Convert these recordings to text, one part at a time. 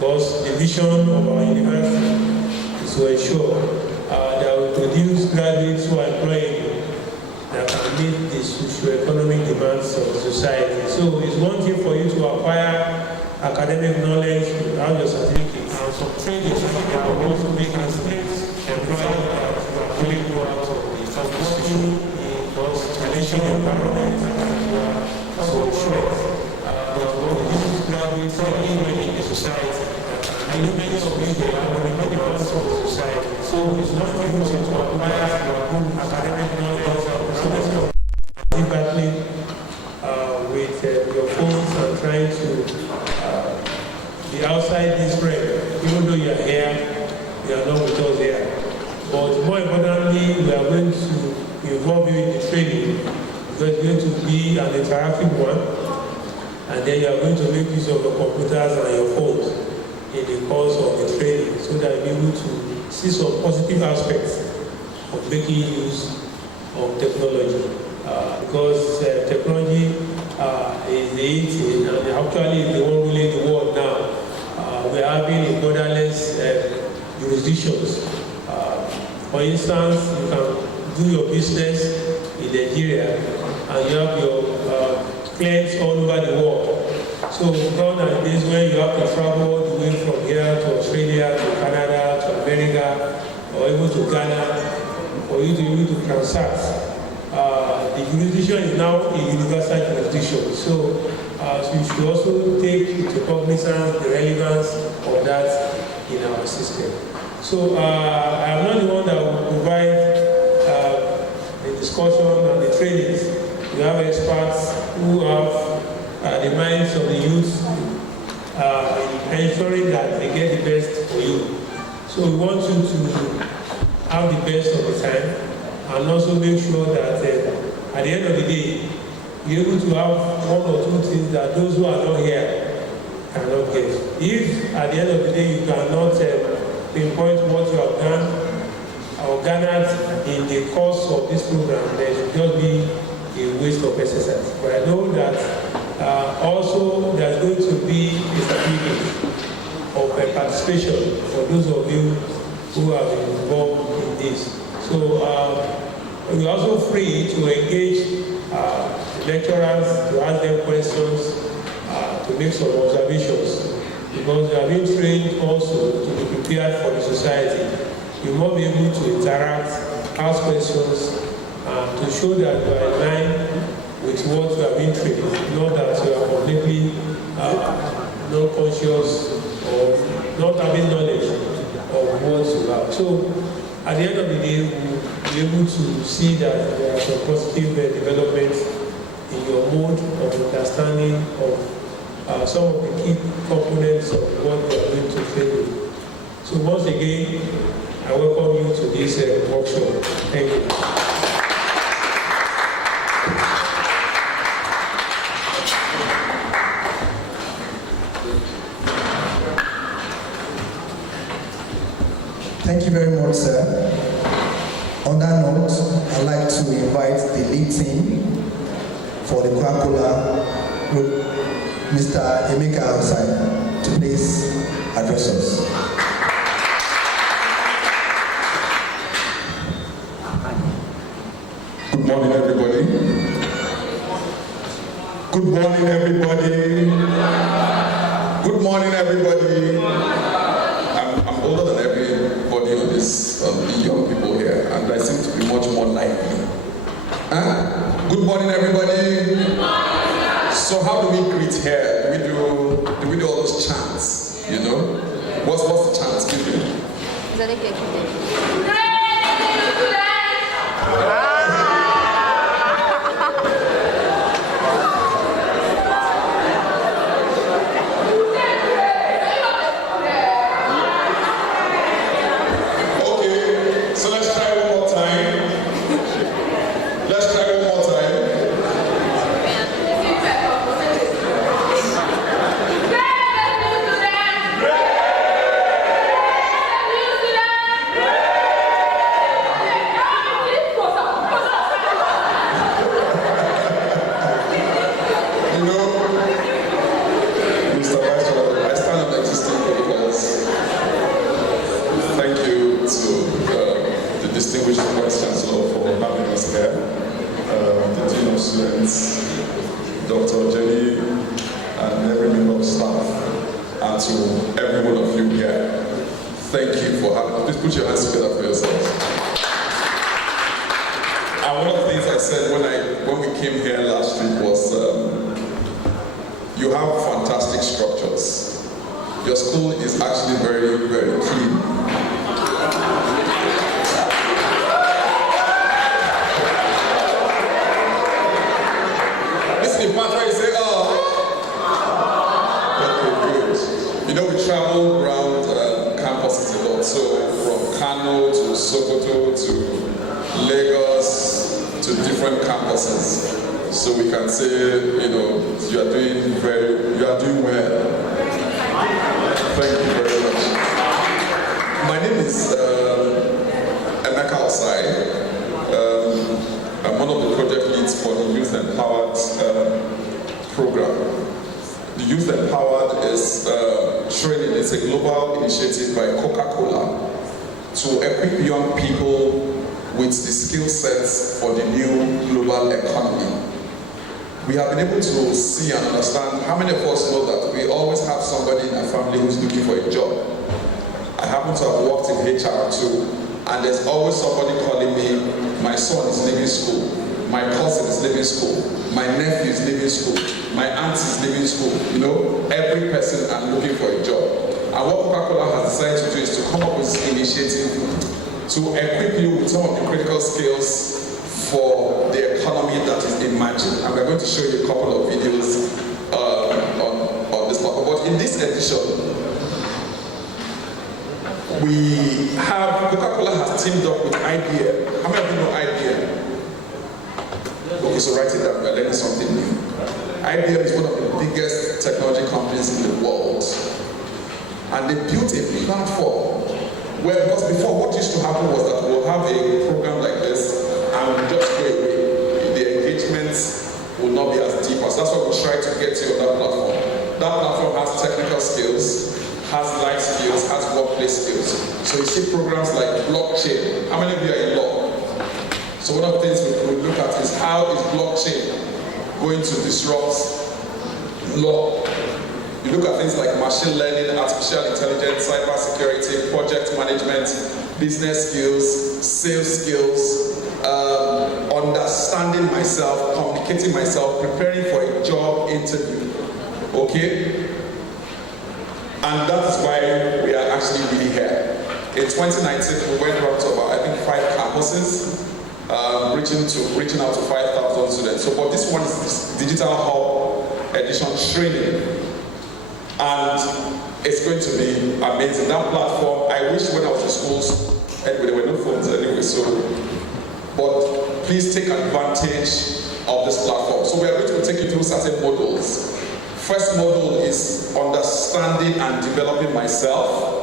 because the vision of our university is to ensure that we produce graduates who are employable that can meet the socio-economic demands of the society. So it's one thing for you to acquire academic knowledge, to have your certificate, and some training that will also make us employable that will really go out of the competition in those challenging environments that so short. These graduates are in the society. I know many of you they are many parts of the society. So it's not easy to acquire academic knowledge or debating with your phones and trying to be outside this realm. Even though you are here, you are not with us here. But more importantly, we are going to involve you in the training because it's going to be an interactive one. And then you are going to make use of your computers and your phones in the course of the training so that you'll be able to see some positive aspects of making use of technology. Because technology is the thing, and actually is the one ruling the world now. We're having in borderless jurisdictions. For instance, you can do your business in Nigeria and you have your clients all over the world. So gone are the days when you have to travel all the way from here to Australia, to Canada, to America, or even to Ghana, for you to be able to transact. The jurisdiction is now a universal jurisdiction. So you should also take into cognizance the relevance of that in our system. So I am not the one that will provide the discussion and the trainings. We have experts who have the minds of the youth in ensuring that they get the best for you. So we want you to have the best of the time and also make sure that at the end of the day, you're able to have one or two things that those who are not here cannot get. If at the end of the day you cannot pinpoint what you have done or garnered in the course of this program, then it will just be a waste of exercise. But I know that also there's going to be a certificate of participation for those of you who have been involved in this. So we're also free to engage lecturers, to ask them questions, to make some observations, because we are being trained also to be prepared for the society. You must be able to interact, ask questions, to show that you are in line with what you are being trained, not that you are completely not conscious or not having knowledge of what you have. So at the end of the day, we'll be able to see that there are some positive developments in your mode of understanding of some of the key components of what you are going to train with. So once again, I welcome you to this workshop. Thank you. Thank you very much, sir. On that note, I'd like to invite the lead team for the Coca-Cola group, Mr. Emeka Osai, to please address us. Good morning, everybody. Good morning, everybody. Good morning, everybody. I'm older than everybody on this, the young people here, and I seem to be much more lively. Good morning, everybody. Good morning. So how do we greet here? Do we do all those chants? You know, what's the chants? Give me. and to every one of you here. Thank you for having. Please put your hands together for yourselves. And one of the things I said when we came here last week was, you have fantastic structures. Your school is actually very, very clean. Listen, Patra, you say, okay, good. You know, we travel around campuses a lot. So from Kano to Sokoto to Lagos to different campuses. So we can say, you know, you are doing well. Thank you very much. My name is Emeka Osai. I'm one of the project leads for the Youth Empowered program. The Youth Empowered is training. It's a global initiative by Coca-Cola to equip young people with the skill sets for the new global economy. We have been able to see and understand how many of us know that we always have somebody in our family who's looking for a job. I happen to have worked in HR too, and there's always somebody calling me, my son is leaving school, my cousin is leaving school, my nephew is leaving school, my aunt is leaving school. You know, every person is looking for a job. And what Coca-Cola has decided to do is to come up with this initiative to equip you with some of the critical skills for the economy that is emerging. And we're going to show you a couple of videos on this platform. But in this edition, we have, Coca-Cola has teamed up with IBM. How many of you know IBM? Okay, so write it down, we're learning something new. IBM is one of the biggest technology companies in the world. And they built a platform where, because before what used to happen was that we'll have a program like this and we'll just go away. The engagements will not be as deep. So that's why we try to get you on that platform. That platform has technical skills, has life skills, has workplace skills. So you see programs like blockchain. How many of you are in law? So one of the things we look at is how is blockchain going to disrupt law? You look at things like machine learning, artificial intelligence, cyber security, project management, business skills, sales skills, understanding myself, communicating myself, preparing for a job interview. Okay? And that is why we are actually really here. In 2019, we went around to about, I think, 5 campuses, reaching out to 5,000 students. So, but this one is this Digital Hub Edition training. And it's going to be amazing. That platform, I wish when I was in schools, anyway, there were no phones anyway, so, but please take advantage of this platform. So we are going to take you through certain modules. First module is understanding and developing myself.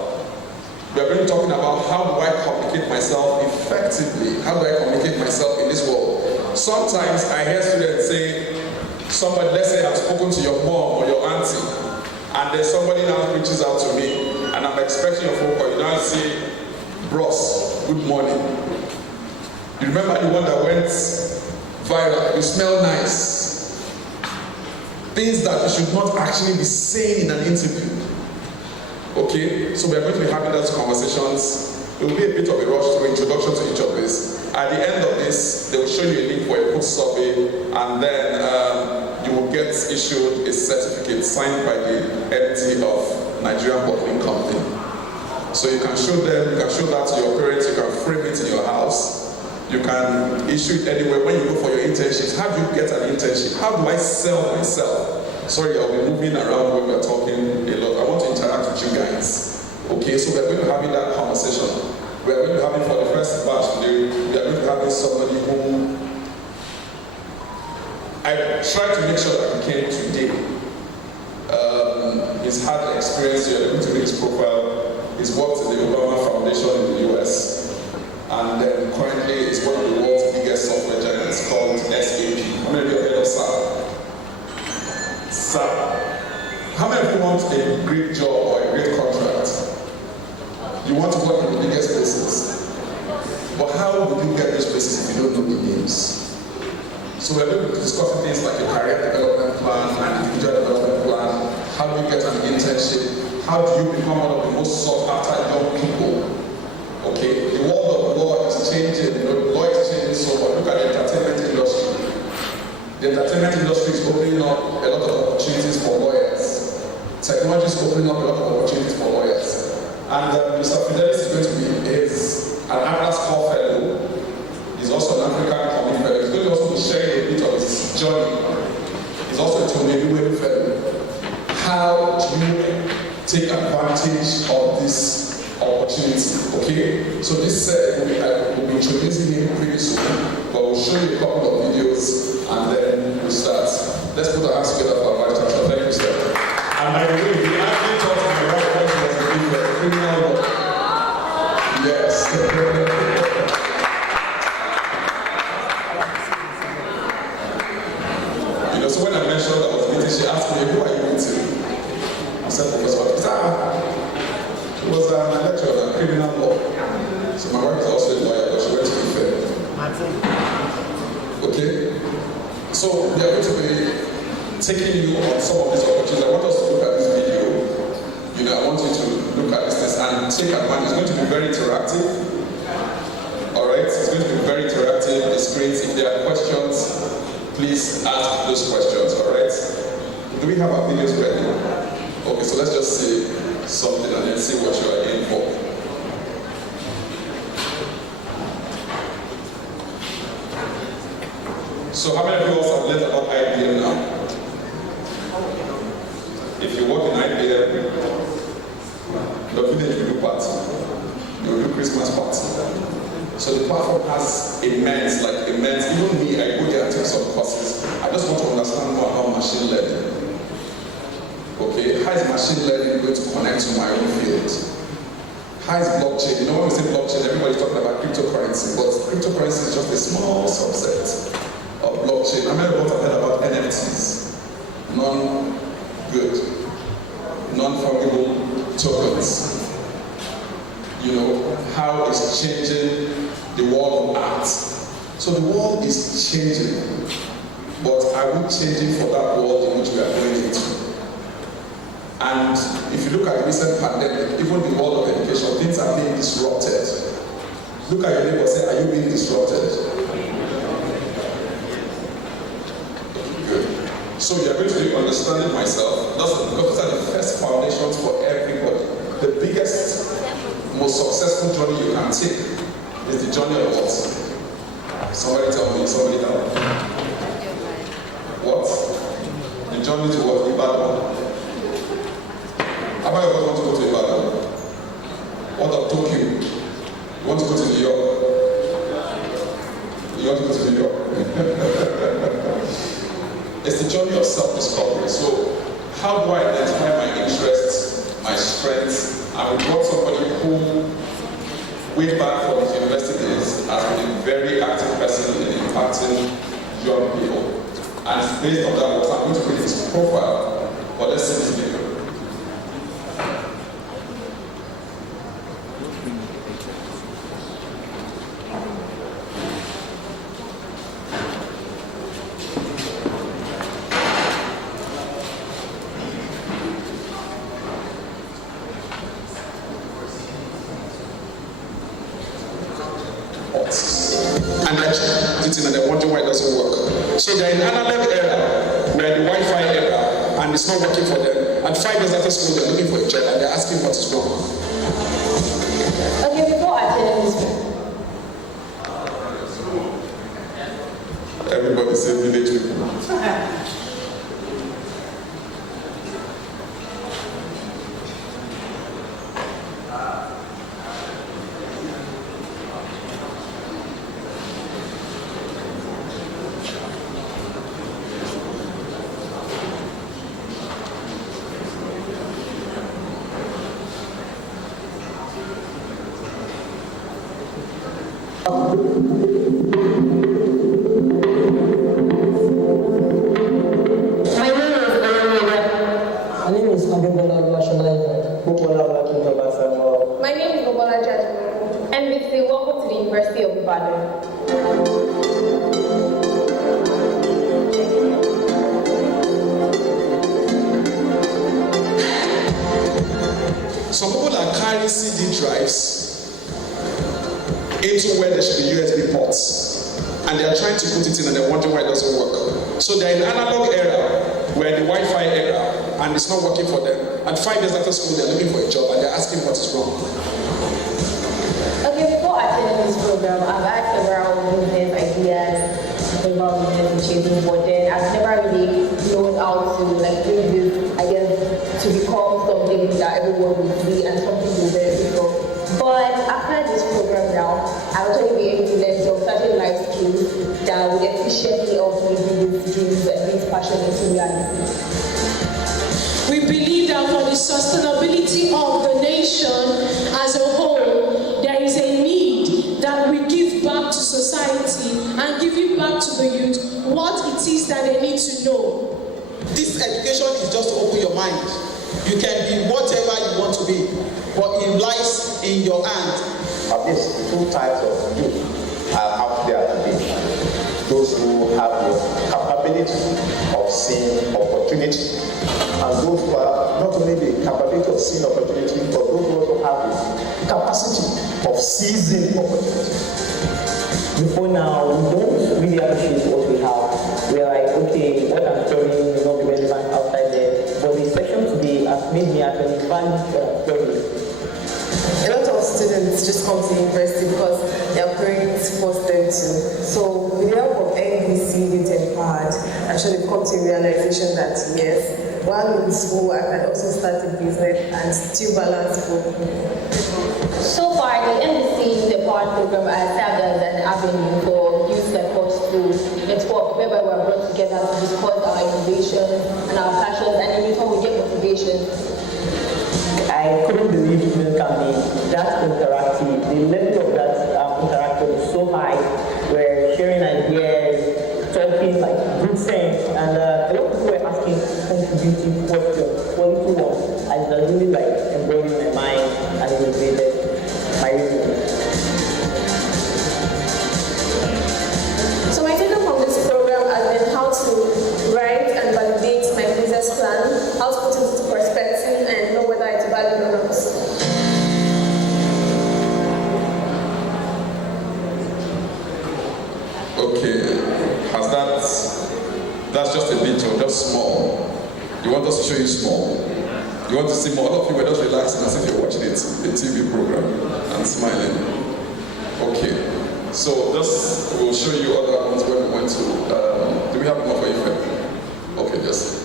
We are going to be talking about how do I communicate myself effectively? How do I communicate myself in this world? Sometimes I hear students say, somebody, let's say I've spoken to your mom or your auntie, and then somebody now reaches out to me, and I'm expecting a phone call. You now say, bros, good morning. You remember the one that went viral? You smell nice. Things that you should not actually be saying in an interview. Okay, so we're going to be having those conversations. It will be a bit of a rush through introduction to each of this. At the end of this, they will show you a link for a post survey, and then you will get issued a certificate signed by the entity of Nigerian Bottling Company. So you can show them, you can show that to your parents, you can frame it in your house, you can issue it anywhere. When you go for your internships, how do you get an internship? How do I sell myself? Sorry, I'll be moving around when we're talking a lot. I want to interact with you guys. Okay, so we're going to be having that conversation. We're going to be having for the first batch today, we are going to be having somebody who I tried to make sure that he came today. He's had experience here. Let me read his profile. He's worked in the Obama Foundation in the US. And then currently he's one of the world's biggest software giants called SAP. How many of you have heard of SAP? SAP. How many of you want a great job or a great contract? You want to work in the biggest places. But how would you get these places if you don't know the names? So we're going to be discussing things like a career development plan, an individual development plan, how do you get an internship, how do you become one of the most sought after young people? Okay, the world of law is changing, law is changing so much. Look at the entertainment industry. The entertainment industry is opening up a lot of opportunities for lawyers. Technology is opening up a lot of opportunities for lawyers. And Mr. Fidelis is going to be an Atlas Core Fellow. He's also an African Common Fellow. He's going to also be sharing a bit of his journey. He's also a Tony Fellow. How do you take advantage of this opportunity? Okay? So this I will be introducing him pretty soon, but we'll show you a couple of videos and then we'll start. Let's put our hands together for our Vice Chancellor. Thank you, sir. And by the way, we actually talked to the right person was a big criminal law. Yes. You know, so when I mentioned I was meeting, she asked me, who are you meeting? I said, Professor Wakita. She was a lecturer on criminal law. So my wife is also a lawyer, but she went to be fair. Okay? So we are going to be taking you on some of these opportunities. I want us to look at this video. You know, I want you to look at this and take advantage. It's going to be very interactive. Alright? It's going to be very interactive. The screens, if there are questions, please ask those questions. Alright? Do we have our videos ready? Okay, so let's just see something and then see what you are in for. So how many of you also have learned about IBM now? If you work in IBM, the village will do party. You will do Christmas party. So the platform has immense, even me, I go there and take some courses. I just want to understand more about machine learning. Okay, how is machine learning going to connect to my own field? How is blockchain? You know, when we say blockchain, everybody's talking about cryptocurrency, but cryptocurrency is just a small subset of blockchain. How many of us have heard about NFTs? Non-good, non-fungible tokens. You know, how it's changing the world of art. So the world is changing, but are we changing for that world in which we are going into? And if you look at the recent pandemic, even the world of education, things are being disrupted. Look at your neighbor and say, are you being disrupted? Good. So you are going to be understanding myself. Those are the first foundations for everybody. The biggest, most successful journey you can take is the journey of what? Somebody tell me, somebody tell me. What? The journey to what? Ibadan. How many of us want to go to Ibadan? What of Tokyo? You want to go to New York? You want to go to New York? It's the journey of self-discovery. So, how do I identify my interests, my strengths? And we brought somebody who, way back from his university days, has been a very active person in impacting young people. And based on that, I'm going to read his profile, but let's see this video. And they're wondering why it doesn't work. So they're in analog era, we're in the Wi-Fi era, and it's not working for them. And 5 years after school, they're looking for a job and they're asking what is wrong. Okay, before attending this, everybody say village people. My name is Obola Jaju, and with the welcome to the University of Ibadan. Some people are carrying CD drives into where there should be USB ports, and they are trying to put it in and they're wondering why it doesn't work. So they're in an analog era, we're in the Wi-Fi era, and it's not working for them. And 5 years after school, they're looking for a job and they're asking what is wrong. Okay, before attending this program, I've had several business ideas about business achieving, but then I've never really known how to bring these ideas to become something that everyone will see and something will benefit from. But after this program now, I'll actually be able to learn some certain life skills that would efficiently help me bring these dreams and these passion into reality. We believe that for the sustainability of the nation as a whole, there is a need that we give back to society and give it back to the youth what it is that they need to know. This education is just to open your mind. You can be whatever you want to be, but it lies in your hand. At least 2 types of youth are out there today. Those who have the capability of seeing opportunity, and those who are not only the capability of seeing opportunity, but those who also have the capacity of seizing opportunity. Before now, we don't really appreciate what we have. We are like, okay, what I'm studying will not be relevant outside there. But the session today has made me actually value what I'm studying. A lot of students just come to university because their parents force them to. So with the help of NBC Youth Empowered, I'm sure they've come to a realization that yes, while in school I can also start a business and still balance both. So far, the NBC Youth Empowered program has served as an avenue for youth efforts to network, whereby we're brought together to discuss our innovations and our passions, and in return we get motivation. I couldn't believe it can be that interactive. The level of that interaction is so high. We're sharing ideas, talking like good sense, and a lot of people were asking contributing questions, quality ones, and it was really embroidering my mind and innovated my reason. So my takeaway from this program has been how to write and validate my business plan, how to put it into perspective and know whether it's valid or not. Okay, that's just a bit or just small. You want us to show you small? You want to see more? All of you were just relaxing as if you're watching a TV program and smiling. Okay, so just we'll show you other ones when we went to. Do we have more for you? Okay, yes.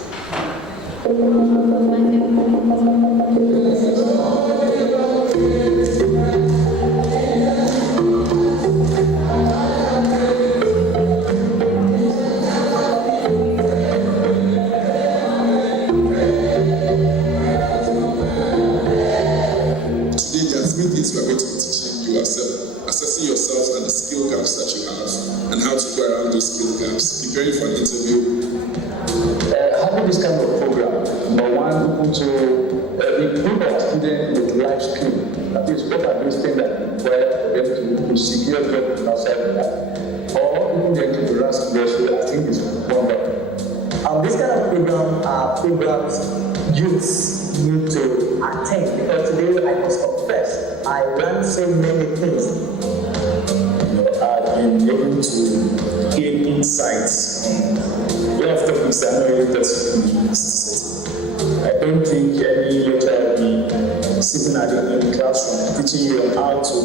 Assessing yourselves and the skill gaps that you have and how to go around those skill gaps, preparing for an interview. Having this kind of program, number one, to equip our students with life skill. That is, what are those things that require them to secure job outside of that? Or even the entrepreneurial skills, I think is wonderful. This kind of program are programs youths need to attend, because today I must confess I learned so many things. I've been able to gain insights on a lot of topics that are not really touched in the university. I don't think any lecturer will be sitting at the classroom teaching you on how to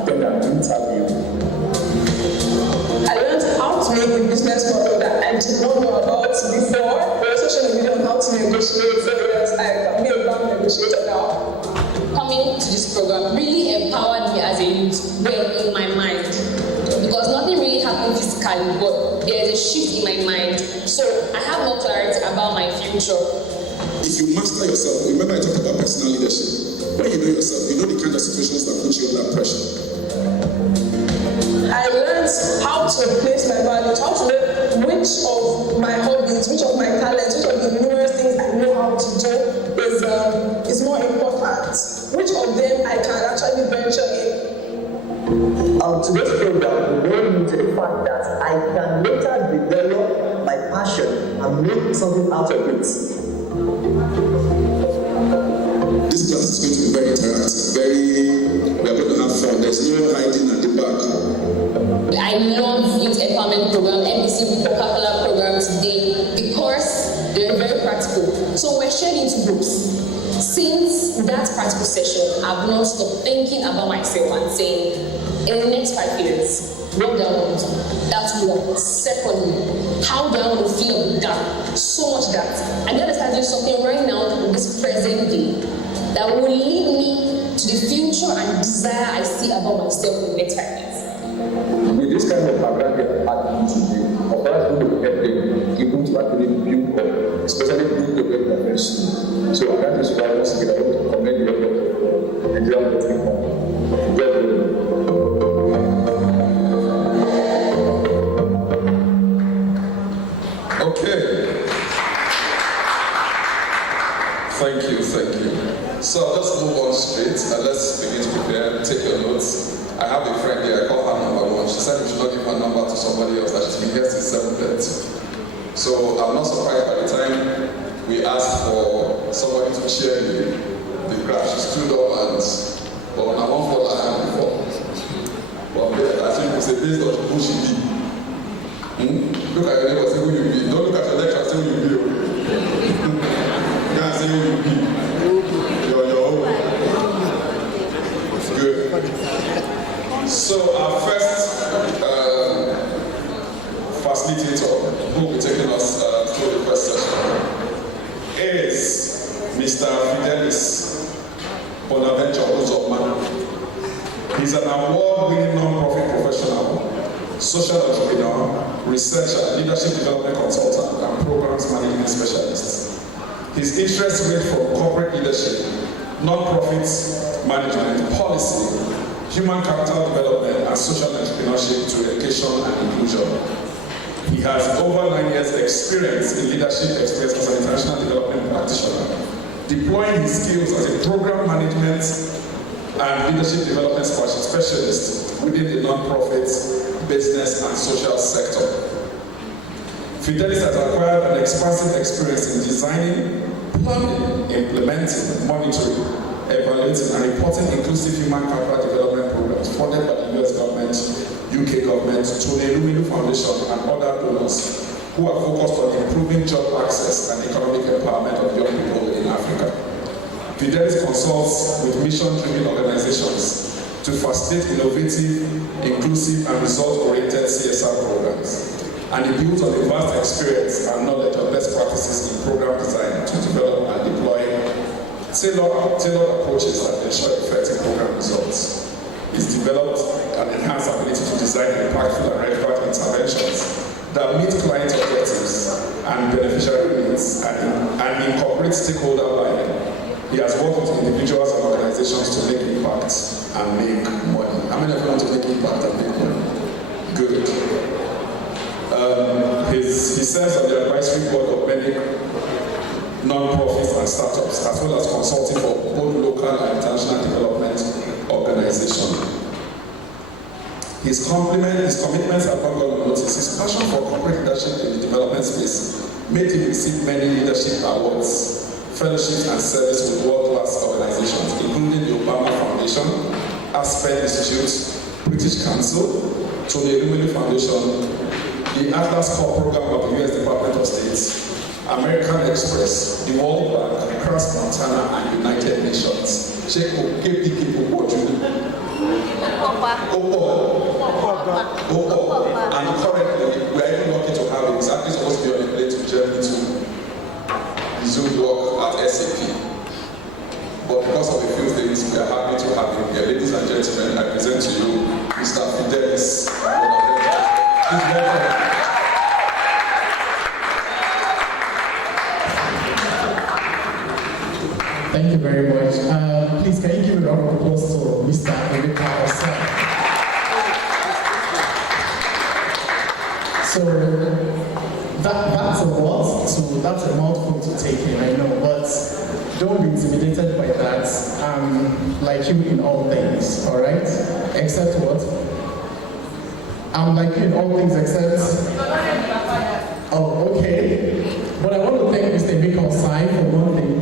attend an interview. I learned how to make a business model that I did not know about before. We also showed a video on how to negotiate, so yes, I can be a bank negotiator now. Coming to this program really empowered me as a youth, well, in my mind. Because nothing really happened physically, but there's a shift in my mind. So I have more clarity about my future. If you master yourself, remember I talked about personal leadership. When you know yourself, you know the kind of situations that put you under pressure. I learned how to place my values, how to know which of my hobbies, which of my talents, which of the numerous things I know how to do is more important. Which of them I can actually venture in. Today's program will lead me to the fact that I can later develop my passion and make something out of it. This is groups. Since that practical session, I've not stopped thinking about myself and saying, in the next 5 years, what do I want to do? That's one. Secondly, how do I want to feel with that? So much that I gotta start doing something right now in this present day that will lead me to the future and desire I see about myself in the next 5 years. With this kind of background they are adding to you, of course, going to help them able to actually build up, especially build the web convention. So that is why once again I want to commend the work of Nigerian Network Company. Okay. Thank you. So I'll just move on straight and let's begin to prepare. Take your notes. I have a friend here, I call her number 1. She said we should not give her number to somebody else, that she's been here since 7:30. So I'm not surprised by the time we asked for somebody to chair the graph. She stood up and, well, I won't fall like her before. But I think we say based on who she be. Look at your neighbor, say who you be. Don't look at your lecturer, say who you be. You can't say who you be. You're your own. Good. So our first facilitator who will be taking us through the first session is Mr. Fidelis Bonaventure Ozokman. He's an award-winning non-profit professional, social entrepreneur, researcher, leadership development consultant, and programs management specialist. His interests range from corporate leadership, non-profit management, policy, human capital development, and social entrepreneurship to education and inclusion. He has over 9 years experience in leadership experience as an international development practitioner, deploying his skills as a program management and leadership development specialist within the non-profit, business, and social sector. Fidelis has acquired an expansive experience in designing, planning, implementing, monitoring, evaluating, and reporting inclusive human capital development programs funded by the US government, UK government, Tony Luminu Foundation, and other donors who are focused on improving job access and economic empowerment of young people in Africa. Fidelis consults with mission-driven organizations to facilitate innovative, inclusive, and result-oriented CSR programs. And he builds on a vast experience and knowledge of best practices in program design to develop and deploy tailored approaches that ensure effective program results. He's developed an enhanced ability to design impactful and relevant interventions that meet client objectives and beneficiary needs and incorporate stakeholder buy-in. He has worked with individuals and organizations to make impact and make money. How many of you want to make impact and make money? Good. He serves on the advisory board of many non-profits and startups, as well as consulting for both local and international development organizations. His commitments have not gone unnoticed. His passion for corporate leadership in the development space made him receive many leadership awards, fellowships, and service with world-class organizations, including the Obama Foundation, Aspen Institute, British Council, Tony Luminu Foundation, the Atlas Corps program of the US Department of State, American Express, the World Bank, Cross Montana, and United Nations. Check and currently, we are even lucky to have him. He's actually supposed to be on a plane to Germany to resume work at SAP. But because of a few things, we are happy to have him here. Ladies and gentlemen, I present to you Mr. Fidelis. Please welcome. Thank you very much. Please, can you give a round of applause to Mr. Emeka Osai? So that's a lot. That's a mouthful to take in, I know, but don't be intimidated by that. I'm like you in all things, all right? Except what? I'm like you in all things except. Oh, okay. But I want to thank Mr. Emeka Osai for one thing.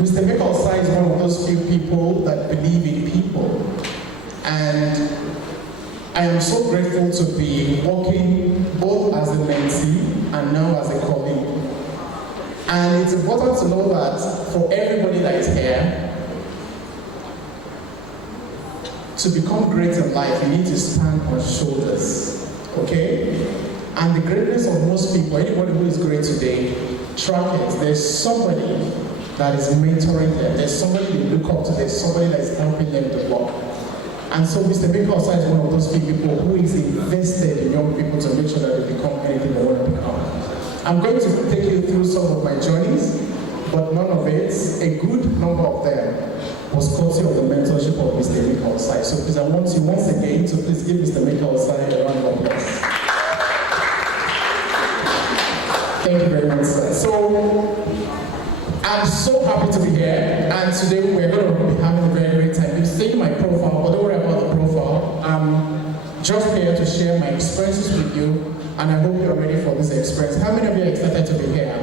Mr. Emeka Osai is one of those few people that believe in people. And I am so grateful to be working both as a mentee and now as a colleague. And it's important to know that for everybody that is here, to become great in life, you need to stand on shoulders, okay? And the greatness of most people, anybody who is great today, track it. There's somebody that is mentoring them. There's somebody you look up to. There's somebody that is helping them develop. And so Mr. Mikosa is one of those people who is invested in young people to make sure that they become anything they want to become. I'm going to take you through some of my journeys, but none of it, a good number of them, was courtesy of the mentorship of Mr. Mikosa. So please, I want you once again to please give Mr. Mikosa a round of applause. Thank you very much, sir. So, I'm so happy to be here, and today we're going to be having a very great time. You've seen my profile, but don't worry about the profile. I'm just here to share my experiences with you, and I hope you're ready for this experience. How many of you are excited to be here?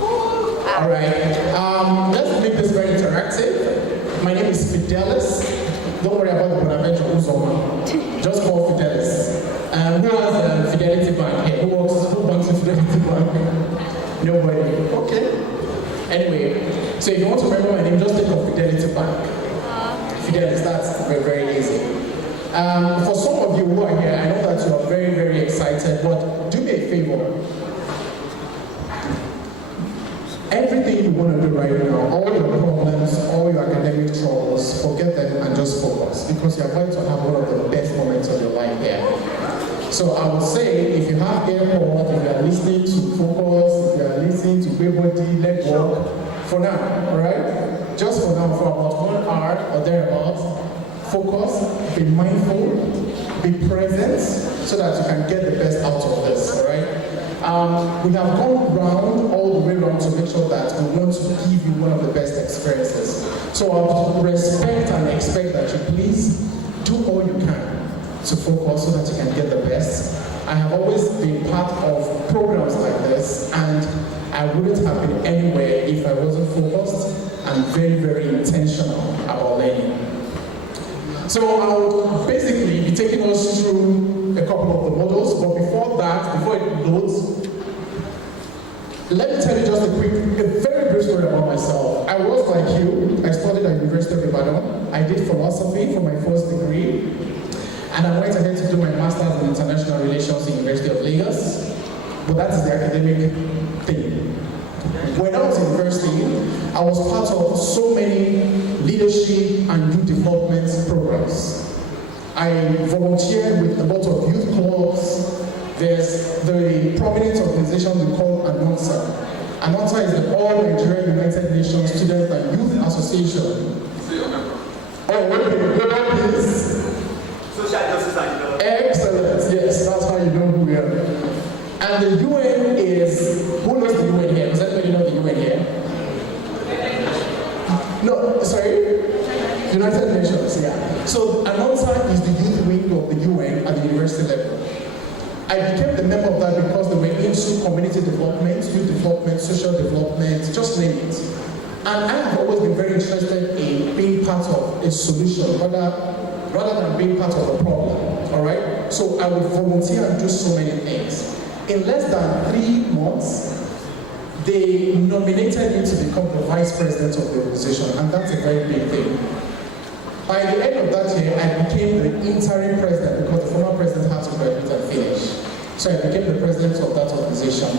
All right. Let's make this very interactive. My name is Fidelis. Don't worry about the Bonaventure Uzoma. Just call Fidelis. Who has Fidelity Bank here? Who wants a Fidelity Bank? Nobody. Okay. Anyway, so if you want to remember my name, just think of Fidelity Bank. Fidelis, that's very, very easy. For some of you who are here, I know that you are very, very excited, but do me a favor. Everything you want to do right now, all your problems, all your academic troubles, forget them and just focus, because you're going to have one of the best moments of your life here. So I would say, if you have airport, if you are listening to focus, if you are listening to everybody, let go for now, all right? Just for now, for about 1 hour or thereabouts, focus, be mindful, be present, so that you can get the best out of this, all right? We have gone round, all the way around, to make sure that we want to give you one of the best experiences. So I would respect and expect that you please do all you can to focus so that you can get the best. I have always been part of programs like this, and I wouldn't have been anywhere if I wasn't focused and very, very intentional about learning. So I will basically be taking us through a couple of the models, but before that, before it loads, let me tell you just a very brief story about myself. I was like you. I studied at University of Ibadan. I did philosophy for my first degree, and I went ahead to do my master's in international relations in University of Lagos. But that is the academic thing. When I was in university, I was part of so many leadership and youth development programs. I volunteered with a lot of youth clubs. There's the prominent organization we call ANONSA. ANONSA is the All Nigeria United Nations Student and Youth Association. Oh, please. Social justice and development. Excellent. Yes, that's how you know who we are. And the UN is, who knows the UN here? Does anybody know the UN here? No, sorry? United Nations, yeah. So ANONSA is the youth wing of the UN at the university level. I became the member of that because they were into community development, youth development, social development, just name it. And I have always been very interested in being part of a solution, rather than being part of a problem, all right? So I would volunteer and do so many things. In less than 3 months, they nominated me to become the vice president of the organization, and that's a very big thing. By the end of that year, I became the interim president because the former president had to graduate and finish. So I became the president of that organization.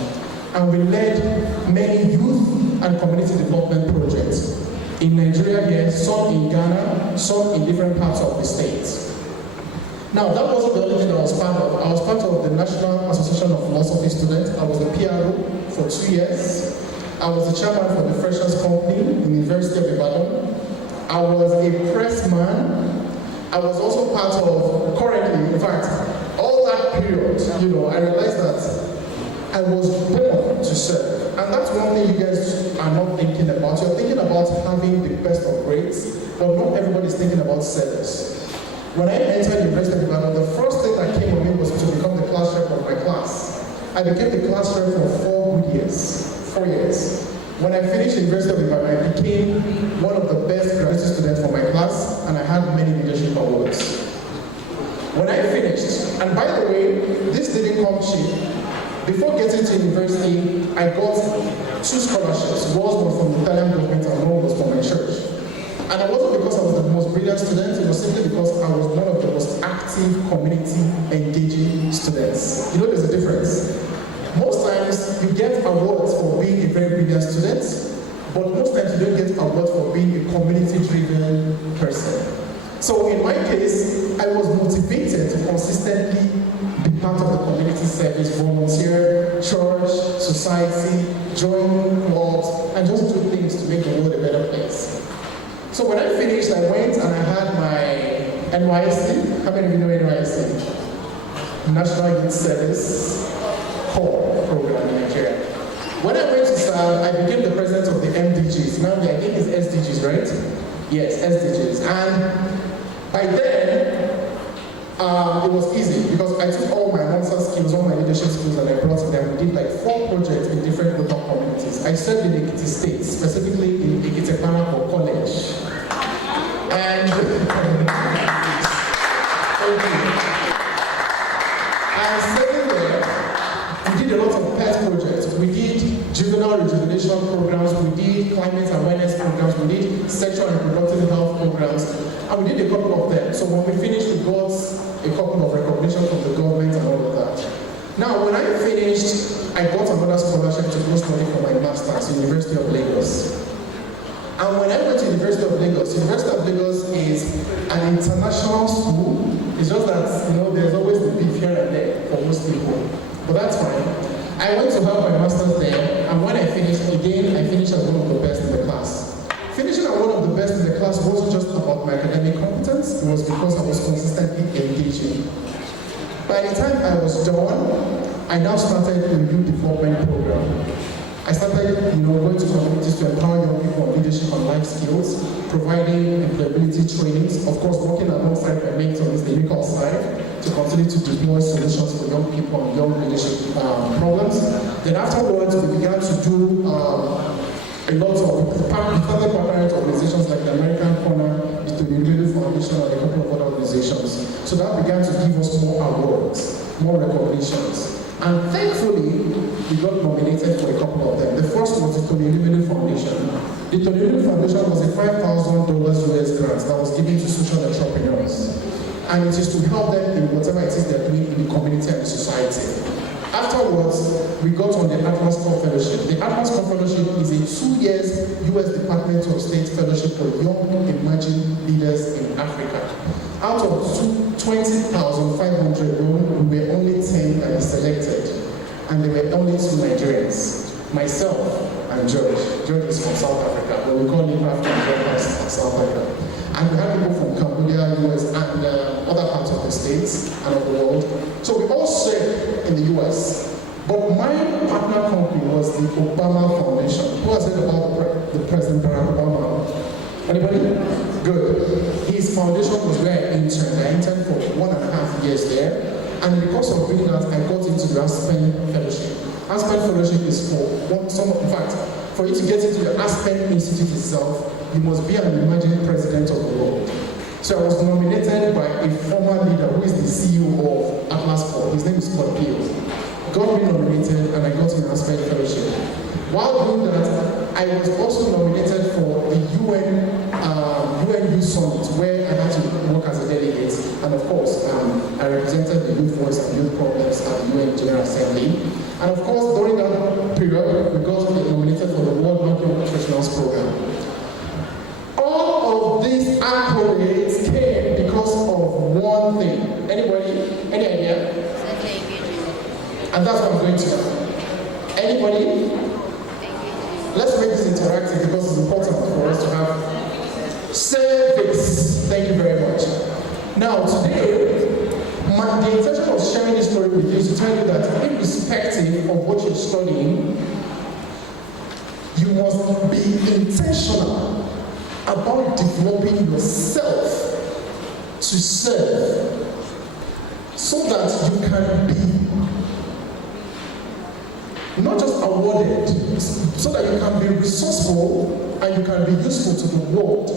And we led many youth and community development projects in Nigeria here, some in Ghana, some in different parts of the states. Now, that wasn't the only thing I was part of. I was part of the National Association of Philosophy Students. I was the PRO for 2 years. I was the chairman for the Freshers Company in the University of Ibadan. I was a pressman. I was also part of, currently, in fact, all that period, I realized that I was born to serve. And that's one thing you guys are not thinking about. You're thinking about having the best of grades, but not everybody's thinking about service. When I entered University of Ibadan, the first thing that came with me was to become the class rep of my class. I became the class rep for 4 good years, 4 years. When I finished University of Ibadan, I became one of the best graduate students for my class, and I had many leadership awards. When I finished, and by the way, this didn't come cheap. Before getting to university, I got 2 scholarships. One was from the Italian government and one was from my church. And it wasn't because I was the most brilliant student, it was simply because I was one of the most active, community engaging students. You know there's a difference. Most times you get awards for being a very brilliant student, but most times you don't get awards for being a community-driven person. So in my case, I was motivated to consistently be part of the community service, volunteer, church, society, join clubs, and just do things to make the world a better place. So when I finished, I went and I had my NYSC. How many of you know NYSC? National Youth Service Corps program in Nigeria. When I went to serve, I became the president of the MDGs. Now I think it's SDGs, right? Yes, SDGs. And by then, it was easy because I took all my nonsense skills, all my leadership skills, and I brought them. We did like 4 projects in different local communities. I served in Ekiti State, specifically in Ekiti College. And serving there, we did a lot of pet projects. We did juvenile rejuvenation programs, we did climate awareness programs, we did sexual and reproductive health programs, and we did a couple of them. So when we finished, we got a couple of recognition from the government and all of that. Now, when I finished, I got another scholarship to go study for my master's, University of Lagos. And when I went to University of Lagos is an international school. It's just that, there's always the beef here and there for most people. But that's fine. I went to have my master's there, and when I finished, again, I finished as one of the best in the class. Finishing as one of the best in the class wasn't just about my academic competence, it was because I was consistently engaging. By the time I was done, I now started a youth development program. I started, going to communities to empower young people on leadership and life skills, providing employability trainings, of course, working alongside my mentors, the legal side, to continue to deploy solutions for young people and young leadership problems. Then afterwards, we began to do a lot of further partnering organizations like the American Corner, the Tony Foundation, and a couple of other organizations. So that began to give us more awards, more recognitions. And thankfully, we got nominated for a couple of them. The first was the Tony Foundation. The Tony Foundation was a $5,000 US grant that was given to social entrepreneurs. And it is to help them in whatever it is they're doing in the community and the society. Afterwards, we got on the Atlas Corps Fellowship. The Atlas Corps Fellowship is a 2-year US Department of State Fellowship for young emerging leaders in Africa. Out of 20,500 women, we were only 10 that were selected, and there were only 2 Nigerians, myself and George. George is from South Africa, but we call him African George from South Africa. And we had people from Cambodia, US, and other parts of the States and of the world. So we all served in the US. But my partner company was the Obama Foundation. Who has heard about the President Barack Obama? Anybody? Good. His foundation was where I interned. I interned for 1.5 years there. And because of doing that, I got into the Aspen Fellowship. Aspen Fellowship is in fact, for you to get into the Aspen Institute itself, you must be an emerging president of the world. So I was nominated by a former leader who is the CEO of Atlas Corps. His name is Scott Peel. Got me nominated and I got an Aspen Fellowship. While doing that, I was also nominated for the UN Youth Summit, where I had to work as a delegate. And of course, I represented the youth voice and youth problems at the UN General Assembly. And of course, during that period, we got nominated for the World Banking Professionals Program. All of these accolades came because of one thing. Anybody? Any idea? And that's what I'm going to. Anybody? Let's make this interactive because it's important for us to have service. Thank you very much. Now, today, the intention of sharing this story with you is to tell you that irrespective of what you're studying, you must be intentional about developing yourself to serve so that you can be not just awarded, so that you can be resourceful and you can be useful to the world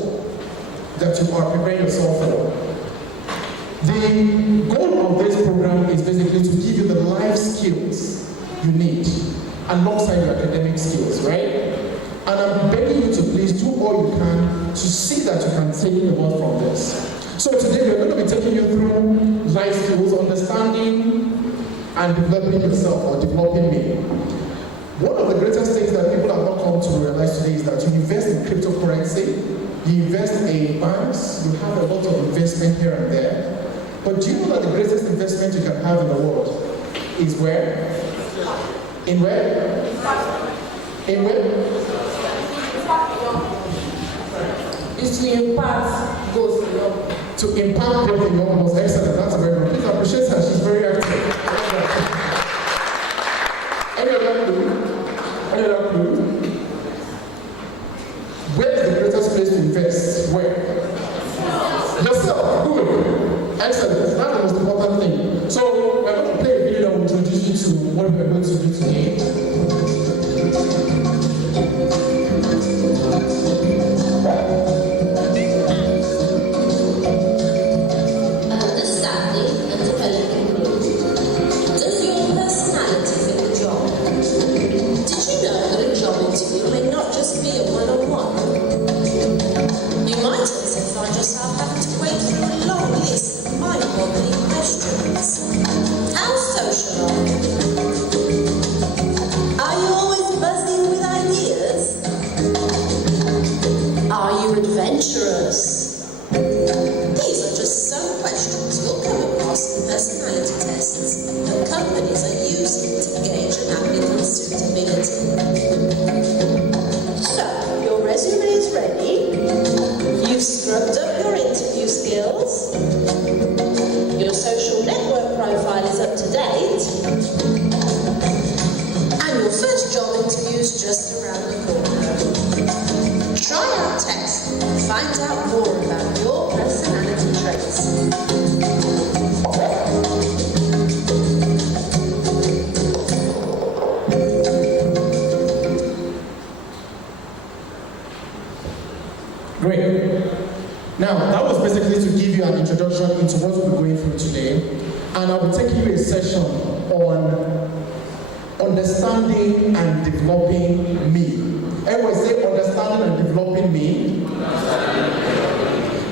that you are preparing yourself for. The goal of this program is basically to give you the life skills you need alongside your academic skills, right? And I'm begging you to please do all you can to see that you can take the word from this. So today we're going to be taking you through life skills, understanding and developing yourself or developing me. One of the greatest things that people have not come to realize today is that you invest in cryptocurrency, you invest in banks, you have a lot of investment here and there. But do you know that the greatest investment you can have in the world is where? In where? In where? Is to impart growth in your. To impact growth in your was excellent. That's a very good. Please appreciate her. She's very active. Any other clue? Any other clue? Where is the greatest place to invest? Where? Yourself. Good. Excellent. That's the most important thing. So we're going to play a video that will introduce you to what we're going to do today. Understanding and developing me. Does your personality fit the job? Did you know that a job interview may not just be a one-on-one? You might also find yourself having to wade through a long list of mind-boggling questions. How social are you? Are you always buzzing with ideas? Are you adventurous? These are just some questions you'll come across in personality tests that companies are using to gauge an applicant's suitability. So, your resume is ready. You've scrubbed up your interview skills. Your social network profile is up to date. And your first job interview is just around the corner. Try our test and find out more about your personality traits. Great. Now, that was basically to give you an introduction into what we're going through today. And I will take you a session on understanding and developing me. Everyone say understanding and developing me.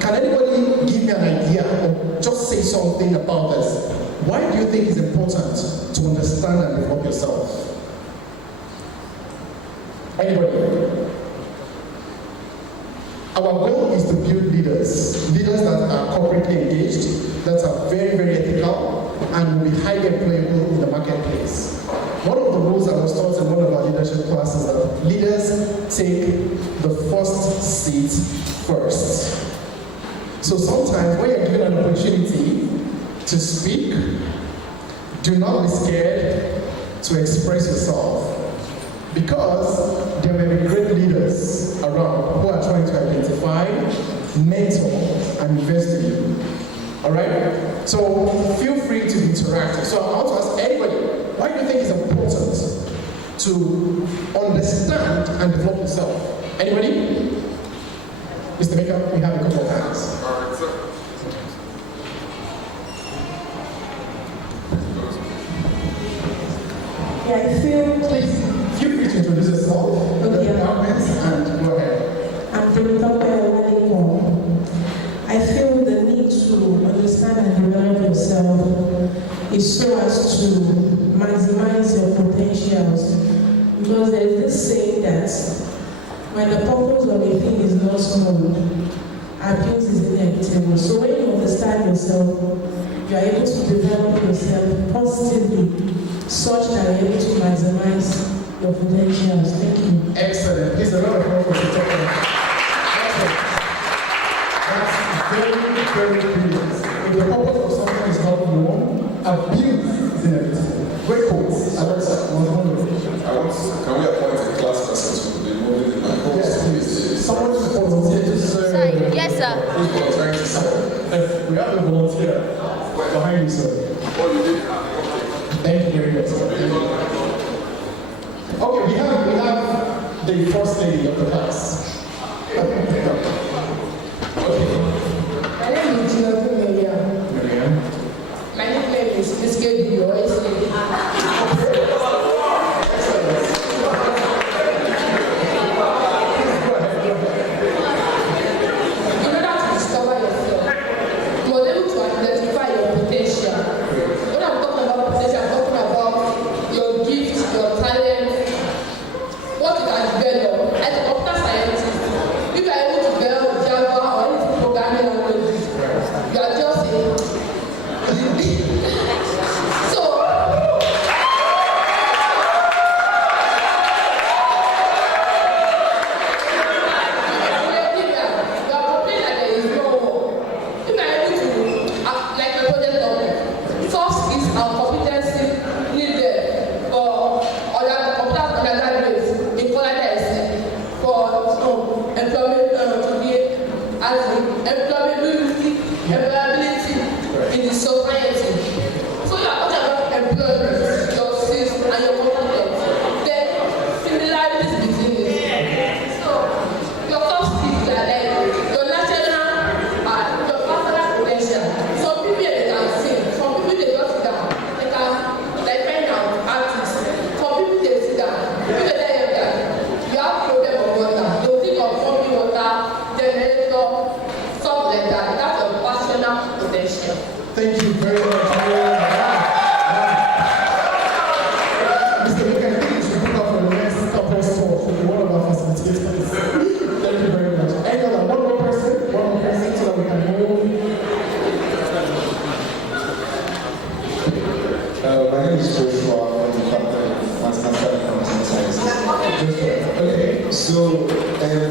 Can anybody give me an idea or just say something about this? Why do you think it's important to understand and develop yourself? Anybody? Our goal is to build leaders that are corporately engaged, that are very, very ethical, and will be highly employable in the marketplace. One of the rules I was taught in one of our leadership classes is that leaders take the first seat first. So sometimes when you're given an opportunity to speak, do not be scared to express yourself, because there may be great leaders around who are trying to identify, mentor, and invest in you. Alright? So feel free to interact. So I want to ask anybody, why do you think it's important to understand and develop yourself? Anybody? Mr. Maker, we have a couple of hands. Alright, sir. Yeah, I feel. Please feel free to introduce yourself, the departments, and go ahead. I'm from I feel the need to understand and develop yourself is so as to maximize your potentials. Because there is this saying that when the purpose of a thing is not known, abuse is inevitable. So when you understand yourself, you are able to develop yourself positively, such that you're able to maximize your potentials. Thank you. Excellent. Please, a lot of applause for the talking. That's very, very brilliant. If the purpose of something is not known, abuse is inevitable. Great quotes. Can we appoint a class person to be moving in my course? Yes, please. Someone to volunteer to serve. Sorry, yes, sir. Who's volunteering to serve? We have a volunteer behind you, sir. Oh, you did? Thank you very much. Okay, we have the first lady of the class. Okay. My name is Jonathan Miriam. My nickname is Miss Gedi.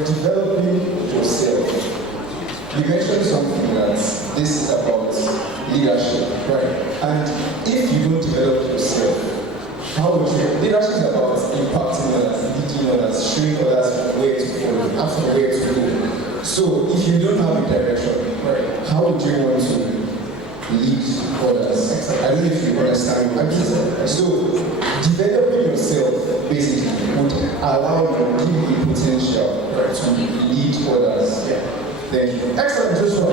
developing yourself. You mentioned something that this is about leadership, right? And if you don't develop yourself, how would you? Leadership is about impacting others, leading others, showing others where to follow, after where to go. So if you don't have a direction, right, how would you want to lead others? I don't know if you understand what I'm saying. So developing yourself basically would allow you, give you the potential, right, to lead others. Yeah. Thank you. Excellent, Joshua.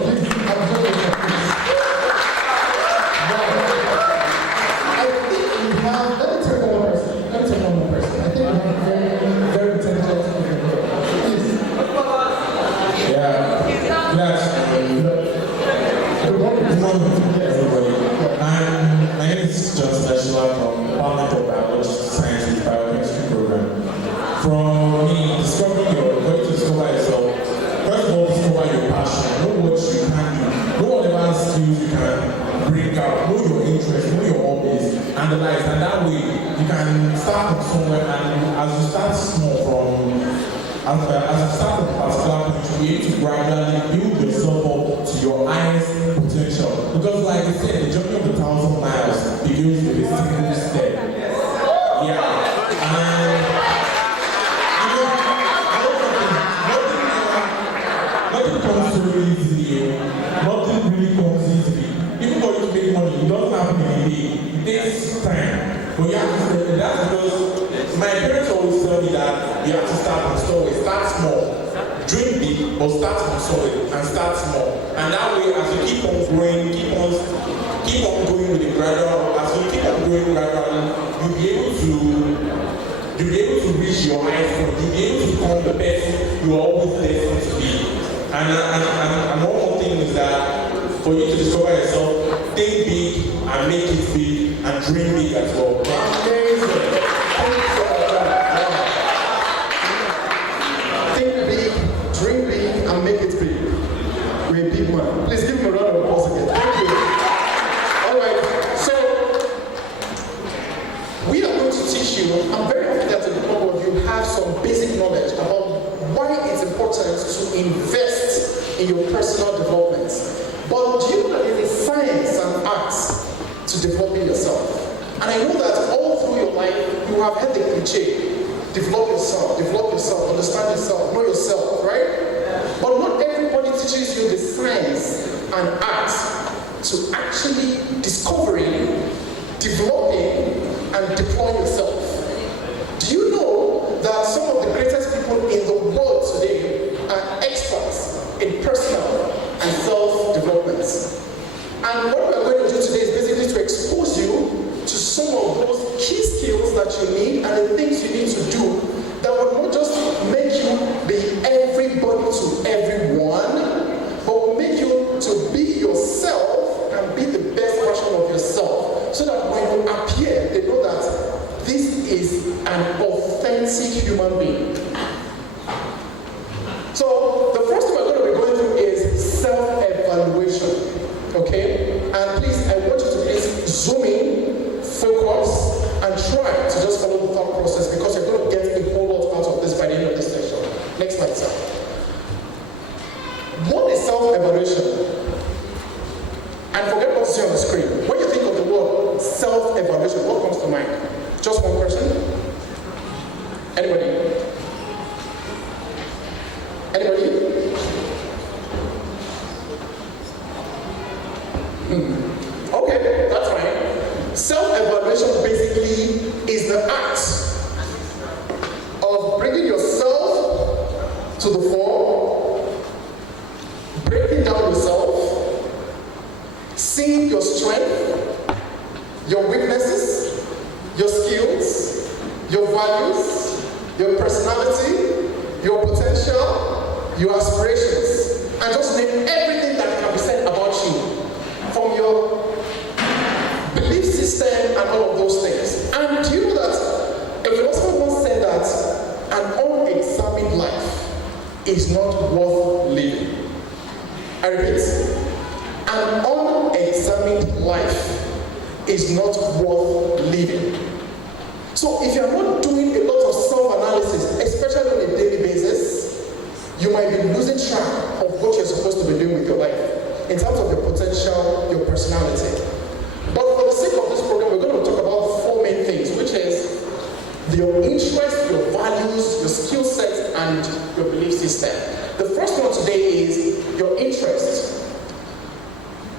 And that way you can start from somewhere, and as you start small as you start from a particular point, you need to gradually build yourself up to your highest potential. Because like I said, the journey of 1,000 miles begins with a single step. Yeah. And nothing comes so easily. Nothing really comes easily. Even though you make money, it doesn't happen in a day. It takes time. But you have to start. That's because my parents always tell me that you have to start from somewhere. Start small. Dream big, but start from somewhere and start small. And that way, as you keep on growing, keep on going with the gradual. As you keep on growing gradually, you'll be able to reach your highest point. You'll be able to become the person you are always destined to be. And one more thing is that for you to discover yourself, think big and make it big and dream big as well. Think big, dream big, and make it big. We're a big man. Please give him a round of applause again. Thank you. Alright, so we are going to teach you. I'm very happy that a couple of you have some basic knowledge about why it's important to invest in your personal development. But do you know that there's a science and arts to developing yourself? And I know that all through your life, you have heard the cliche, develop yourself, understand yourself, know yourself, right? But not everybody teaches you the science and arts to actually discovering, developing, and deploying yourself. Do you know that some of the greatest people in the world today are experts in personal and self-development? And what we're going to do today is basically to expose you to some of those key skills that you need and the things you need to do that will not just make you be everybody to everyone, but will make you to be yourself and be the best version of yourself, so that when you appear, they know that this is an authentic human being. So the first thing we're going to be going through is self-evaluation. Okay? And please, I want you to please zoom in, focus, and try to just follow the thought process, because you're going to get a whole lot out of this by the end of this session. Next slide, sir. What is self-evaluation? And forget what you see on the screen. When you think of the word self-evaluation, what comes to mind? Just one person? Anybody? Anybody? Okay, that's fine. Self-evaluation basically is the act of bringing yourself to the fore, breaking down yourself, seeing your strength, your weaknesses, your skills, your values, your personality, your potential, your aspirations, and just name everything that can be said about you, from your belief system and all of those things. And do you know that a philosopher once said that an unexamined life is not worth living? I repeat, an unexamined life is not worth living. So if you're not doing a lot of self-analysis, especially on a daily basis, supposed to be doing with your life, in terms of your potential, your personality. But for the sake of this program, we're going to talk about 4 main things, which is your interest, your values, your skill set, and your belief system. The first one today is your interest.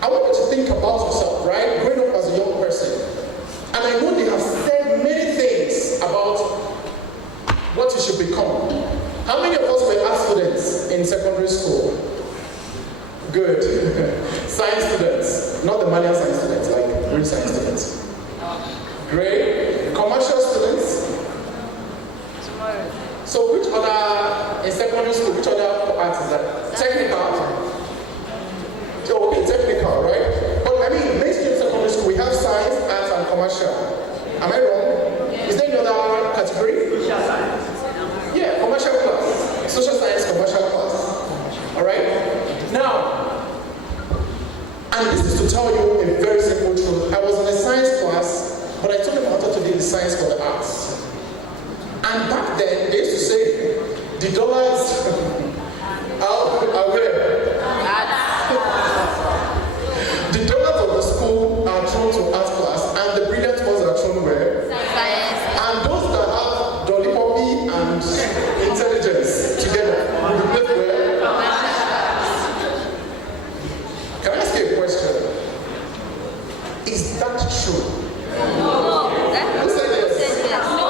I want you to think about yourself, right? Growing up as a young person. And I know they have said many things about what you should become. How many of us were art students in secondary school? Good. Science students. Not the manual science students, like real science students. Great. Commercial students. So which other, in secondary school, which other art is that? Technical. Okay, technical, right? But I mean, mainstream secondary school, we have science, arts, and commercial. Am I wrong? Is there any other category? Social science. Yeah, commercial class. Social science, commercial class. All right? Now, and this is to tell you a very simple truth. I was in a science class, but I told them I wanted to do the science for the arts. And back then, they used to say, the dollars are where? The dollars of the school are thrown to art class, and the brilliant ones are thrown where? Science. And those that have Dolly Poppy and intelligence together will be placed where? Can I ask you a question? Is that true? No. Who said yes? No.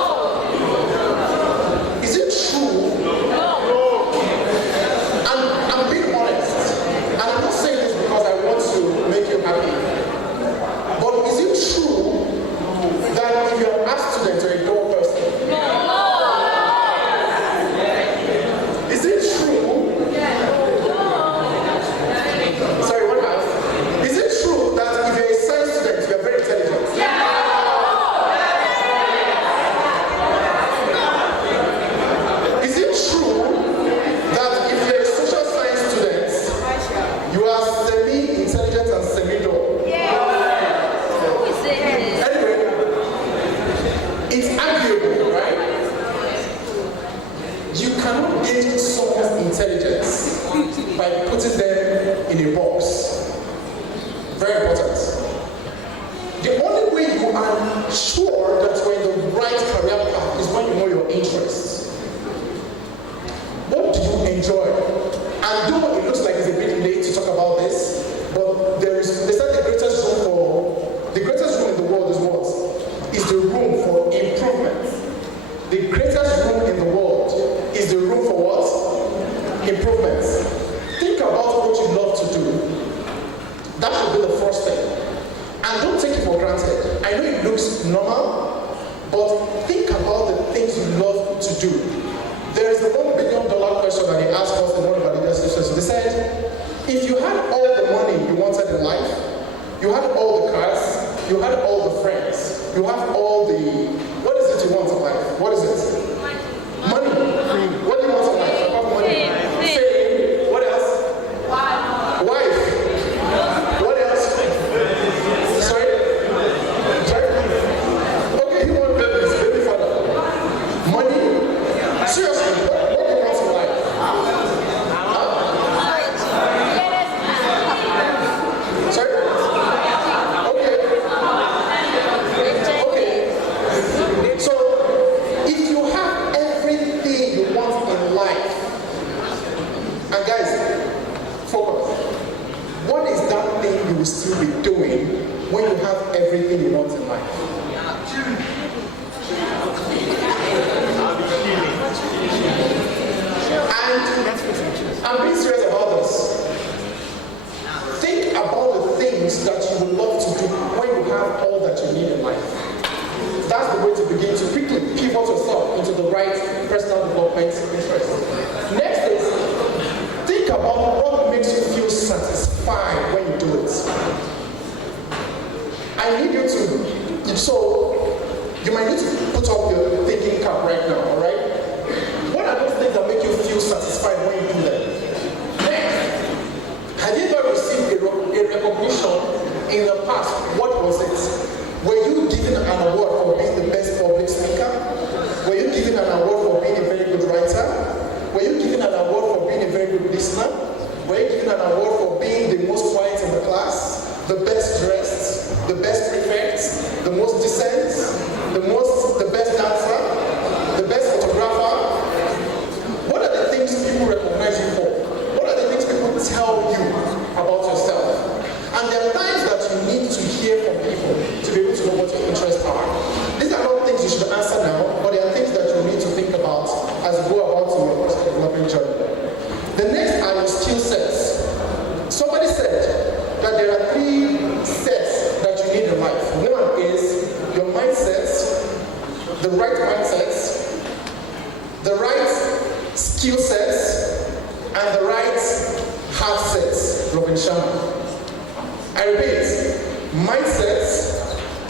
Is it true? No. I'm being honest. And I'm not saying this because I want to make you happy. But is it true that if you're an art student or a dull person? No. Is it true? Sorry, what else? Is it true that if you're a science student, you're very intelligent? Is it true that if you're a social science student, you are semi-intelligent and semi-dull? Anyway, it's arguable, right? You cannot gauge someone's intelligence by putting them in a box. Very important. The only way you are sure that you're in the right career path is when you know your interests. What do you enjoy? And though it looks like it's a bit late to talk about this, but they said the greatest room in the world is what? Is the room for improvement. The greatest room in the world is the room for what? Improvement. Think about what you love to do. That should be the first thing. And don't take it for granted. I know it looks normal, but think about the things you love to do. There is the $1 billion question that they asked us in one of our leadership sessions. They said, if you had all the money you wanted in life, you had all the cars, you had all the friends, you have all the, what is it you want in life? What is it? Money. What do you want in life? Apart from money. Fame. What else? Wife. What else? Sorry? Okay, you want babies, baby father. Money. Seriously, what do you want in life? Sorry? Okay. So, if you have everything you want in life, and guys, focus. What is that thing you will still be doing when you have everything you want in life? And I'm being serious about this. Think about the things that you would love to do when you have all that you need in life. That's the way to begin to quickly pivot yourself into the right personal development interest. Next is, think about what makes you feel satisfied when you do it. I need you to, so you might need to put up your thinking cap right now, all right? What are those things that make you feel satisfied when you do them? Next, have you ever received a recognition in the past? What was it? Were you given an award for being the best public speaker? Were you given an award for being a very good writer? Were you given an award for being a very good listener? Were you given an award for being the most quiet in the class, the best dressed, the best prefect, the most decent, the best dancer, the best photographer? What are the things people recognize you for? What are the things people tell you about yourself? And there are times that you need to hear from people to be able to know what your interests are. These are not things you should answer now, but they are things that you need to think about as you go about your personal development journey. The next are your skill sets. Somebody said that there are 3 sets that you need in life. One is your mindset, the right mindset, the right skill sets, and the right heart sets. Robin Sharma. I repeat, mindsets,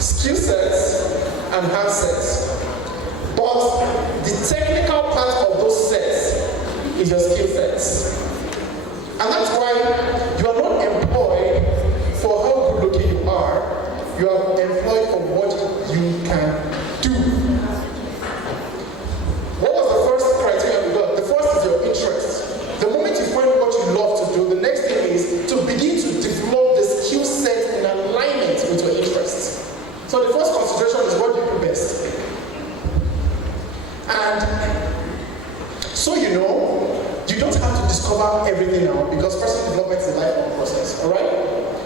skill sets, and heart sets. But the technical part of those sets is your skill sets. And that's why you are not employed for how good looking you are. You are employed for what you can do. What was the first criteria we got? The first is your interest. The moment you find what you love to do, the next thing is to begin to develop the skill set in alignment with your interests. So the first consideration is what you do best. And so you know, you don't have to discover everything now because personal development is a lifelong process, alright?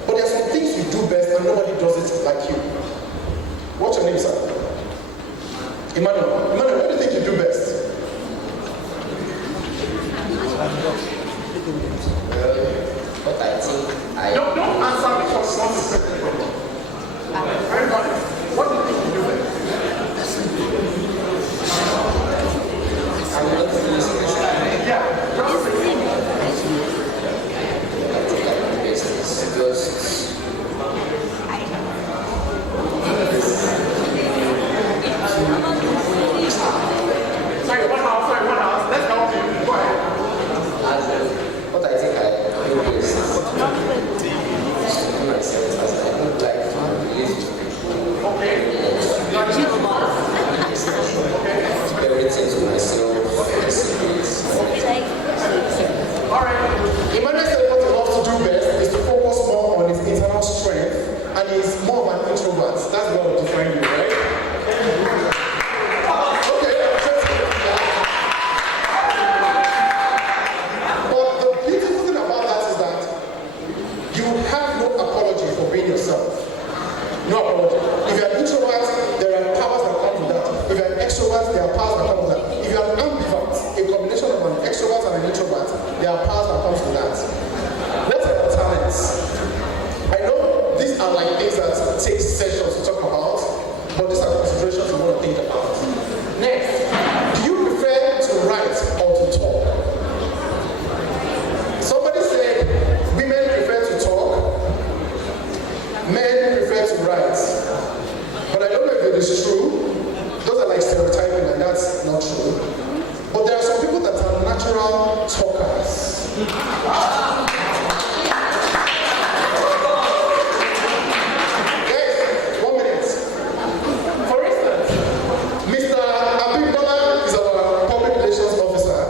But there are some things you do best and nobody does it like you. What's your name, sir? Emmanuel. Emmanuel, what do you think you do best? What I think I... Don't answer because it's not the same. What do you think you do best? I'm not really special. Yeah. Sorry, one house. Let's go to you. Go ahead. What I think I do is myself as I don't like to relate to people. Okay. Everything to myself. Alright. Emmanuel said what he loves to do best is to focus more on his internal strength and he's more of an introvert. That's what will define you, right? Okay. But the beautiful thing about that is that you have no apology for being yourself. No apology. If you're an introvert, there are powers that come with that. If you're an extrovert, there are powers that come with that. If you're an ambivert, a combination of an extrovert and an introvert, there are powers that come with that. What are your talents? I know these are like things that take sessions to talk about, but these are considerations you want to think about. Next, do you prefer to write or to talk? Somebody said women prefer to talk, men prefer to write. But I don't know if it is true. Those are like stereotyping and that's not true. But there are some people that are natural talkers. Guys, 1 minute. For instance, Mr. Abimbola is our public relations officer.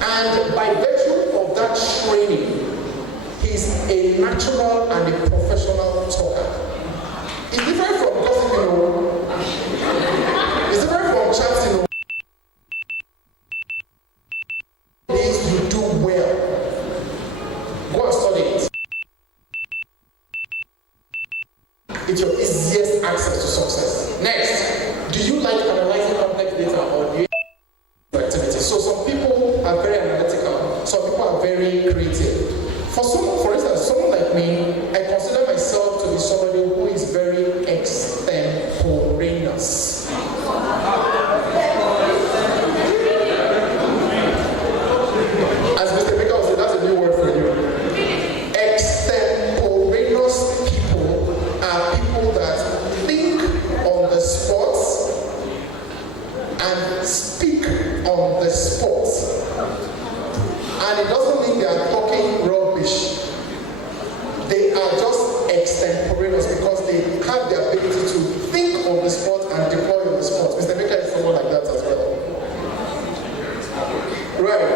And by virtue of that training, he's a natural and a professional talker. It's different from gossiping, it's different from chatting. You do well. Go and study it. It's your easiest access to success. Next, do you like analyzing complex data or do you activity? So some people are very analytical, some people are very creative. For instance, someone like me, I consider myself to be somebody who is very extemporaneous. As Mr. Baker said, that's a new word for you. Extemporaneous people are people that think on the spot and speak on the spot. And it doesn't mean they are talking rubbish. They are just extemporaneous because they have the ability to think on the spot and deploy on the spot. Mr. Baker is someone like that as well. Right.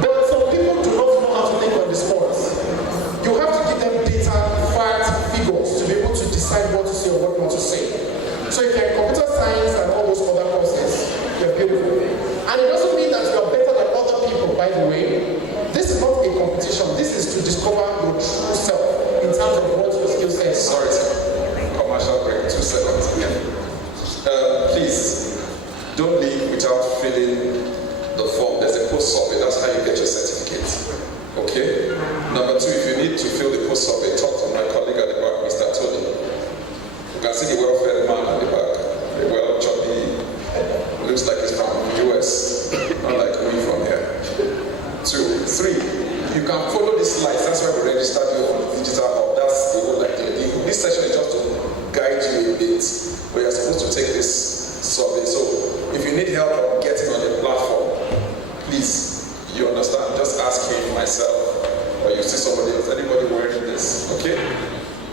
But some people do not know how to think on the spot. competition. This is to discover your true self in terms of what your skill set is. Sorry, sir. Commercial break, 2 seconds. Please, don't leave without filling the form. There's a post survey. That's how you get your certificate. Okay? Number 2, if you need to fill the post survey, talk to my colleague at the back, Mr. Tony. You can see the well-fed man at the back. The well-chubby. Looks like he's from the US. Not like we from here. 2, 3. You can follow these slides. That's why we registered you on digital hub. That's the whole idea. This session is just to guide you a bit, but you're supposed to take this survey. So if you need help on getting on the platform, please, you understand, just ask him, myself, or you see somebody else, anybody wearing this, okay?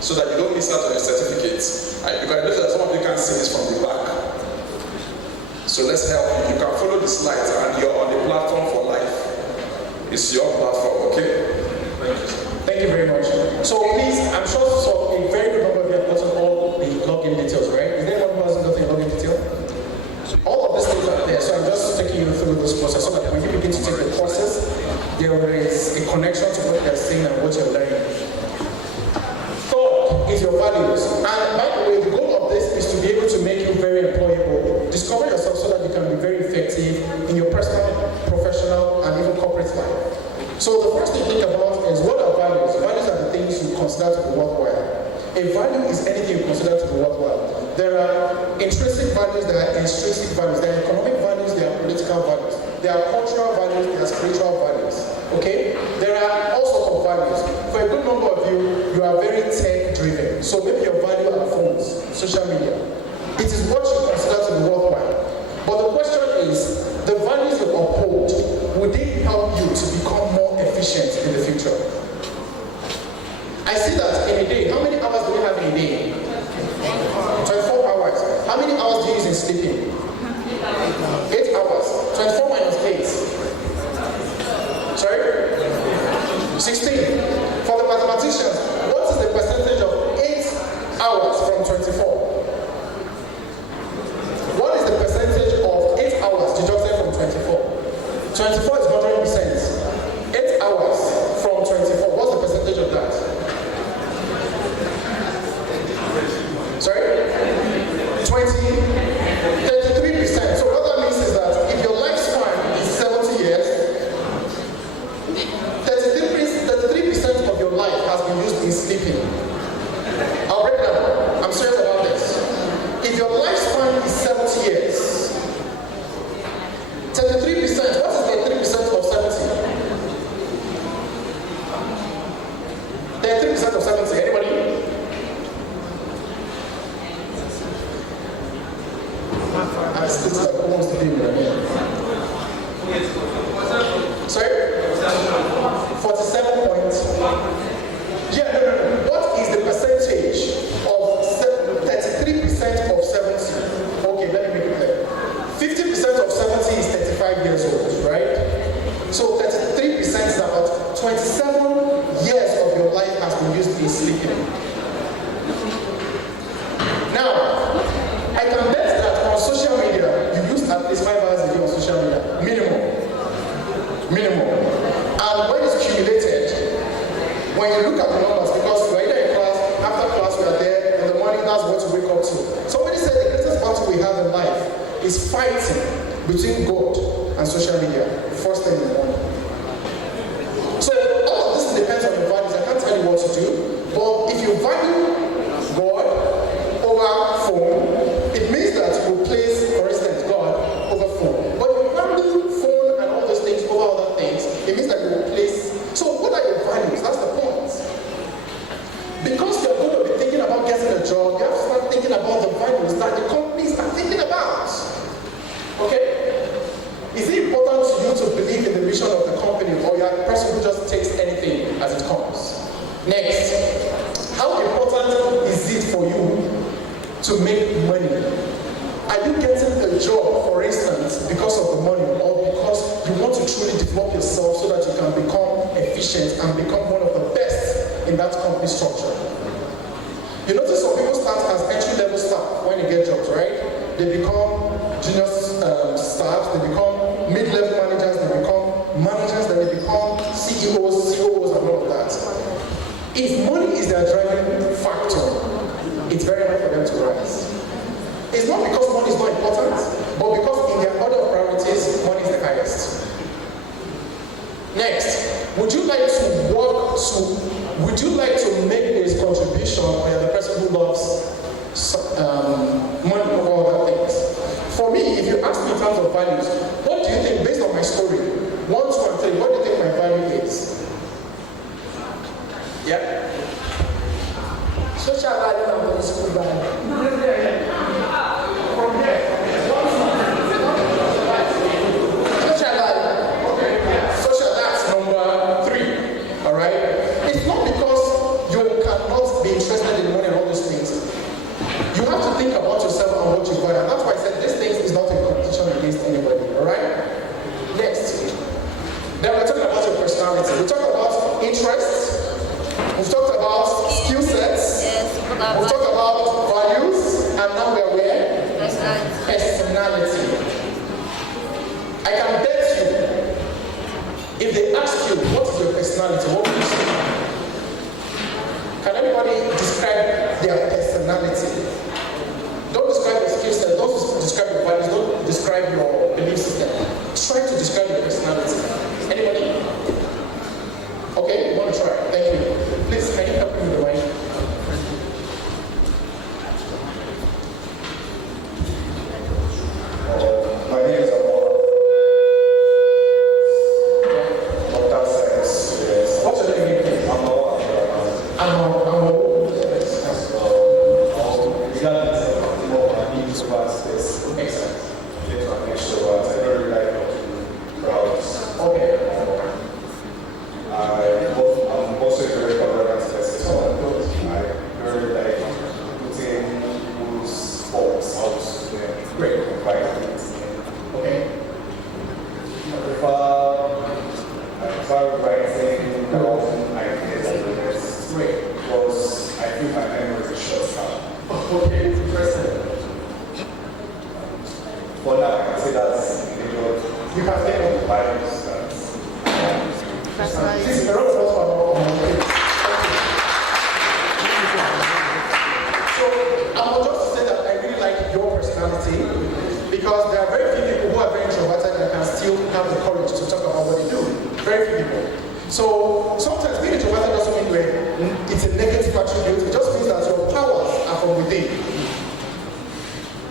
So that you don't miss out on your certificates. You can notice that some of you can't see this from the back. So let's help you. You can follow the slides and you're on the platform for life. It's your platform, okay? Thank you, sir. Thank you very much. So please, I'm sure a very good number of you have gotten all the login details, right? Is there anyone who hasn't gotten a login detail? All of these things are there, so I'm just taking you through this process so that when you begin to take the courses, there is a connection to what they're saying and what you're learning. Third is your values. And by the way, the goal of this is to be able to make you very employable. Discover yourself so that you can be very effective in your personal, professional, and even corporate life. So the first thing to think about is, what are values? Values are the things you consider to be worthwhile. A value is anything you consider to be worthwhile. There are intrinsic values, there are extrinsic values, there are economic values, there are political values, there are cultural values, there are spiritual values. Okay? There are all sorts of values. For a good number of you, you are very tech-driven. So maybe your value are phones, social media. It is what you consider to be worthwhile. But the question is, the values you uphold, would they help you to become more efficient in the future? I see that in a day. How many hours do we have in a day? 24 hours. How many hours do you use in sleeping? 8 hours. 24 minus 8. Sorry? 16. For the mathematicians, what is the percentage of 8 hours from 24? What is the percentage of 8 hours deducted from 24? 24 is 100%. 8 hours from 24. What's the percentage of that? Sorry? 33%. So what that means is that if your lifespan is 70 years, 33% of your life has been used in sleeping. I'll break it down. I'm serious about this. If your lifespan is 70 years, 33%, what is 33% of 70? 33% of 70, anybody? I still like almost the people right here. Sorry? 47 points. Yeah, no. What is the percentage of 33% of 70? Okay, let me make it clear. 50% of 70 is 35 years old, right? So 33% is about 27 years of your life has been used in sleeping. Now, I can bet that on social media, you use at least 5 hours a day on social media. Minimum. And when it's cumulated, when you look at the numbers, because we're either in class, after class we are there, in the morning that's what you wake up to. Somebody said the greatest battle we have in life is fighting between God and social media, first thing in the morning. So all of this depends on your values. I can't tell you what to do, but if you value God over phone, it means that you will place, for instance, God over phone. But if you value phone and all those things over other things, it means that you will place. So what are your values? That's the point. Because you're going to be thinking about getting a job, you have to start thinking about the values that the companies are thinking about. Okay? Is it important to you to believe in the mission of the company, or you're a person who just takes anything as it comes? Next, how important is it for you to make money? Are you getting a job, for instance, because of the money, or because you want to truly develop yourself so that you can become efficient and become one of the best in that company structure? You notice some people start as entry-level staff when they get jobs, right? They become junior staff, they become mid-level managers, they become managers, then they become CEOs, If money is their driving factor, it's very hard for them to rise. It's not because money is not important, but because in their order of priorities, money is the highest. Next, would you like to make a contribution or you're the person who loves money or other things? For me, if you ask me in terms of values, what do you think, based on my story, 1, 2, and 3, what do you think my value is? Yeah? Social value and municipal value. From here. Social value. Okay. Social, that's number 3. Alright? It's not because you cannot be interested in money and all those things. You have to think about yourself and what you value. And that's why I said this thing is not a competition against anybody. Alright? Next. Then we're talking about your personality. We talked about interests. We've talked about skill sets. We've talked about values. And now we're where? Personality. I can bet you, if they ask you, what is your personality, what would you say? Can everybody describe their personality? Don't describe your skill set, don't describe your values, don't describe your belief system. Try to describe your personality. Anybody? Okay, you want to try? Thank you. Please, can you help me with the mic? My name is Amor. Dr. Science. Yes. What's your name? Amor. Yes. Regarding more an introvert space. Excellent. An extrovert. I don't really like crowds. Okay. I'm also a very tolerant person. I very like putting people's faults out there. Great. Like, okay. I prefer writing down ideas and the rest. Great. Because I feel my memory is short now. Okay, interesting. For now, I can say that's individual. You can think of the values that. This is a round of applause for our So, I will just say that I really like your personality because there are very few people who are very introverted and can still have the courage to talk about what they do. Very few people. So, sometimes being introverted doesn't mean it's a negative attribute. It just means that your powers are from within.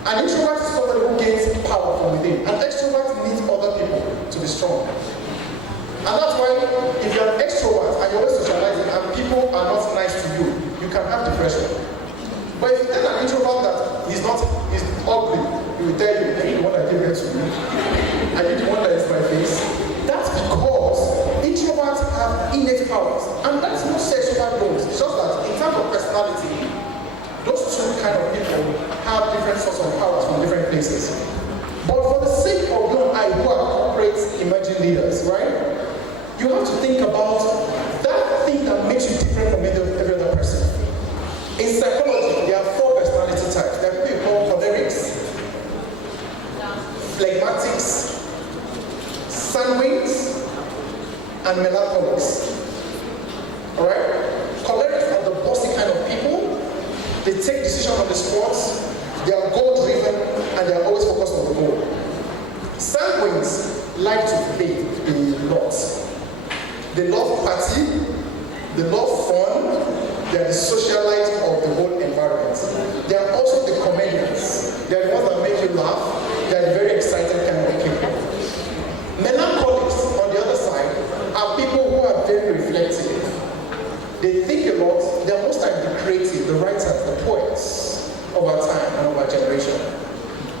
An introvert is somebody who gains power from within. An extrovert needs other people to be strong. And that's why if you're an extrovert and you're always socializing and people are not nice to you, you can have depression. But if you tell an introvert that he's ugly, he will tell you, are you the one that gave birth to me? Are you the one that is my face? That's because introverts have innate powers. And that's not sexual goals. It's just that in terms of personality, those two kind of people have different sorts of powers from different places. But for the sake of you and I who are corporate emerging leaders, right? You have to think about that thing that makes you different from every other person. In psychology, there are 4 personality types. There are people called cholerics, phlegmatics, sanguines, and melancholics. Alright? Cholerics are the bossy kind of people. They take decisions on the spot. They are goal-driven and they are always focused on the goal. Sanguines like to play a lot. They love party, they love fun, they are the socialites of the whole environment. They are also the comedians. They are the ones that make you laugh. They are the very excited kind of people. Melancholics, on the other side, are people who are very reflective. They think a lot. They are most times the creative, the writers, the poets of our time and of our generation.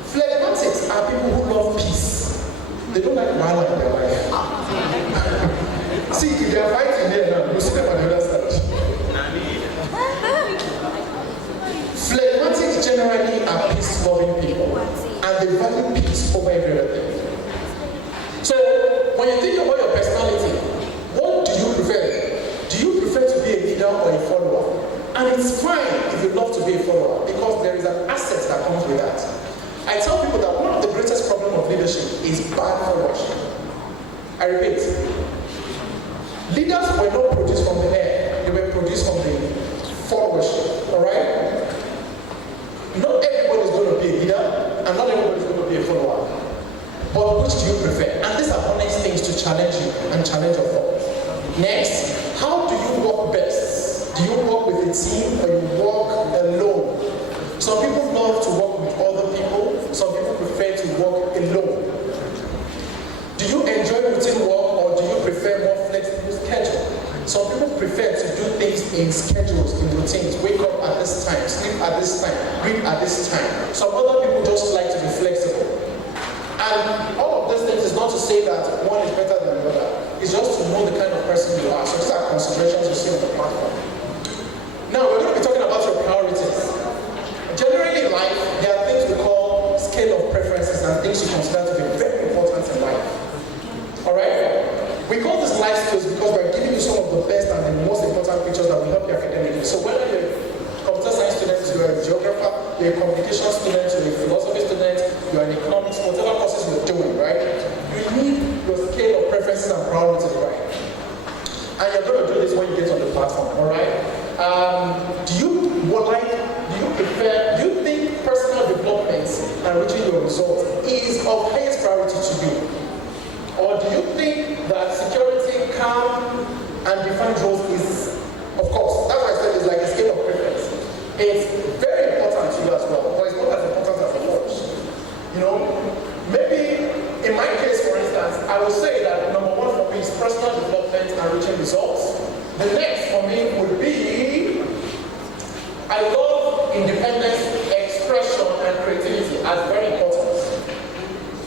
Phlegmatics are people who love peace. They don't like violence in their life. See, if they are fighting here now, you see them on the other side. Phlegmatics generally are peace-loving people, and they value peace over everything. So, when you think about your personality, what do you prefer? Do you prefer to be a leader or a follower? And it's fine if you love to be a follower, because there is an asset that comes with that. I tell people that one of the greatest problems of leadership is bad followership. I repeat, leaders were not produced from the air, they were produced from challenge you and challenge your thoughts. Next, how do you work best? Do you work with a team or you work alone? Some people love to work with other people. Some people prefer to work alone. Do you enjoy routine work or do you prefer more flexible schedule? Some people prefer to do things in schedules, in routines. Wake up at this time, sleep at this time, read at this time. Some other people just like to be flexible. And all of these things is not to say that one is better than the other. It's just to know the kind of person you are. So these are considerations you see on the platform. Now we're going to be talking about your priorities. Generally in life, there are things we call scale of preferences and things you consider to be very important in life. Alright? We call this life skills because we're giving you some of the best and the most important features that will help you academically. So whether you're a computer science student, you're a geographer, you're a communication student, you're a philosophy student, you're an economics, whatever courses you're doing, right? You need your scale of preferences and priorities right. And you're going to do this when you get on the platform, alright? Do you think personal development and reaching your results is of highest priority to you? Or do you think that security, calm, and defined roles is, of course, that's why I said it's like a scale of preference. It's very important to you as well, but it's not as important as yours. You know, maybe in my case, for instance, I would say that number one for me is personal development and reaching results. The next for me would be, I love independence, expression, and creativity as very important.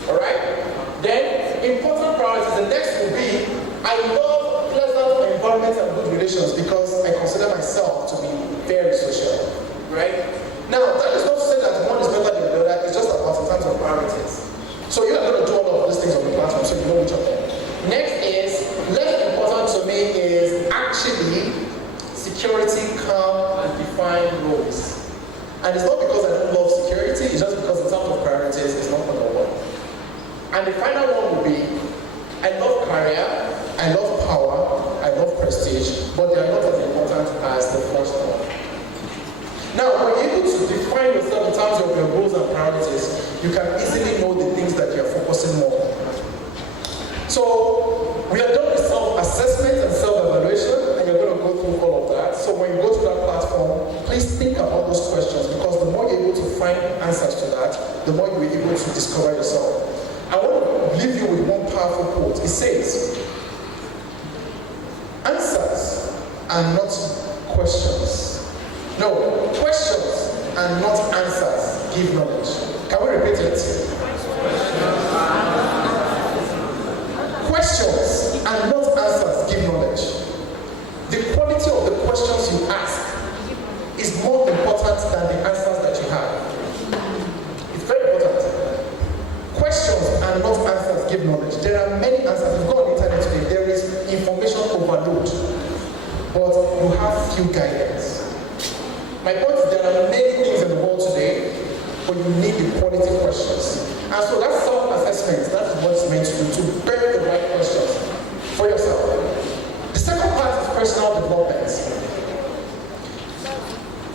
Alright? Then, important priorities, the next will be, I love pleasant environment and good relations because I consider myself to be very social. Right? Now, that is not to say that one is better than the other, it's just about in terms of priorities. So you are going to do all of these things on the platform so you know which of them. Next is, less important to me is actually security, calm, and defined roles. And it's not because I don't love security, it's just because in terms of priorities, it's not number one. And the final one will be, I love career, I love power, I love prestige, but they are not as important as the first one. Now, when you're able to define yourself in terms of your goals and priorities, you can easily know the things that you're focusing more on. So, we are done with self-assessment and self-evaluation, and you're going to go through all of that. So when you go to that platform, please think about those questions, because the more you're able to find answers to that, the more you'll be able to discover yourself. I want to leave you with one powerful quote. It says, answers are not questions. No, questions and not answers give knowledge. Can we repeat it? Questions and not answers give knowledge. The quality of the questions you ask is more important than the answers that you have. It's very important. Questions and not answers give knowledge. There are many answers. If you go on the internet today, there is information overload, but you have few guidance. My point is there are many things in the world today, but you need the quality questions. And so that self-assessment, that's what it's meant to do, to bear the right questions for yourself. The second part is personal development.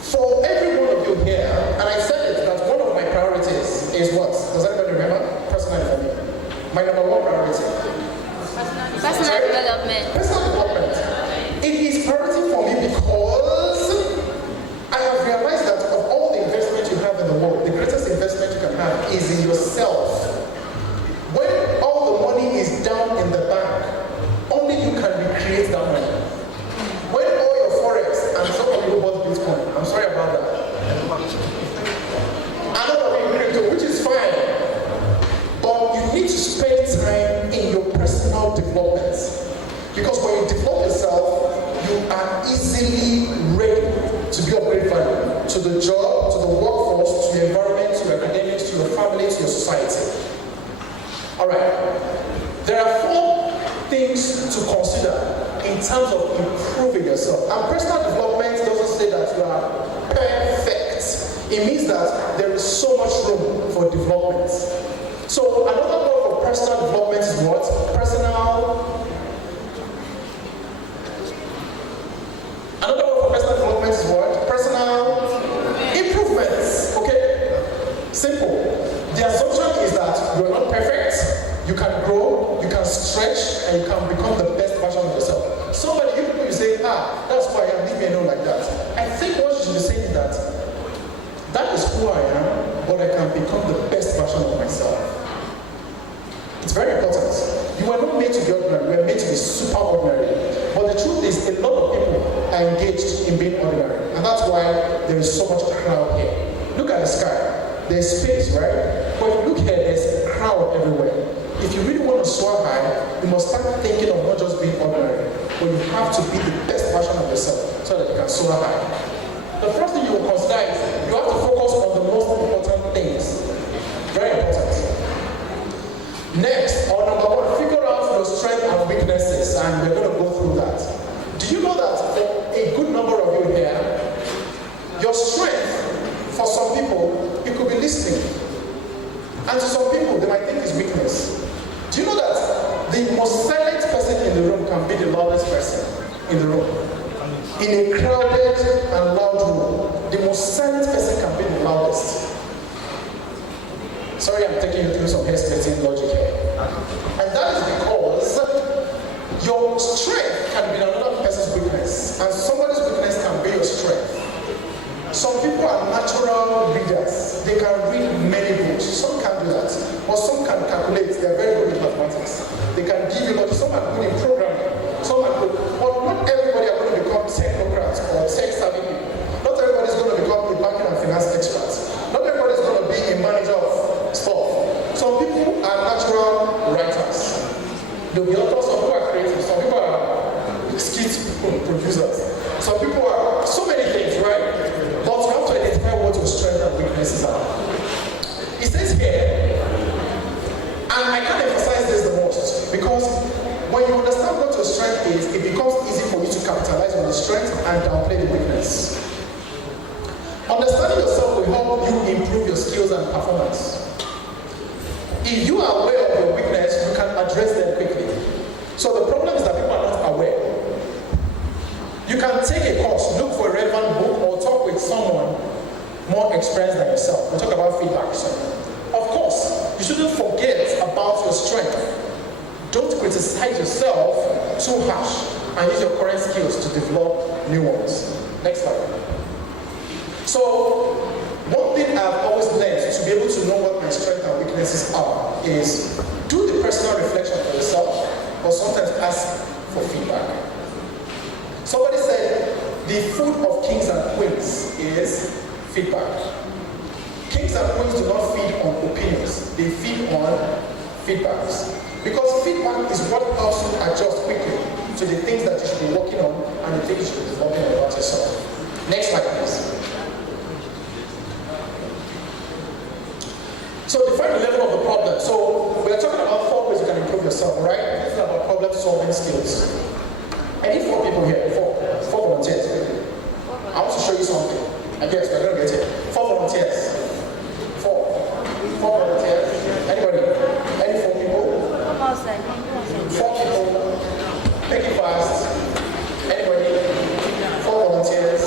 For every one of you here, and I said it, that one of my priorities is what? Does anybody remember? Personal development. My number one priority. Personal development. Personal development. It is priority for me because I have realized that of all the investment you have in the world, the greatest investment you can have is in yourself. When all the money is down in the bank, only you can recreate that money. When all your forex, and some of you bought Bitcoin, I'm sorry about that. I know of you crypto, which is fine. But you need to spend time in your personal development. Because when you develop yourself, you are easily ready to be of great value to the job, to the workforce, to your environment, to your academics, to your family, to your society. Alright. There are 4 things to consider in terms of improving yourself. And personal development doesn't say that you are perfect. It means that there is so much room for development. So another word for personal development is what? Another word for personal development is what? Personal improvements. Okay? Simple. The assumption is that you are not perfect, you can grow, you can stretch, and somebody, you people, you say, that's why I am, leave me alone like that. I think what you should be saying is that is who I am, but I can become the best version of myself. It's very important. You were not made to be ordinary, you were made to be super ordinary. But the truth is, a lot of people are engaged in being ordinary. And that's why there is so much crowd here. Look at the sky. There's space, right? But if you look here, there's a crowd everywhere. If you really want to soar high, you must start thinking of not just being ordinary, but you have to be the best version of yourself so that you can soar high. The first thing you will consider is you have to focus on the most important things. Very important. Next, or number one, figure out your strengths and weaknesses, and we're going to go through that. Do you know that for a good number of you here, your strength, for some people, it could be listening. And to some people, they might think it's weakness. Do you know that the most silent person in the room can be the loudest person in the room? In a crowded and loud room, the most silent person can be the loudest. Sorry, I'm taking you through some hair-splitting logic here. And that is because your strength can be another person's weakness, and somebody's weakness can be your strength. Some people are natural readers. They can read many books. Some can do that. Or some can calculate. They're very good in mathematics. They can give you logic. Some are good in programming. Some are good. But not everybody are going to become technocrats or tech-savvy people. Not everybody is going to become a banking and finance expert. Not everybody is going to be a manager of stuff. Some people are natural writers. They'll be authors. Some people are creative. Some people are skit producers. Some people are so many things, right? But you have to identify what your strengths and weaknesses are. It says here, and I can't emphasize this the most, because when you understand what your strength is, it becomes easy for you to capitalize on the strength and downplay the weakness. Understanding yourself will help you improve your skills and performance. If you are aware of your weakness, you can address them quickly. So the problem is that people are not aware. You can take a course, look for a relevant book, or talk with someone more experienced than yourself. We'll talk about feedback soon. Of course, you shouldn't forget about your strength. Don't criticize yourself too harsh and use your current skills to develop new ones. Next slide. So, one thing I've always learned to be able to know what my strengths and weaknesses are is do the personal reflection for yourself, or sometimes ask for feedback. Somebody said the food of kings and queens is feedback. Kings and queens do not feed on opinions, they feed on feedbacks. Because feedback is what helps you adjust quickly to the things that you should be working on and the things you should be developing about yourself. Next slide, please. So define the level of the problem. So we are talking about 4 ways you can improve yourself, right? This is about problem solving skills. I need 4 people here, 4 volunteers. I want to show you something. I guess we're going to get it. 4 volunteers. 4 volunteers. Anybody? Any 4 people? 4 people. Make it fast. Anybody? 4 volunteers.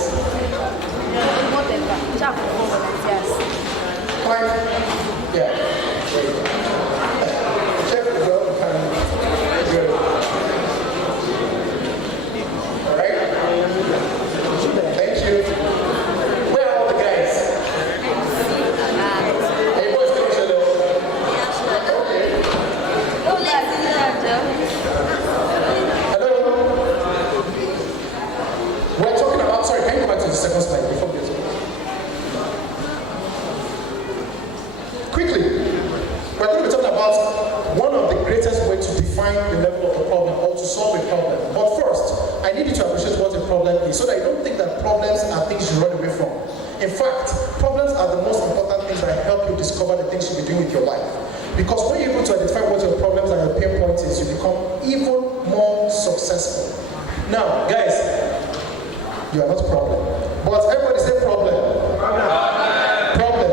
5. Yeah. Check the girl can do it. Alright? Thank you. Where are all the guys? Hey boys, come show them. Okay. Hello? We're talking about, sorry, can you go back to the second slide before we get to quickly, we're going to be talking about one of the greatest ways to define the level of the problem or to solve a problem. But first, I need you to appreciate what a problem is so that you don't think that problems are things you run away from. In fact, problems are the most important things that help you discover the things you'll be doing with your life. Because when you're able to identify what your problems and your pain points is, you become even more successful. Now, guys, you are not a problem. But everybody say problem. Problem.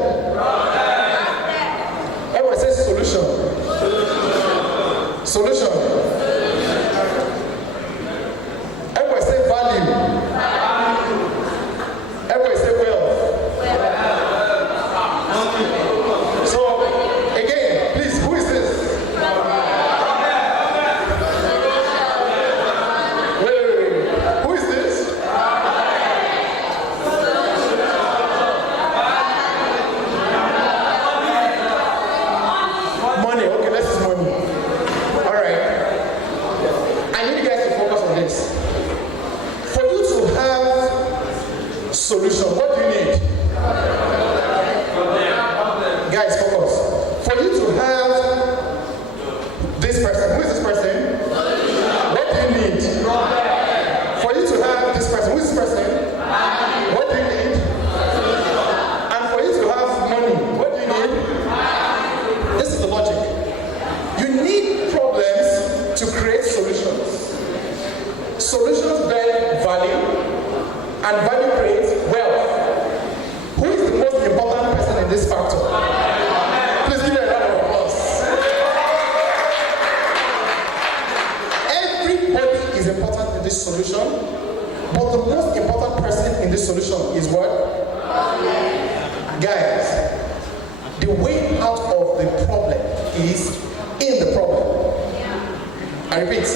Everybody say solution. Solution. Everybody say value. Everybody say wealth. So, again, please, who is this? Wait. solution. What do you need? Guys, focus. For you to have this person, who is this person? What do you need? For you to have this person, who is this person? What do you need? And for you to have money, what do you need? This is the logic. You need problems to create solutions. Solutions bring value, and value creates wealth. Who is the most important person in this factor? Please give me a round of applause. Everybody is important in this solution, but the most important person in this solution is what? Guys, the way out of the problem is in the problem. I repeat.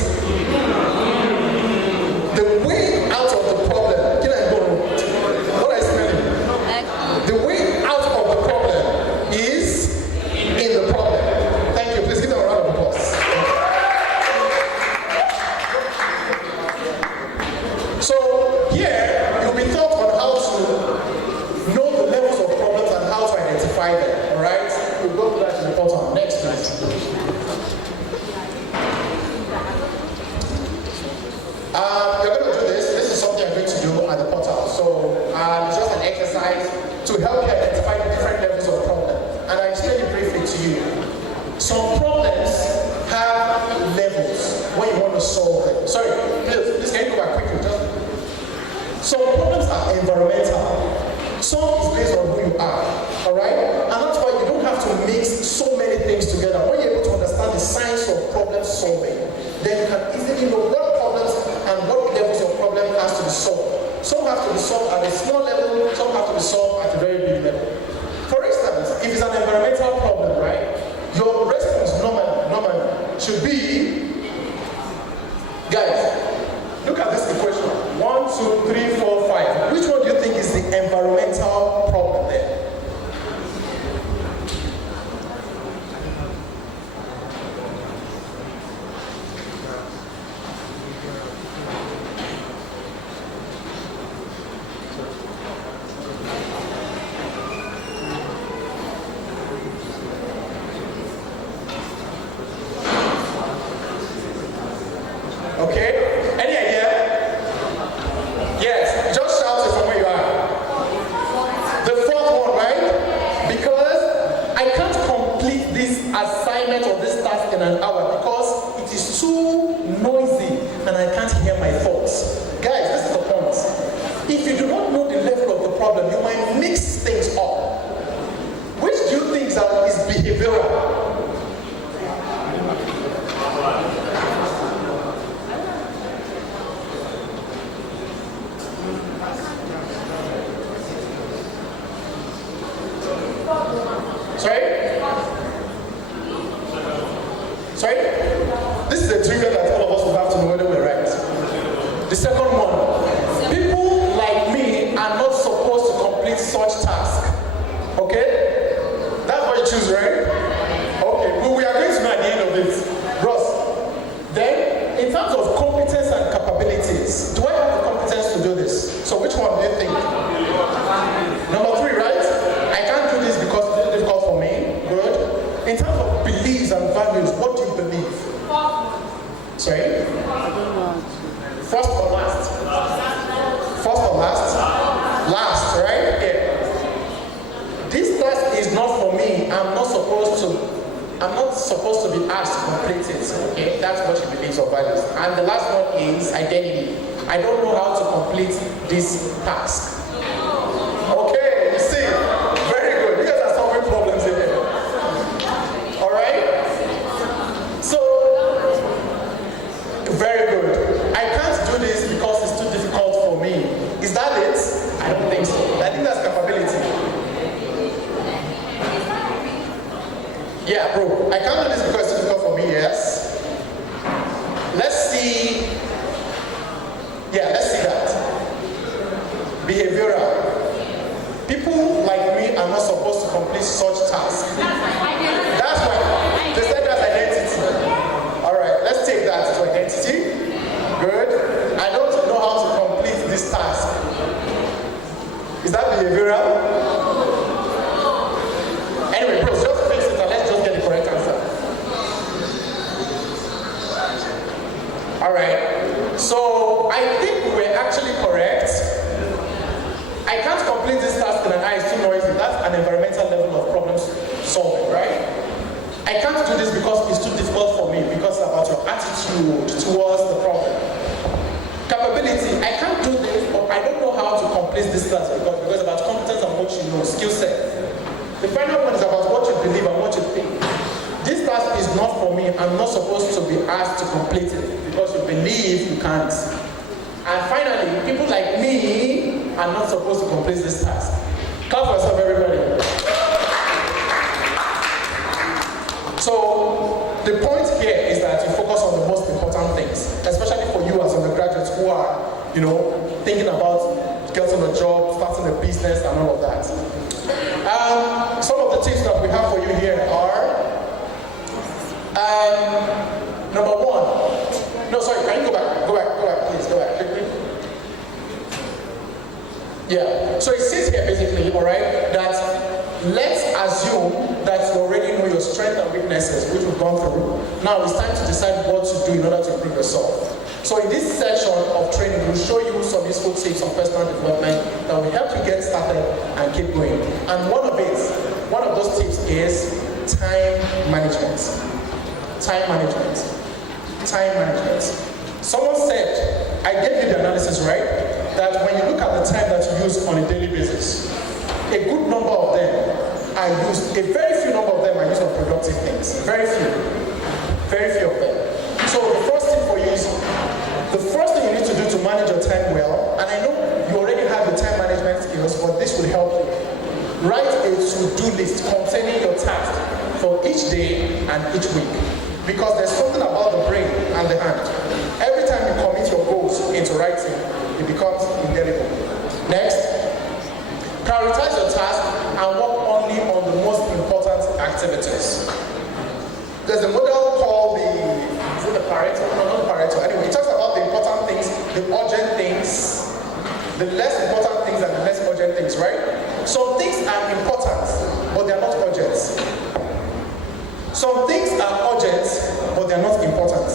The way out of the problem, can I go? What I smelling? The way out of the problem is in the problem. Thank you. Please give them a round of applause. So here you'll be taught on how to know the levels of problems and how to identify them. All right? We'll go to that in the portal. Next, please. You're going to do this. This is something I'm going to do at the portal. So it's just an exercise to help you identify the different levels of problem. And I explain it briefly to you. Some problems have levels when you want to solve them. Sorry, please can you go back quickly? Some problems are environmental. Some is based on who you are. Alright? And that's why you don't have to mix so many things together. When you're able to understand the science of problem solving, then you can easily know what problems and what levels of problem has to be solved. Some have to be solved at a small level, some have to be solved at a very big level. For instance, if it's an environmental problem, right, your response normally should be, guys, look at this equation. 1, 2, 3, 4, 5. Which one do you think is the environmental problem there? Okay? Any idea? Yes, just shout it from where you are. The fourth one, right? Because I can't complete this assignment or this task in an hour because it is too noisy and I can't hear my thoughts. Guys, this is the point. If you do not know the level of the problem, you might mix things up. Which do you think is behavioral? Sorry? This is a trigger that all of us will have to know whether we're right. The second one. People like me are not supposed to complete such tasks. Okay? That's what you choose, right? Okay, but we are going to know at the end of it. Ross, then, in terms of competence and capabilities, do I have the competence to do this? So which one do you think? Number 3, right? I can't do this because it's difficult for me. Good. In terms of beliefs and values, what do you believe? Sorry? First or last? First or last? Last, right? Yeah. This task is not for me. I'm not supposed to be asked to complete it. Okay? That's what you believe or values. And the last one is identity. I don't know how to complete this task. Okay, you see? Very good. You guys are solving problems in here. Alright? So, very good. I can't do this because it's too difficult for me. Is that it? I don't think so. I think that's capability. Yeah, bro. I can't do this because it's too difficult for me, yes? Let's see. Yeah, let's see that. Behavioral. People like me are not supposed to complete such tasks. That's why they said that's identity. Alright, let's take that to identity. Good. I don't know how to complete this task. behavioral? Anyway, bros, just fix it and let's just get the correct answer. Alright, so I think we're actually correct. I can't complete this task in an eye, it's too noisy. That's an environmental level of problem solving, right? I can't do this because it's too difficult for me, because it's about your attitude towards the problem. Capability, I can't do this, but I don't know how to complete this task because it's about competence and what you know, skill set. The final one is about what you believe and what you think. This task is not for me. I'm not supposed to be asked to complete it because you believe you can't. And finally, people like me are not supposed to complete this task. Clap for yourself, everybody. So the point here is that you focus on the most important things, especially for you as undergraduates who are, thinking about getting a job, starting a business, and all of that. Some of the tips that we have for you here are, number one. No, sorry, can you go back, please, go back. Yeah, so it says here basically, all right, that let's assume that you already know your strengths and weaknesses, which we've gone through. Now it's time to decide what to do in order to improve yourself. So in this section of training, we'll show you some useful tips on personal development that will help you get started and keep going. And one of those tips is time management. Time management. Someone said, I gave you the analysis, right? That when you look at the time that you use on a daily basis, a good number of them are used, a very few number of them are used on productive things. Very few of them. So the first thing for you is, the first thing you need to do to manage your time well, and I know you already have the time management skills, but this will help you. Write a to-do list containing your tasks for each day and each week. Because there's something about the brain and the hand. Every time you commit your goals into writing, it becomes indelible. Next, prioritize your task and work only on the most important activities. There's a model called is it the Pareto? No, not the Pareto. Anyway, it talks about the important things, the urgent things, the less important things and the less urgent things, right? Some things are important, but they're not urgent. Some things are urgent, but they're not important.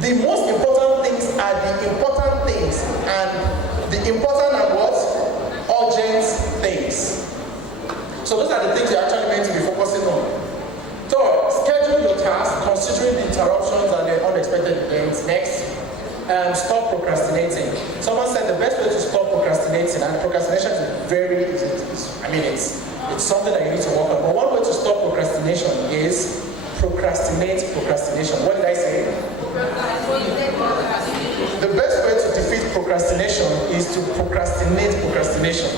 The most important things are the important things, and the important are what? Urgent things. So those are the things you're actually meant to be focusing on. So, schedule your tasks, considering the interruptions and the unexpected events. Next, stop procrastinating. Someone said the best way to stop procrastinating, and procrastination is very easy. It's something that you need to work on. But one way to stop procrastination is procrastination. What did I say? The best way to defeat procrastination is to procrastinate procrastination.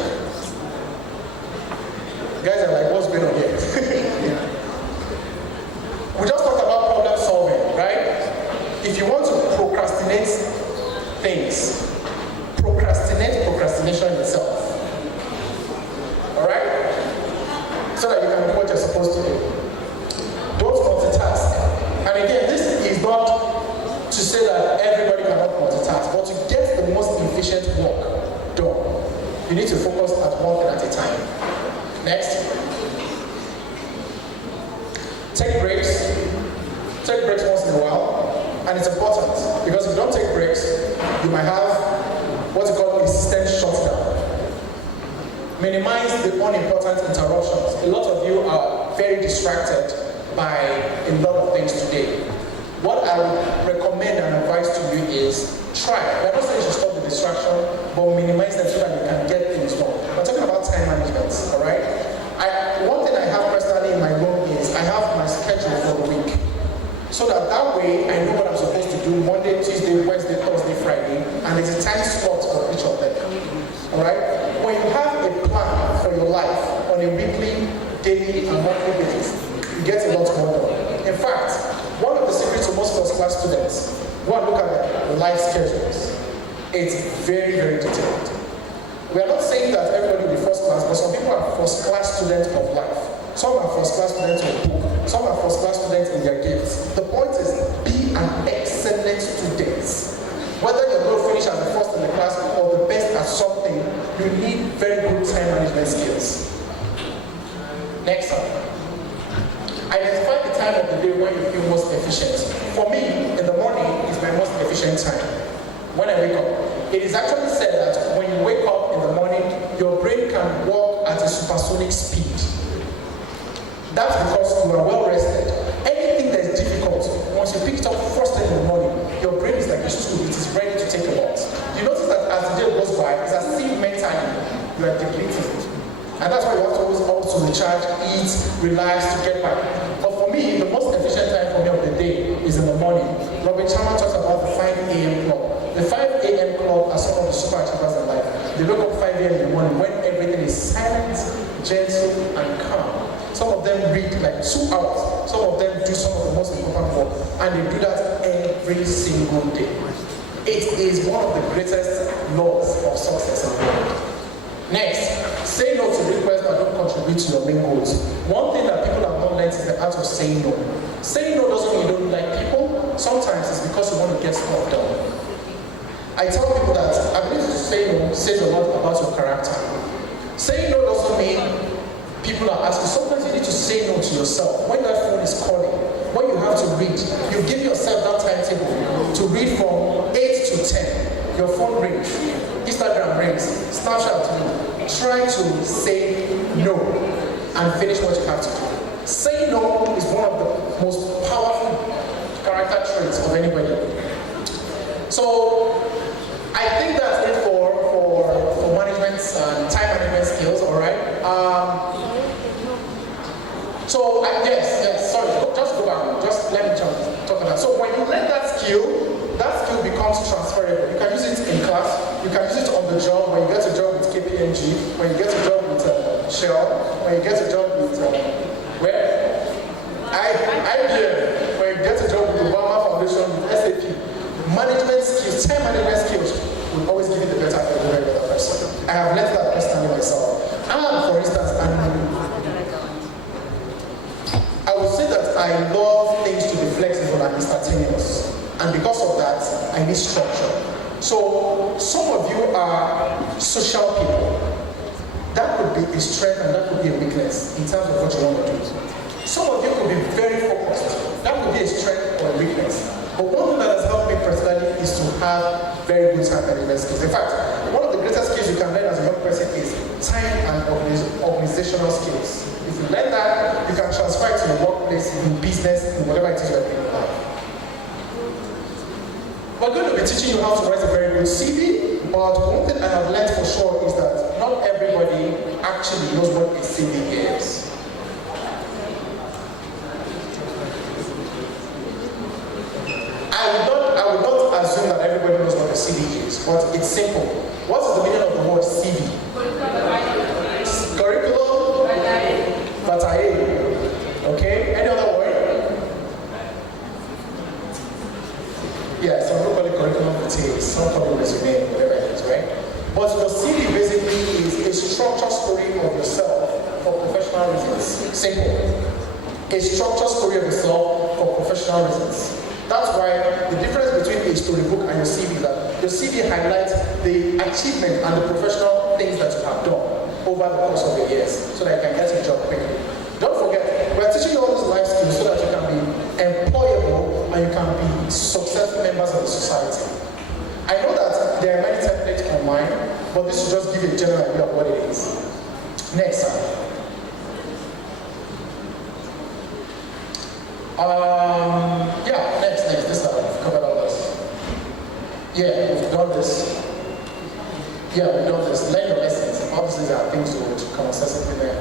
You guys are like, what's going on here? We just talked about problem solving, right? If you want to procrastinate things, procrastinate procrastination yourself. Alright? So that you can do what you're supposed to do. Don't multitask. And again, this is not to say that everybody cannot multitask, but to get the most efficient work done, you need to focus at one thing at a time. Next. Take breaks. Take breaks once in a while. And it's important, because if you don't take breaks, you might have what's called a system shutdown. Minimize the unimportant interruptions. A lot of you are very distracted by a lot of things today. What I would recommend and advise to you is try. We're not saying you should stop the distraction, but minimize them so that you can get things done. We're talking about time management, all right? One thing I have personally in my room is I have my schedule for the week. So that way I know what I'm supposed to do Monday, Tuesday, Wednesday, Thursday, Friday, and there's a time slot for each of them. All right? When you have a plan for your life on a weekly, daily, and monthly basis, you get a lot more done. In fact, one of the secrets to most first-class students, go and look at their life schedules. It's very, very detailed. We are not saying that everybody will be first class, but some people are first-class students of life. Some are first-class students of book. Some are first-class students in their gifts. The point is, be an excellent student. Whether you're going to finish as the first in the class or the best at something, you you need very good time management skills. Next one. Identify the time of the day when you feel most efficient. For me, in the morning is my most efficient time. When I wake up. It is actually said that when you wake up in the morning, your brain can work at a supersonic speed. That's because you are well rested. Anything that is difficult, once you pick it up first thing in the morning, your brain is like a stool, it is ready to take a lot. You notice that as the day goes by, it's as if mentally you are depleting. And that's why you have to always also recharge, eat, relax to get back. But for me, the most efficient time for me of the day is in the morning. Robert Chama talks about the 5 a.m. club. The 5 a.m. club are some of the super achievers in life. They wake up 5 a.m. in the morning when everything is silent, gentle, and calm. Some of them read like 2 hours. Some of them do some of the most important work. And they do that every single day. It is one of the greatest laws of success in the world. Next, say no to requests that don't contribute to your main goals. One thing that people have not learned is the art of saying no. Saying no doesn't mean you don't like people. Sometimes it's because you want to get stuff done. I tell people that ability to say no says a lot about your character. Saying no doesn't mean people are asking. Sometimes you need to say no to yourself. When that phone is calling, when you have to read, you give yourself that timetable to read from 8 to 10. Your phone rings, Instagram rings, Snapchat rings. Try to say no and finish what you have to do. Saying no is one of the most powerful character traits of anybody. So I think that's it for management and time management skills, all right? Yes, sorry, just go back. Just let me talk about that. So when you learn that skill becomes transferable. You can use it in class, you can use it on the job, when you get a job with KPMG, when you get a job with Shell, when you get a job with, IBM, when you get a job with the Obama Foundation, with SAP. Management skills, time management skills will always give you the better for the regular person. I have learned that personally myself. And for instance, I would say that I love things to be flexible and instantaneous. And because of that, I need structure. So some of you are social people. That could be a strength and that could be a weakness in terms of what you want to do. Some of you could be very focused. That could be a strength or a weakness. But one thing that has helped me personally is to have very good time management skills. In fact, one of the greatest skills you can learn as a young person is time and organizational skills. If you learn that, you can transfer it to your workplace, in business, in whatever it is you're doing in life. We're going to be teaching you how to write a very good CV, but one thing I have learned for sure is that not everybody actually knows what a CV is. I would not assume that everybody knows what a CV is, but it's simple. What is the meaning of the word CV? Curriculum? Bataille. Okay? Any other word? Yeah, some people call it curriculum vitae, some call it resume, whatever it is, right? But your CV basically is a structured story of yourself for professional reasons. Simple. A structured story of yourself for professional reasons. That's why the difference between a storybook and your CV is that your CV highlights the achievement and the professional things that you have done over the course of the years so that you can get a job quickly. Don't forget, we're teaching you all these life skills so that you can be employable and you can be successful members of the society. I know that there are many templates online, but this will just give you a general idea of what it is. Next slide. Next. This time we've covered all this. Yeah, we've done this. Learn your lessons. Obviously, there are things you would consistently learn.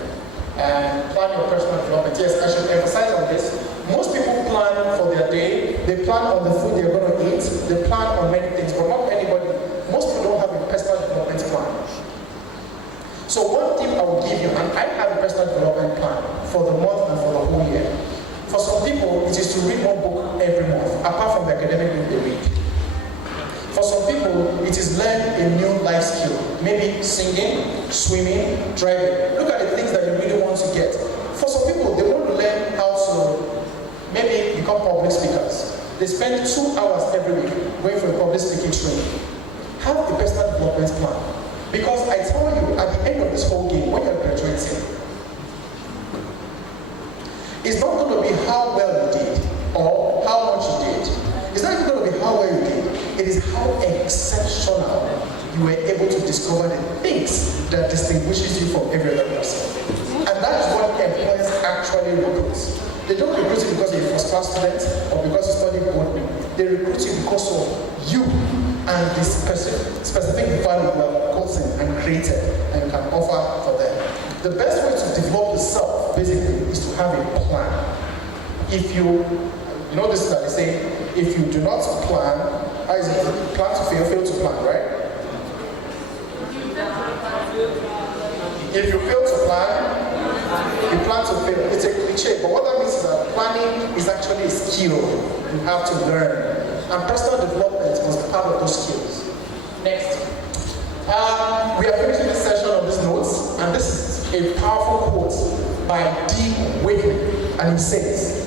And plan your personal development. Yes, I should emphasize on this. Most people plan for their day. They plan on the food they're going to eat. They plan on many things, but not anybody. Most people don't have a personal development plan. So one tip I will give you, and I have a personal development plan for the month and for the whole year. For some people, it is to read one book every month, apart from the academic book they read. For some people, it is learn a new life skill. Maybe singing, swimming, driving. Look at the things that you really want to get. For some people, they want to learn how to maybe become public speakers. They spend 2 hours every week going for a public speaking training. Have a personal development plan. Because I tell you, at the end of this whole game, when you're graduating, it's not going to be how well you did or how much you did. It's not even going to be how well you did. It is how exceptional you were able to discover the things that distinguishes you from every other person. And that is what employers actually recruit. They don't recruit you because you're a first-class student or because you study botany. They recruit you because of you and the specific value you have gotten and created and you can offer for them. The best way to develop yourself, basically, is to have a plan. If you know this is that they say, if you do not plan, how is it? Plan to fail to plan, right? If you fail to plan, you plan to fail. It's a cliche, but what that means is that planning is actually a skill you have to learn. And personal development must be part of those skills. Next. We are finishing this session on these notes, and this is a powerful quote by D. Wakeman, and he says,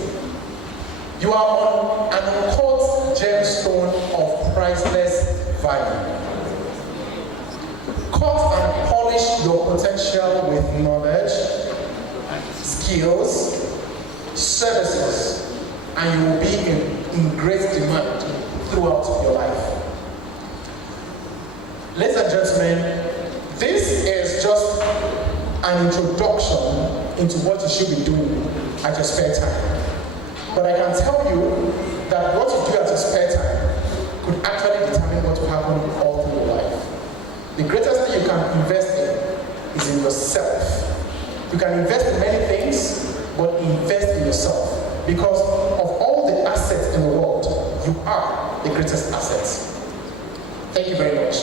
"You are on an uncut gemstone of priceless value. Cut and polish your potential with knowledge, skills, services, and you will be in great demand throughout your life." Ladies and gentlemen, this is just an introduction into what you should be doing at your spare time. But I can tell you that what you do at your spare time could actually determine what will happen all through your life. The greatest thing you can invest in is in yourself. You can invest in many things, but invest in yourself. Because of all the assets in the world, you are the greatest assets. Thank you very much.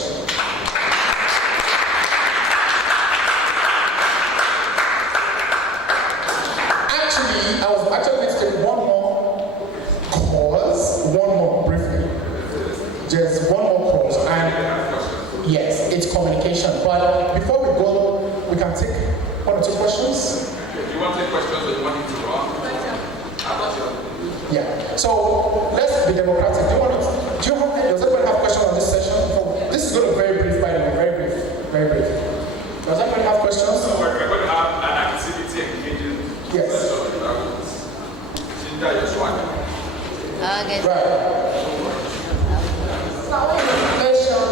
I was actually going to take one more briefly. Just one more course, and yes, it's communication. But before we go, we can take one or two questions. You want to take questions or you want me to go on? Yeah. So let's be democratic. Does everyone have questions on this session? This is going to be very brief, by the way. Very brief. Very brief. Does everyone have questions? So we're going to have an activity engaging. Yes. Right. Now, when you mention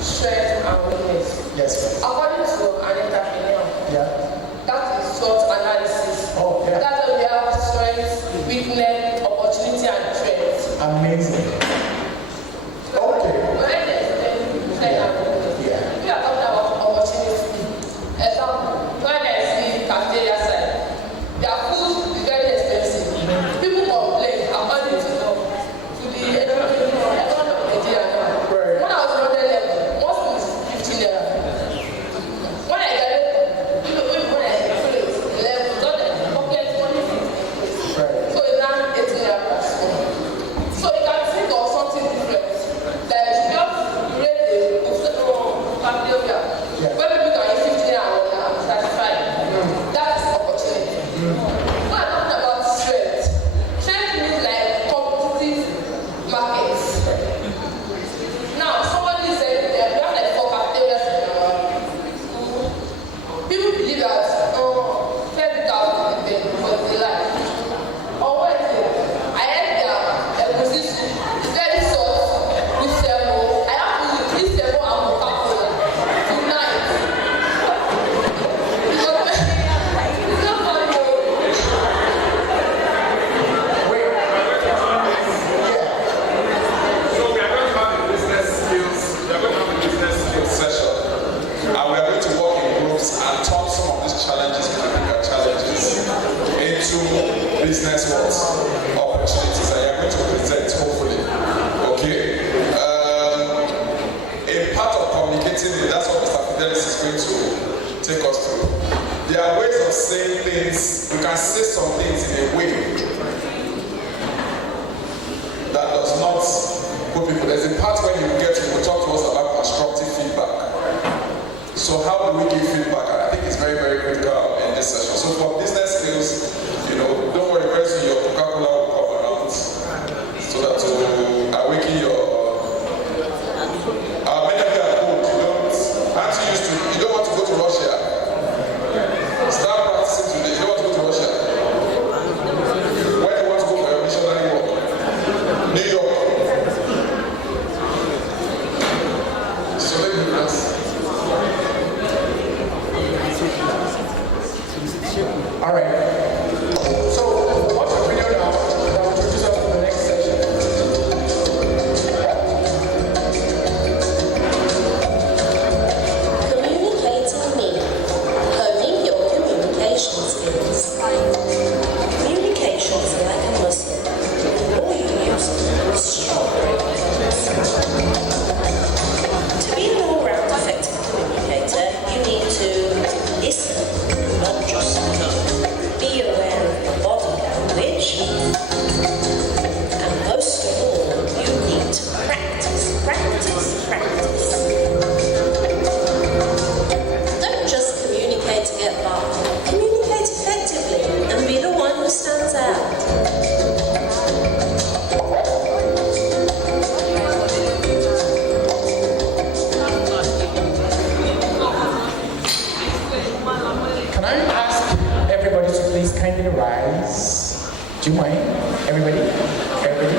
strength and weakness, yes. According to an entrepreneur, that is SWOT analysis. Oh, yeah. That's where we have strength, weakness, opportunity, and threats. Amazing. Okay. When there's strength and weakness, we are talking about opportunity. Example, when I see cafeteria side, their food is very expensive. People complain according to the economy of Nigeria now. When I was on the level, most food is 15 naira. When I get when I inflate the level, not the pocket money is so it's now 18 naira plus one. So you can think of something different. That you just create a cafeteria where people can use 15 naira and satisfied. That's opportunity. When I'm talking about strength, strength means like competitive markets. Now, somebody said we have like 4 cafeterias in our school. People believe that fair without the because they lie. On Wednesday, I had their position. It's very soft with several. I have to use several and coca-cola tonight. It's not funny. So we are going to have a business skills session. And we are going to work in groups and turn some of these challenges, critical challenges, into business opportunities. And you are going to present, hopefully. Okay. A part of communicating, that's what Mr. Fidelis is going to take us through. There are ways of saying things. You can say some things in a way that does not put people. There's a part when you get to talk to us about constructive feedback. So how do we give feedback? And I think it's very, very critical in this session. So for business skills, don't worry, very soon your Coca-Cola will come around so that will awaken your. Many of you are cold. Aren't you used to Do you mind? Everybody? Everybody?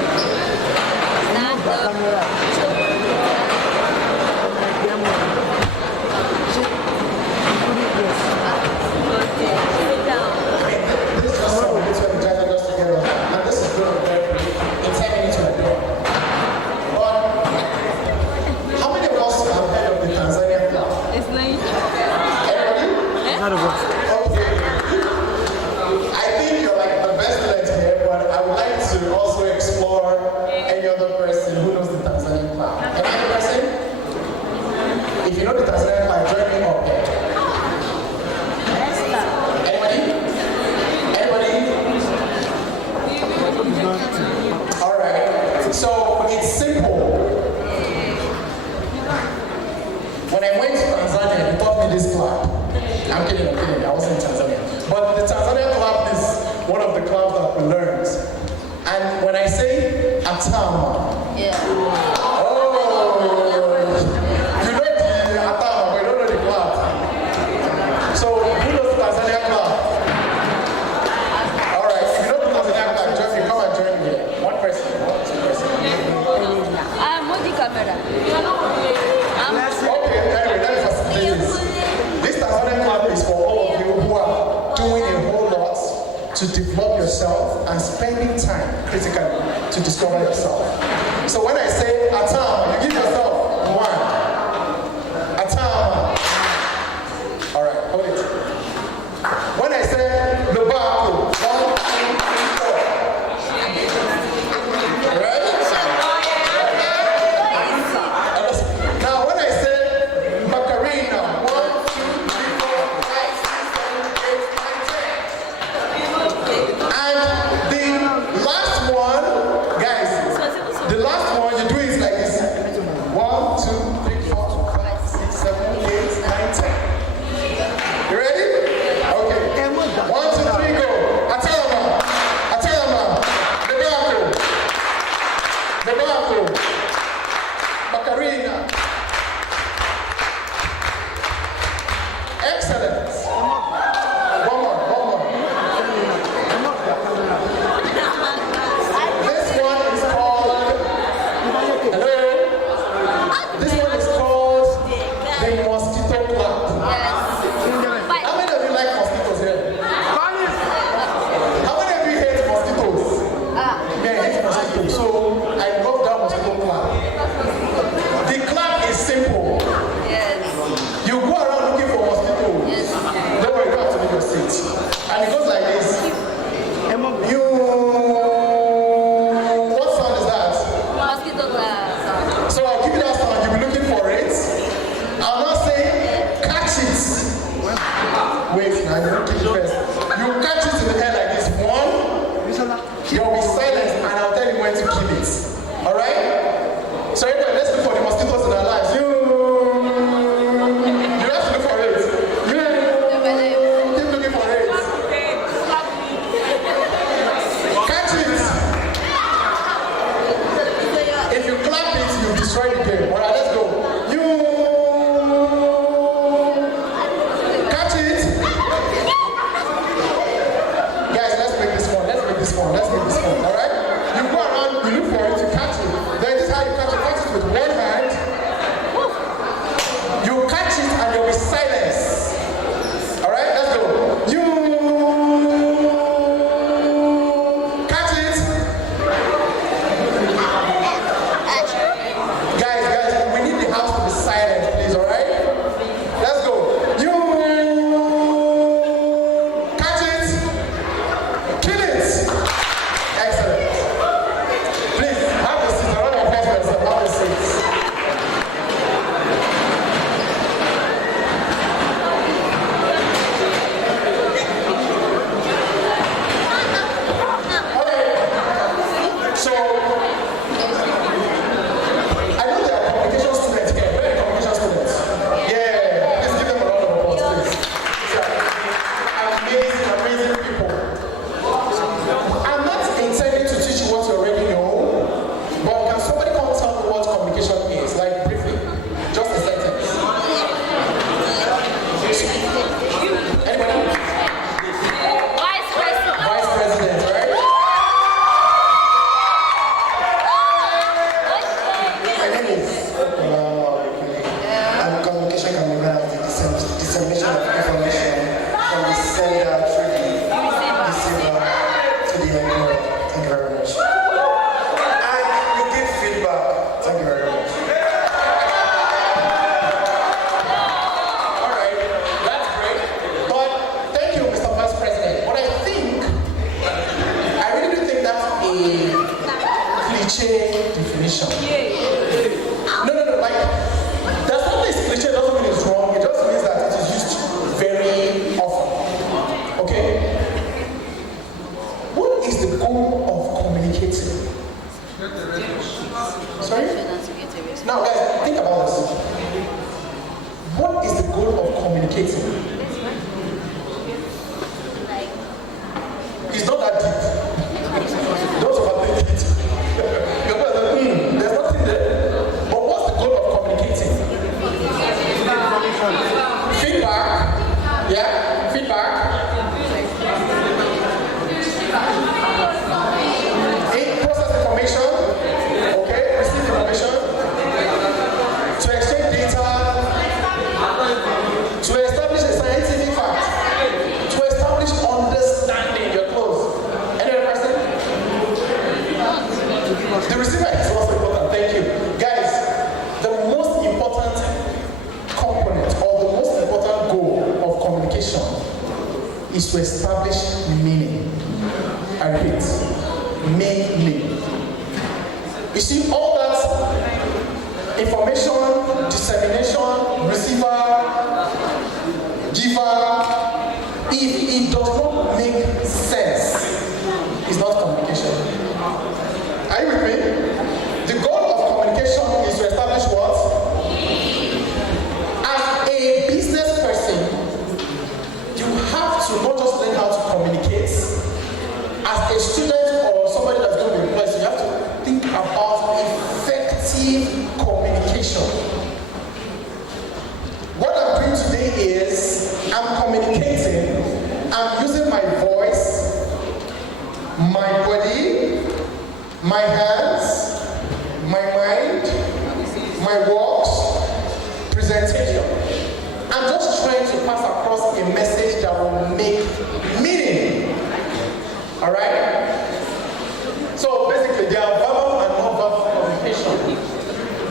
To develop yourself and spending time critically to discover yourself. So when I say Atam, you give yourself one. Atam. All right, hold it. When I say Lobako, 1, 2, 3, 4. Right? Now when I say Macarena, 1, 2, 3, 4, 5, 6, 7, 8, 9, 10. And the last one, guys, the last one you do is like this. 1, is to establish meaning. I repeat, meaning. You see, all that information, dissemination, receiver, giver, if it does not make sense, it's not communication. Are you with me? The goal of communication is to establish what? As a business person, you have to not just learn how to communicate. As a student or somebody that's going to be employed, you have to think about effective communication. What I'm doing today is I'm communicating, I'm using my voice, my body, my hands, my mind, my works, presentation. I'm just trying to pass across a message that will make meaning. Alright? So basically, there are verbal and non-verbal communication.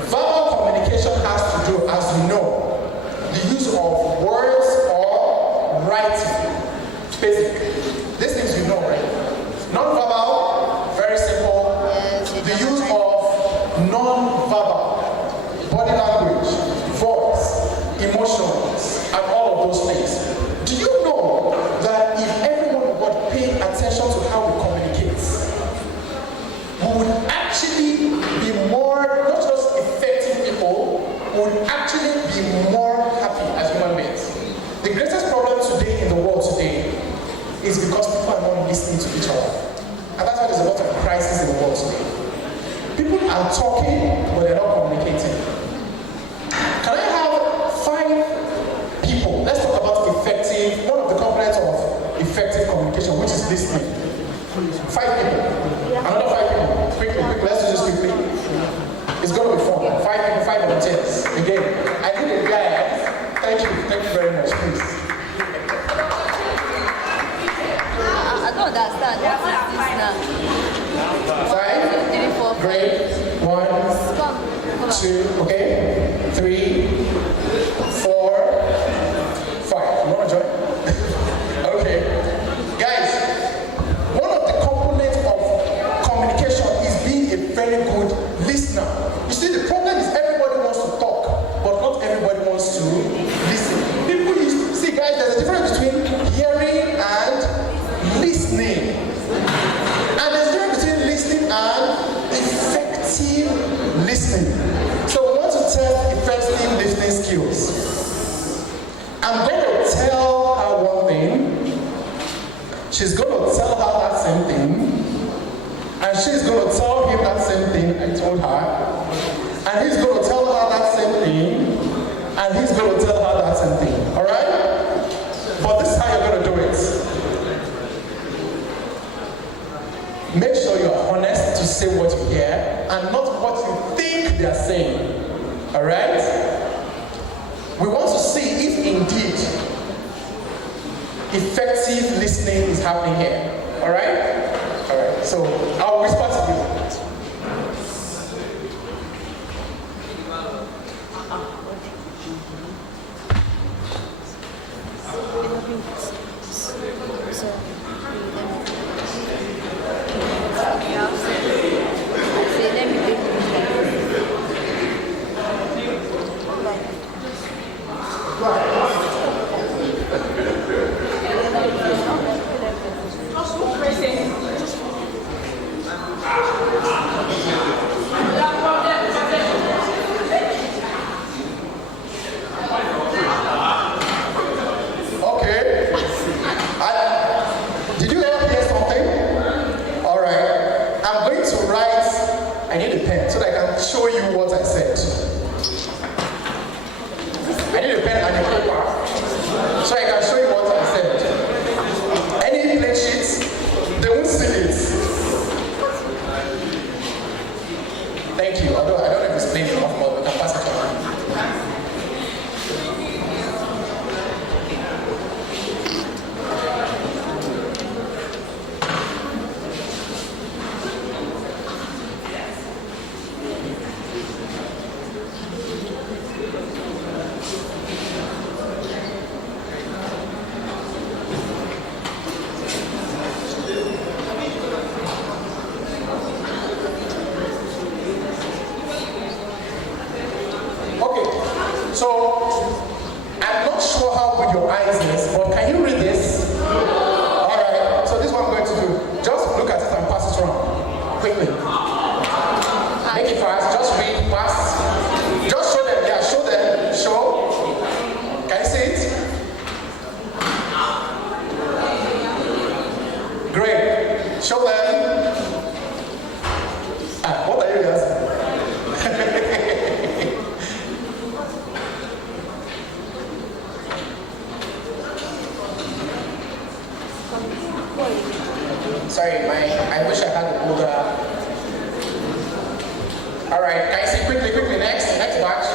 Verbal communication has to do, as you know, the use of words or writing. Basically, these things you know, right? Non-verbal, very simple. The use of non-verbal, body language, voice, emotions, and all of those things. Do you know that if everyone would pay attention to how we communicate, we would actually be more, not just effective people, we would actually be more happy as human beings. The greatest problem today in the world today is because people are not listening to each other. And that's why there's a lot of crisis in the world today. People are talking, but they're not communicating. Can I have 5 people? Let's talk about effective, one of the components of effective communication, which is listening. 5 people. Another 5 people. Quickly, let's do this quickly. It's going to be fun. 5 people, 5 volunteers. Again, I need a guy. Thank you very much, please. I don't understand. What is this now? 5. Great. 1, 2, okay. 3, 4, 5. You want to join? Okay. Guys, one of the components of communication is being a very good listener. You see, the problem is everybody wants to talk, but not everybody wants to listen. People see, guys, there's a difference between hearing and listening. And there's a difference between listening and effective listening. So we want to test effective listening skills. I'm going to tell her one thing. She's going to tell her that same thing. And she's going to tell him that same thing I told her. And he's going to tell her that same thing. And he's going to tell her that same thing. Alright? But this is how you're going to do it. Make sure you are honest to say what you hear and not what you think they are saying. Alright? We want to see if indeed effective listening is happening here. Alright? Alright, so I'll whisper to you. Show you what I said. I need a pen and a paper. your eyes is, but can you read this? Alright, so this is what I'm going to do. Just look at it and pass it around. Quickly. Make it fast, just read, pass. Just show them, yeah, show them, show. Can you see it? Great. Show them. What are you guys? Sorry, I wish I had a older. All right, can I see quickly, next batch.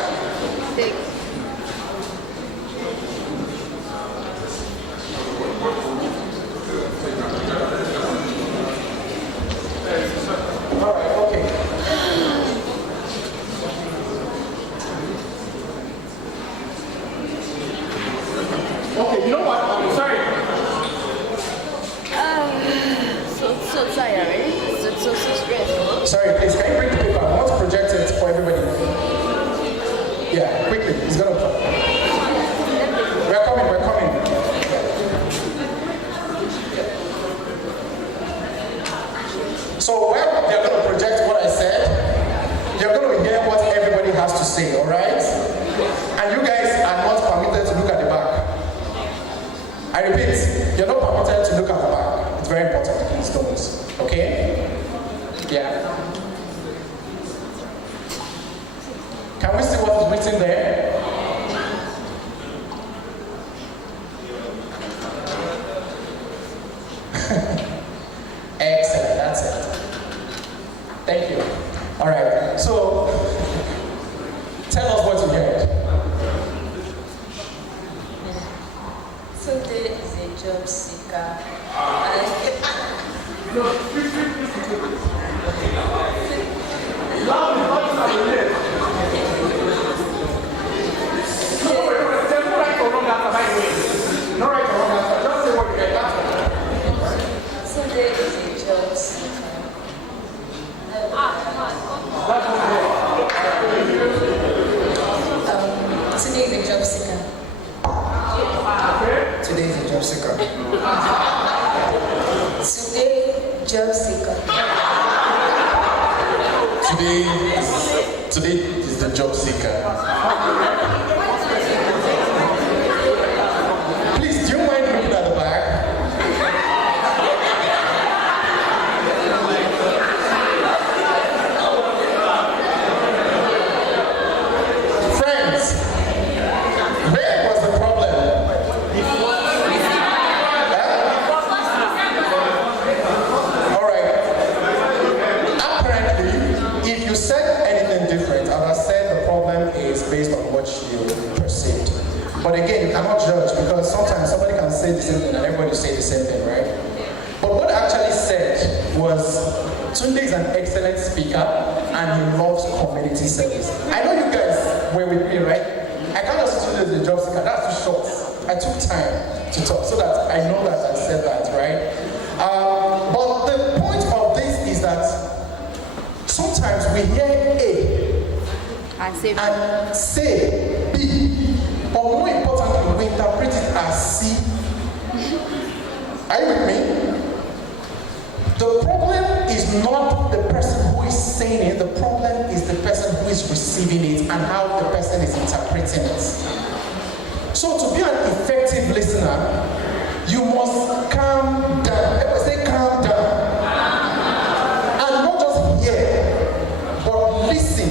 All right, okay. Okay, you know what? I'm sorry. So tiring. So stressful. Sorry, please, can you bring the paper? I want to project it for everybody. Yeah, quickly. It's gonna come. We're coming. So while they're gonna project what I said, you're gonna hear what everybody has to say, alright? And you guys are not permitted to look at the back. I repeat, you're not permitted to look at the back. It's very important, please don't. Okay? Yeah. Can we see what is written there? Excellent, that's it. Thank you. All right, so tell us what you heard. Today is a job seeker. No right or wrong answer. Just say what you get. Today is a job seeker. Today is a job seeker. Today is a job seeker. Today, job seeker. Today is the job seeker. Please, do you mind looking at the back? Friends, where was the problem? All right. Apparently, if you said anything different, I would have said the problem is based on what you perceived. But again, you cannot judge because sometimes somebody can say the same thing and everybody say the same thing, right? But what I actually said was, Tunde is an excellent speaker and he loves community service. I know you guys were with me, right? I can't just say Tunde is a job seeker, that's too short. I took time to talk so that I know that I said that, right? But the point of this is that sometimes we hear A and say B, but more importantly, we interpret it as C. Are you with me? The problem is not the person who is saying it, the problem is the person who is receiving it and how the person is interpreting it. So to be an effective listener, you must calm down. Everybody say calm down. And not just hear, but listen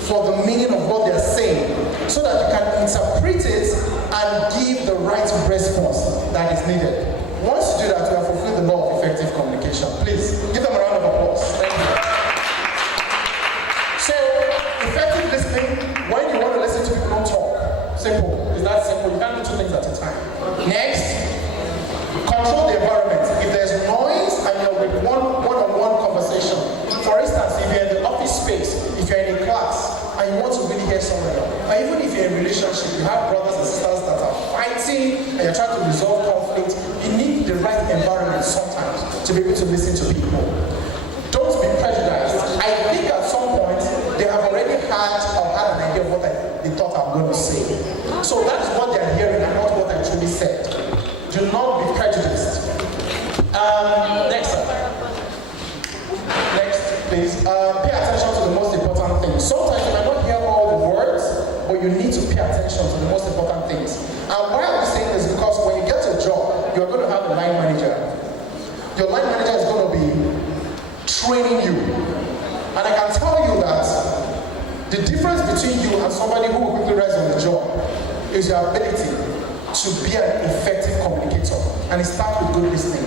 for the meaning of what they're saying so that you can interpret it and give the right response that is needed. Once you do that, you have fulfilled the law of effective communication. Please, give them a round of applause. Thank you. So, effective listening, when you want to listen to people, don't talk. Simple. It's that simple. You can't do two things at a time. Next, control the environment. If there's noise and you're with one-on-one conversation, for instance, if you're in the office space, if you're in a class, and you want to really hear someone, or even if you're in a relationship, you have brothers and sisters that are fighting and you're trying to resolve conflict, you need the right environment sometimes to be able to listen to people. Don't be prejudiced. I think at some point they have already had an idea of what they thought I'm going to say. So that's what they're hearing and not what I truly be said. Do not be prejudiced. Next, please. Pay attention to the most important things. Sometimes you might not hear all the words, but you need to pay attention to the most important things. And why I'm saying this is because when you get a job, you're going to have a line manager. Your line manager is going to be training you. And I can tell you that the difference between you and somebody who will quickly rise on the job is your ability to be an effective communicator. And it starts with good listening.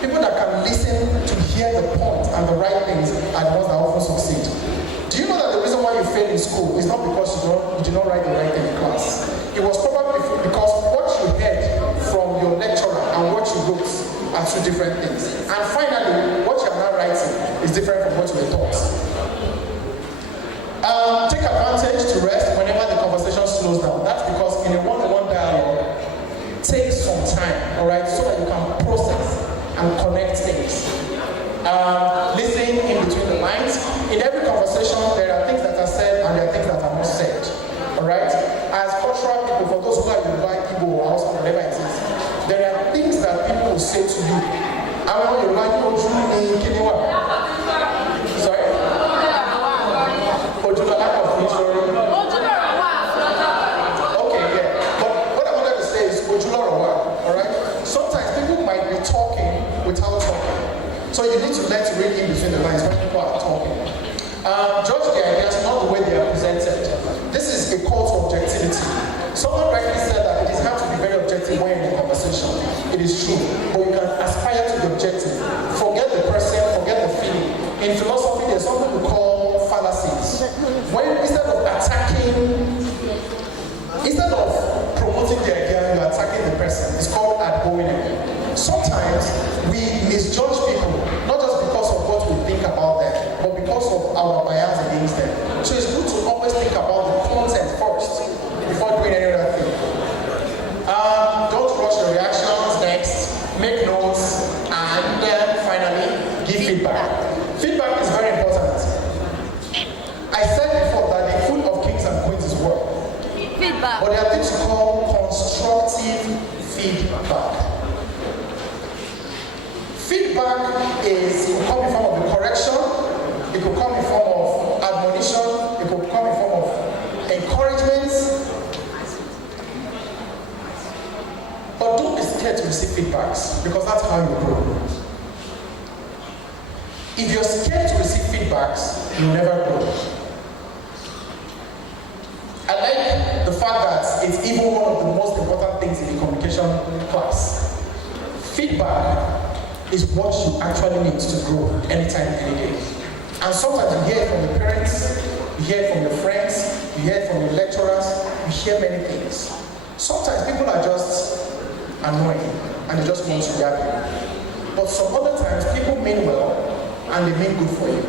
People that can listen to hear the point and the right things are the ones that often succeed. Do you know that the reason why you fail in school is not because you did not write the right thing in class? It was probably because what you heard from your lecturer and what you wrote are two different things. And finally, what you are now writing is different from what you were taught. Take advantage to rest whenever the conversation slows down. That's because in a one-on-one dialogue, take some time, all right, so that you can process and connect things. Listen in between the lines. In every conversation, there are things that are said and there are things that are not said. All right? As cultural people, for those who are Yoruba, Igbo, or Hausa, whatever it is, there are things that people will say to you. I don't know, Yoruba, sorry? Ojula, lack of mutual. Okay, yeah. But what I wanted to say is Ojula Rawa, all right? Sometimes people might be talking without talking. So you need to learn to read in between the lines when people are talking. Judge the ideas not the way they are presented. This is a call to objectivity. Someone rightly said that it is hard to be very objective when in a conversation. It is true, but you can aspire to be objective. Forget the person, forget the feeling. In philosophy, there's something we call fallacies. When instead of promoting the idea, you're attacking the person. It's called ad hominem. Sometimes we misjudge people, not just because of what we think about them, but because of our bias against them. So it's good to always think about the content first before doing any other thing. Don't rush your reactions. Next, make notes, and then finally, give feedback. Feedback is very important. I said before that the food of kings and queens is work. Feedback. But there are things we call constructive feedback. Feedback is, it could come in form of a correction, it could come in form of admonition, it could come in form of encouragement. But don't be scared to receive feedbacks, because that's how you grow. If you're scared to receive feedbacks, you'll never grow. I like the fact that it's even one of the most important things in the communication class. Feedback is what you actually need to grow anytime, any day. And sometimes you hear it from your parents, you hear it from your friends, you hear it from your lecturers, you hear many things. Sometimes people are just annoying and they just want to yab you. But some other times people mean well and they mean good for you.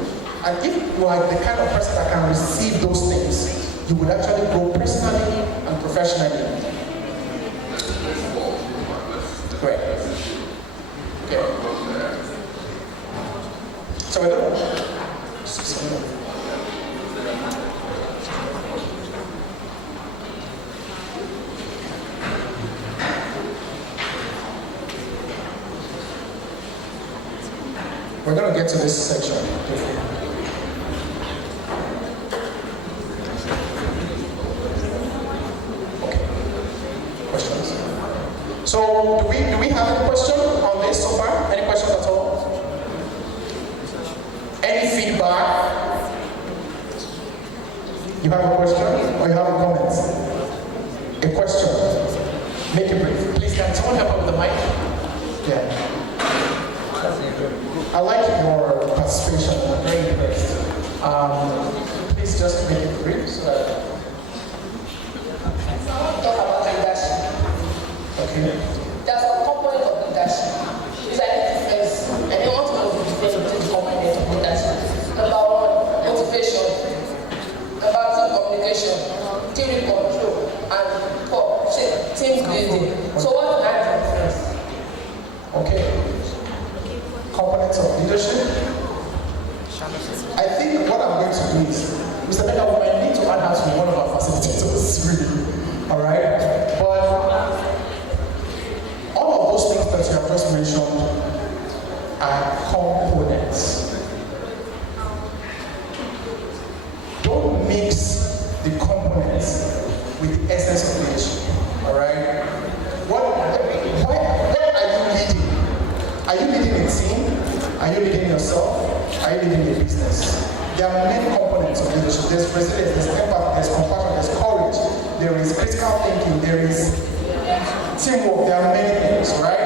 And if you are the kind of person that can receive those things, you would actually grow personally and professionally. Great. Okay. So we're done. We're going to get to this section. Okay. Questions? So, do we have any question on this so far? Any questions at all? Any feedback? You have a question or you have a comment? A question. Make it brief. Please, can someone help out with the mic? Yeah. I like your participation. I'm very impressed. Please just make it brief so that. Talk about leadership. Okay. There's a component of leadership. It's like defense. And they want to know the difference between components of leadership. Number one, motivation. Number two, communication. Three, control. And four, team building. So what can I do first? Okay. Components of leadership. I think what I'm going to do is, Mr. Mega, we might need to add her to one of our facilitators, really. Alright? But leadership. All right. What are you leading? Are you leading a team? Are you leading yourself? Are you leading a business? There are many components of leadership. There's resilience, there's empathy, there's compassion, there's courage, there is critical thinking, there is teamwork, there are many things, right?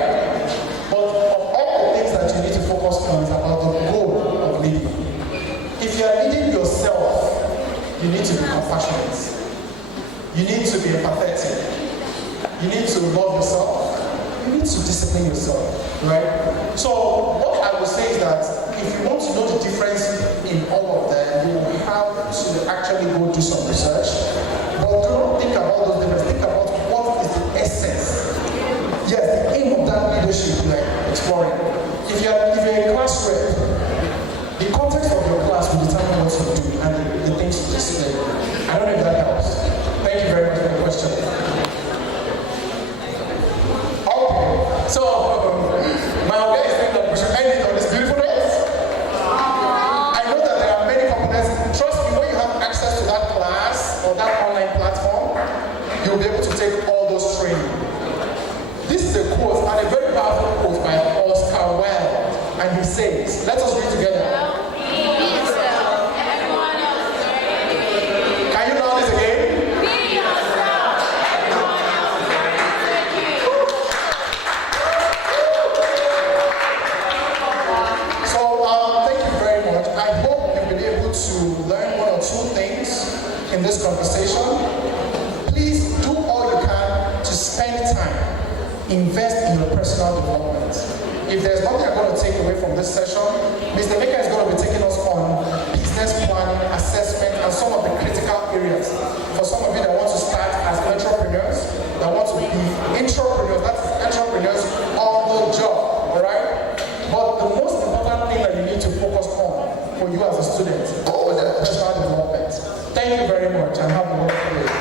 But of all the things that you need to focus on is about the goal of leading. If you are leading yourself, you need to be compassionate. You need to be empathetic. You need to love yourself. You need to discipline yourself, right? So what I would say is that if you want to know the difference in all of them, you will have to actually go do some research. But do not think about those differences. Think about what is the essence. Yes, the aim of that leadership, like exploring. If you're a class rep, the context of your class will determine what you do and the things you display. I don't know if that helps. Thank you very much for the question. Okay, so my guy is saying that we should end it on this beautiful note. I know that there are many components. Trust me, when you have access to that class or that online platform, you'll be able to take all those training. This is a quote, and a very powerful quote by Oscar Wilde, and he says, let us read together. Can you learn this again? In this conversation, please do all you can to spend time, invest in your personal development. If there's nothing I'm going to take away from this session, Mr. Meka is going to be taking us on business planning, assessment, and some of the critical areas. For some of you that want to start as entrepreneurs, that want to be intrapreneurs, that's entrepreneurs on the job, all right? But the most important thing that you need to focus on for you as a student is personal development. Thank you very much and have a wonderful day.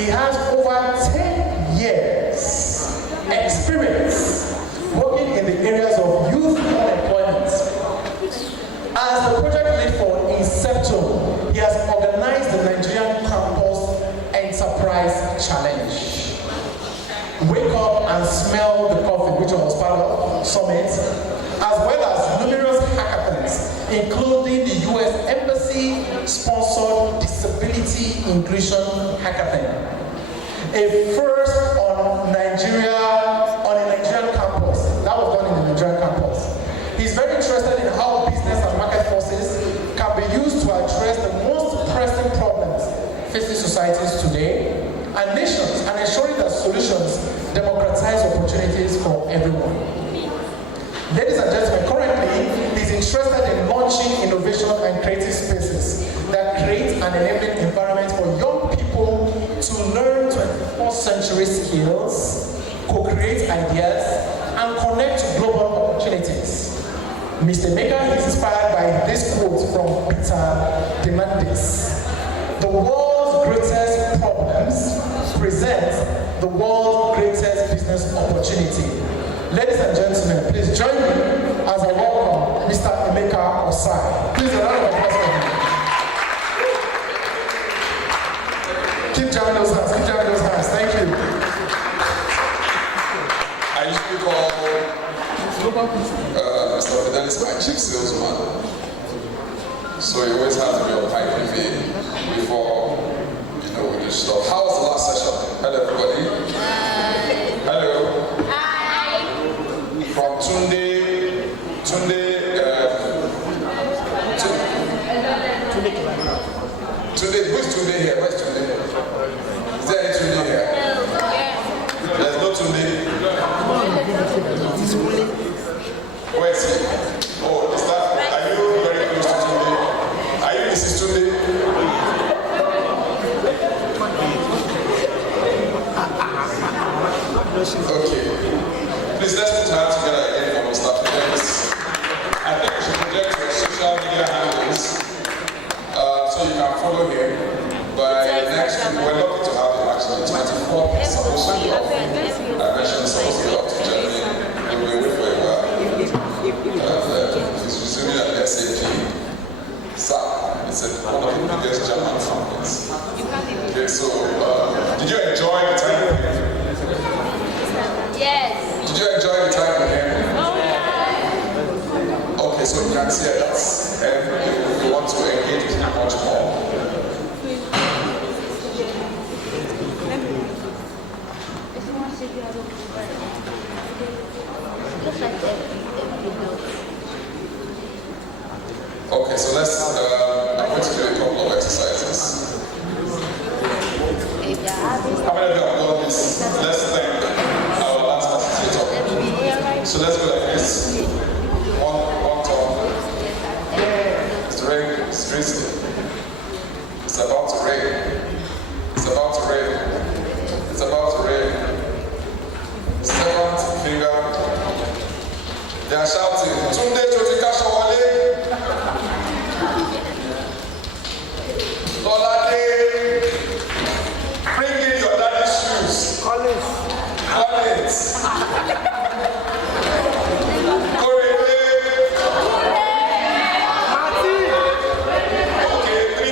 He has over 10 years experience working in the areas of youth unemployment. As the project lead for Inceptum, he has organized the Nigerian Campus Enterprise Challenge. Wake Up and Smell the Coffee, which was part of Summit, as well as numerous hackathons, including the U.S. Embassy-sponsored Disability Inclusion Hackathon. A first on a Nigerian campus. That was done in the Nigerian campus. He's very interested in how business and market forces can be used to address the most pressing problems facing societies today and nations, and ensuring that solutions democratize opportunities for everyone. Ladies and gentlemen, currently he's interested in launching innovation and creative spaces that create an enabling environment for young people to learn 21st century skills, co-create ideas, and connect to global opportunities. Mr. Emeka is inspired by this quote from Peter Diamandis. The world's greatest problems present the world's greatest business opportunity. Ladies and gentlemen, please join me as I welcome Mr. Emeka Osai. Please, a round of applause for him. Keep jamming those hands, keep jamming those hands. Thank you. I usually call Mr. Fidelis my chief salesman. So he always has a real hype in me before, we do stuff. How was the last session? Hello, everybody. Hello. Hi. From Tunde, who's Tunde here? Where's Tunde here? Is there any Tunde here? There's no Tunde. Where is he? Oh, is that, are you very close to Tunde? Are you Mrs. Tunde? Okay. Please, let's put hands together again for our staff events. I think we should project your social media handles so you can follow him. By next week, we're lucky to have him actually. 24th is supposed to be off. I mentioned it's supposed to be off to Germany. He'll be away for a while. He's resuming at SAP. SAP. It's one of the biggest German companies. Okay, so did you enjoy the time with him? Yes. Did you enjoy the time with him? Oh, yeah. Okay, so you can see that's if you want to engage with him much more. Okay, so let's I'm going to do a couple of exercises. How many of you have done this? Let's thank our last facilitator. So let's go like this. One turn. It's raining. It's drizzling. It's about to rain. It's about to rain. It's about to rain. Second finger. They are shouting, Tunde Chotika Shawale. Lolade. Bring in your daddy's shoes. Collins. Korebe. Okay, 3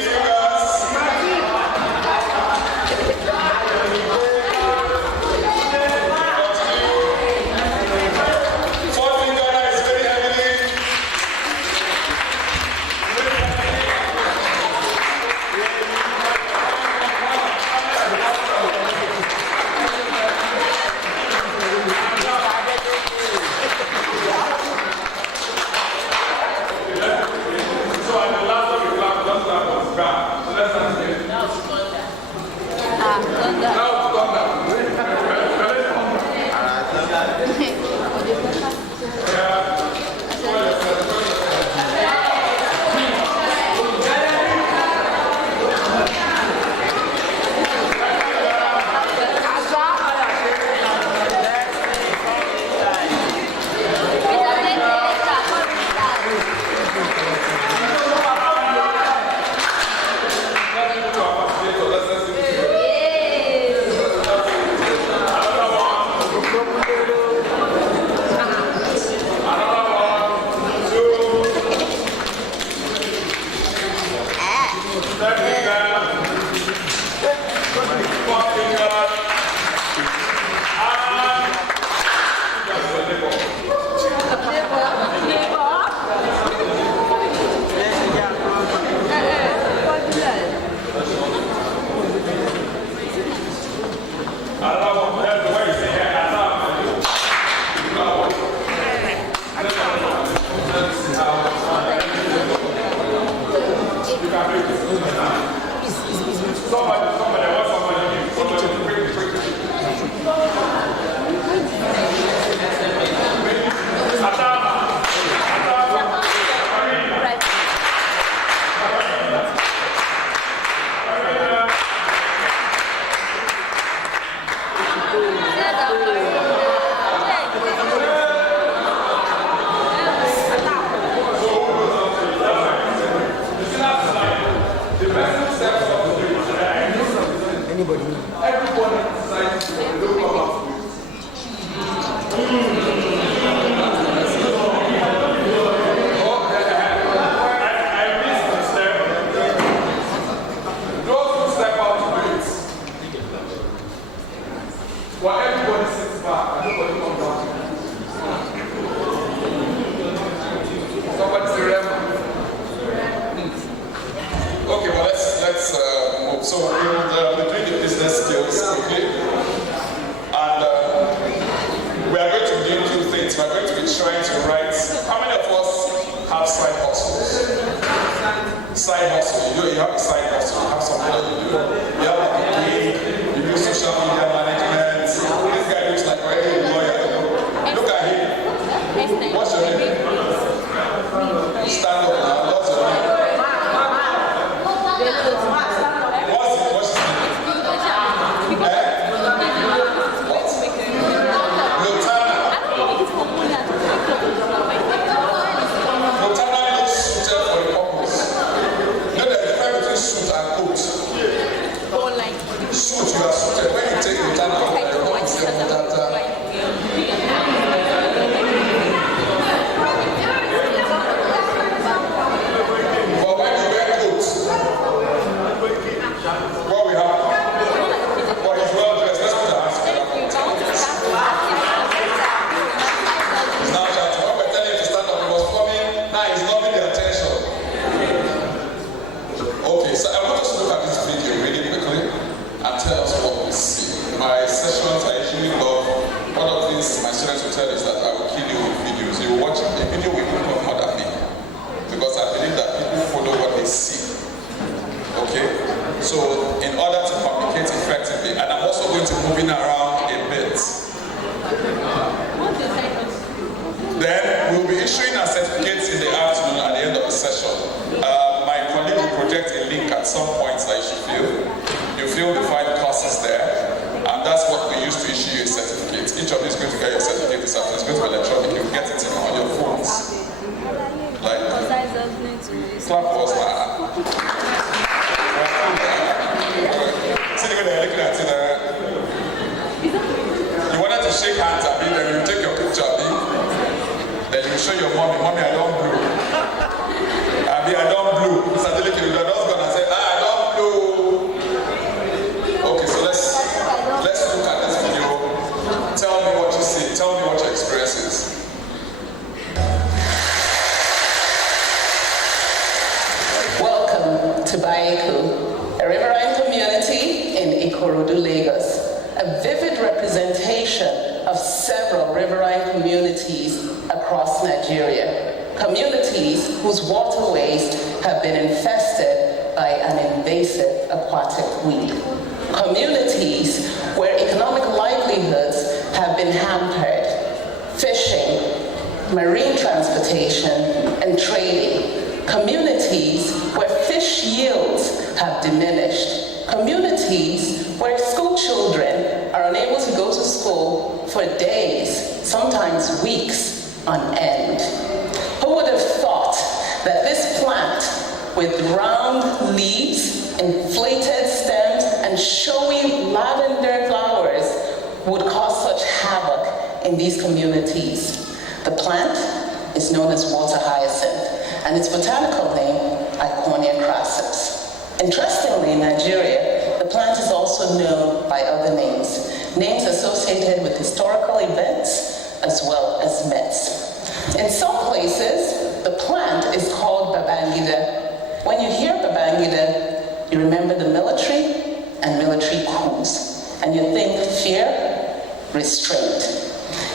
Interestingly, in Nigeria, the plant is also known by other names, names associated with historical events as well as myths. In some places, the plant is called Babangida. When you hear Babangida, you remember the military and military coups, and you think fear, restraint.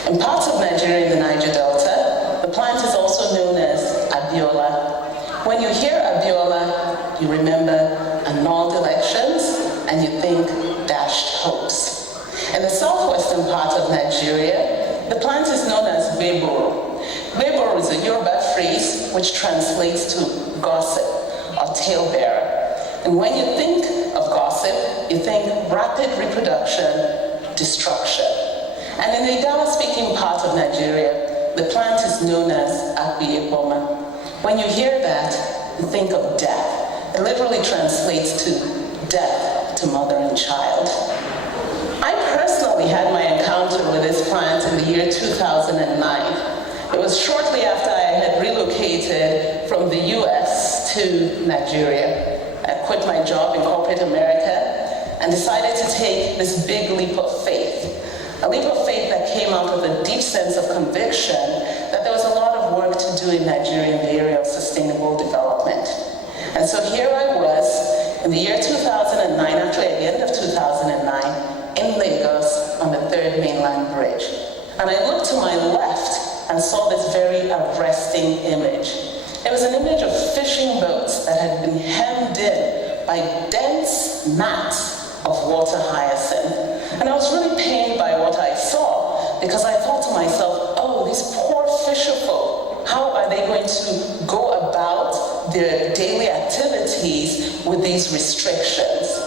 In parts of Nigeria in the Niger Delta, the plant is also known as Abiola. When you hear Abiola, you remember annulled elections and you think dashed hopes. In the southwestern part of Nigeria, the plant is known as Gbeboro. Gbeboro is a Yoruba phrase which translates to gossip or talebearer. And when you think of gossip, you think rapid reproduction, destruction. And in the Igala-speaking part of Nigeria, the plant is known as Akbiyeboma. When you hear that, you think of death. It literally translates to death to mother and child. I personally had my encounter with this plant in the year 2009. It was shortly after I had relocated from the US to Nigeria. I quit my job in corporate America and decided to take this big leap of faith. A leap of faith that came out of a deep sense of conviction that there was a lot of work to do in Nigeria in the area of sustainable development. And so here I was in the year 2009, actually at the end of 2009, in Lagos on the 3rd Mainland Bridge. And I looked to my left and saw this very arresting image. It was an image of fishing boats that had been hemmed in by dense mats of water hyacinth. And I was really pained by what I saw because I thought to myself, oh, these poor fisherfolk, how are they going to go about their daily activities with these restrictions?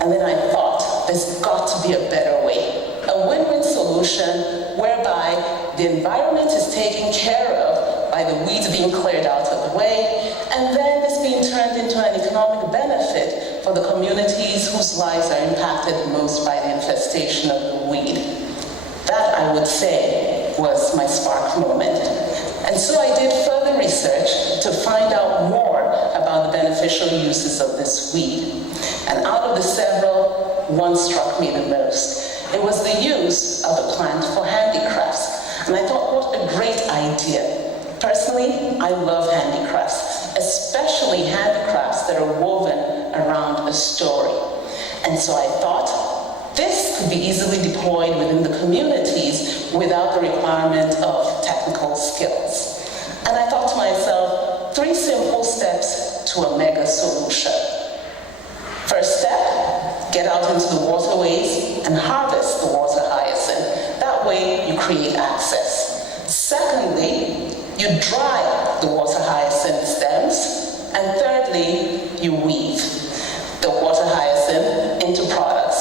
And then I thought, there's got to be a better way. A win-win solution whereby the environment is taken care of by the weeds being cleared out of the way, and then this being turned into an economic benefit for the communities whose lives are impacted most by the infestation of the weed. That, I would say, was my spark moment. And so I did further research to find out more about the beneficial uses of this weed. And out of the several, one struck me the most. It was the use of the plant for handicrafts. And I thought, what a great idea. Personally, I love handicrafts, especially handicrafts that are woven around a story. And so I thought this could be easily deployed within the communities without the requirement of technical skills. And I thought to myself, 3 simple steps to a mega solution. First step, get out into the waterways and harvest the water hyacinth. That way you create access. Secondly, you dry the water hyacinth stems. And thirdly, you weave the water hyacinth into products.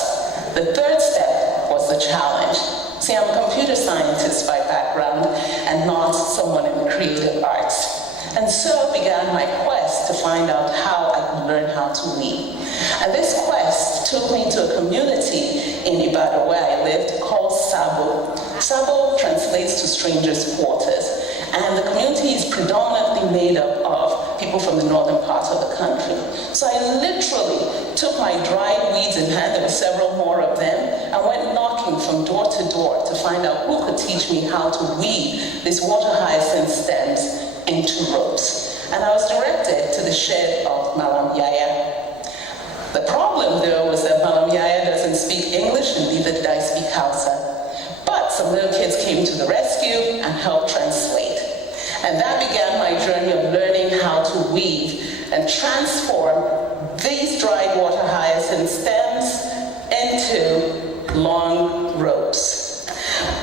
The third step was the challenge. See, I'm a computer scientist by background and not someone in the creative arts. And so began my quest to find out how I could learn how to weave. And this quest took me to a community in Ibadan where I lived called Sabo. Sabo translates to stranger's quarters. And the community is predominantly made up of people from the northern part of the country. So I literally took my dried weeds in hand, there were several more of them, and went knocking from door to door to find out who could teach me how to weave these water hyacinth stems into ropes. And I was directed to the shed of Malam Yaya. The problem, though, was that Malam Yaya doesn't speak English, and neither did I speak Hausa. But some little kids came to the rescue and helped translate. And that began my journey of learning how to weave and transform these dried water hyacinth stems into long ropes.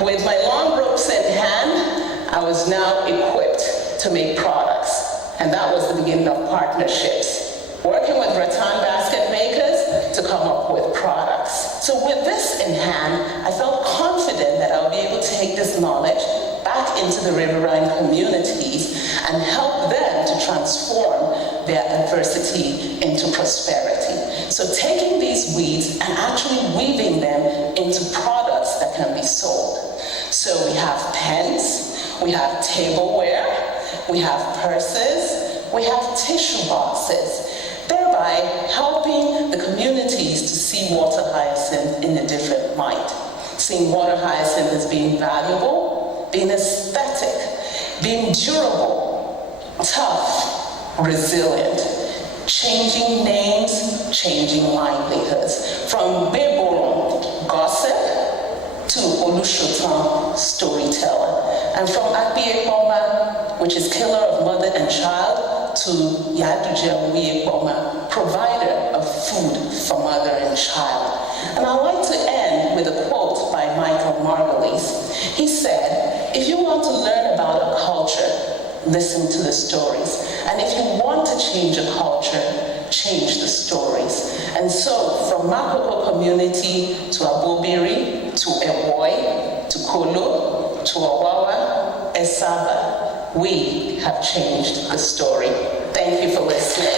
With my long ropes in hand, I was now equipped to make products. And that was the beginning of partnerships. Working with rattan basket makers to come up with products. So with this in hand, I felt confident that I would be able to take this knowledge back into the riverine communities and help them to transform their adversity into prosperity. So taking these weeds and actually weaving them into products that can be sold. So we have pens, we have tableware, we have purses, we have tissue boxes, thereby helping see water hyacinth in a different light. Seeing water hyacinth as being valuable, being aesthetic, being durable, tough, resilient, changing names, changing livelihoods. From Beboron, gossip, to Olushotan, storyteller. And from Akbiekoma, which is killer of mother and child, to Yaduje Wiekoma, provider of food for mother and child. And I'd like to end with a quote by Michael Margulies. He said, if you want to learn about a culture, listen to the stories. And if you want to change a culture, change the stories. And so, from Makoko community to Abobiri, to Ewoy, to Kolo, to Awawa, Esaba, we have changed the story. Thank you for listening.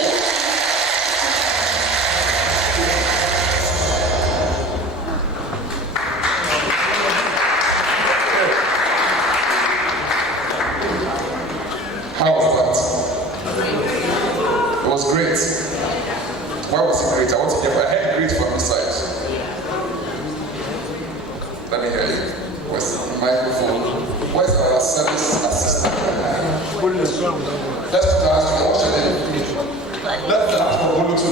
How was that? It was great. Why was it great? I want to hear. I heard great from the side. Let me hear you. Where's the microphone? Where's our service assistant? Let's put our hands together. What's your name? Let's ask for Bolu to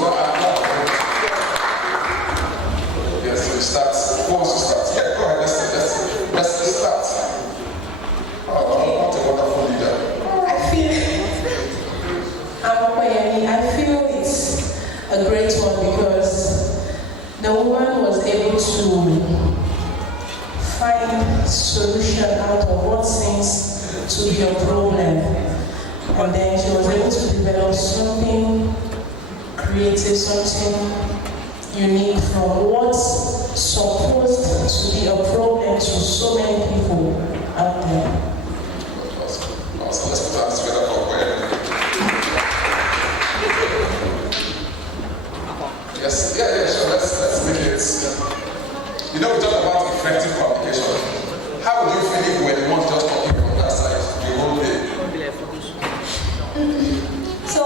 yes, so we start. Who wants to start? Yeah, go ahead. Let's start. Oh, what a wonderful leader. I feel it's a great one because the woman was able to find solution out of what seems to be a problem, and then she was able to develop something creative, something unique from what's supposed to be a problem to so many people out there. Awesome. Let's put our hands together for Koyeni. Yes, yeah, sure. Let's make it. You know, we talk about effective communication. How would you feel if when you want just talking from that side the whole day? So,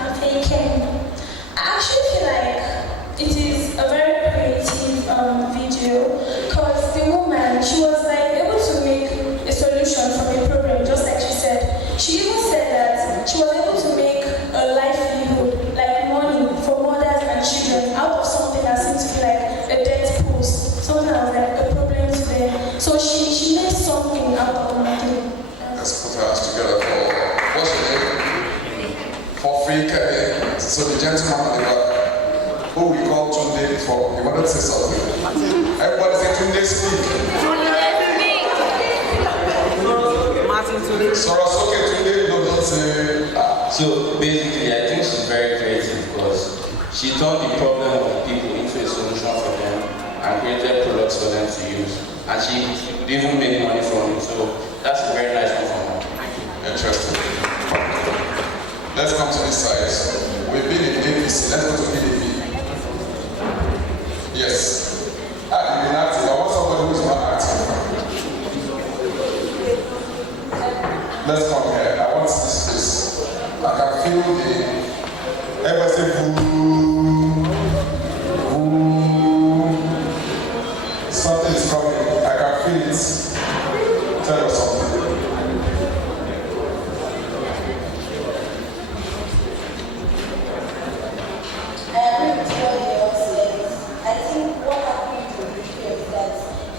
I'm thinking, I actually feel like it is a very creative video because the woman, she was like able to make a solution from a problem, just like she said. She even said that she was able to make a livelihood, like money for mothers and children out of something that seems to be like a death post, something that was like a problem to them. So she made something out of nothing. Let's put our hands together for, what's your name? For free care. So the gentleman on the back, who we call Tunde before, you wanted to say something? Everybody say Tunde speak. Sorosoke Tunde, no, don't say. So basically, I think she's very creative because she turned the problem of people into a solution for them and created products for them to use. And she even made money from it. So that's a very nice one for her. Interesting. Let's come to this side. We've been in APC. Let's go to PDP. Yes. You've been active. I want somebody who's not active. Let's come here. I want this space. I can feel the. Everybody say boo. Boo. Something is coming. I can feel it. Tell us something. I agree with what they all said. I think what happened to the video is that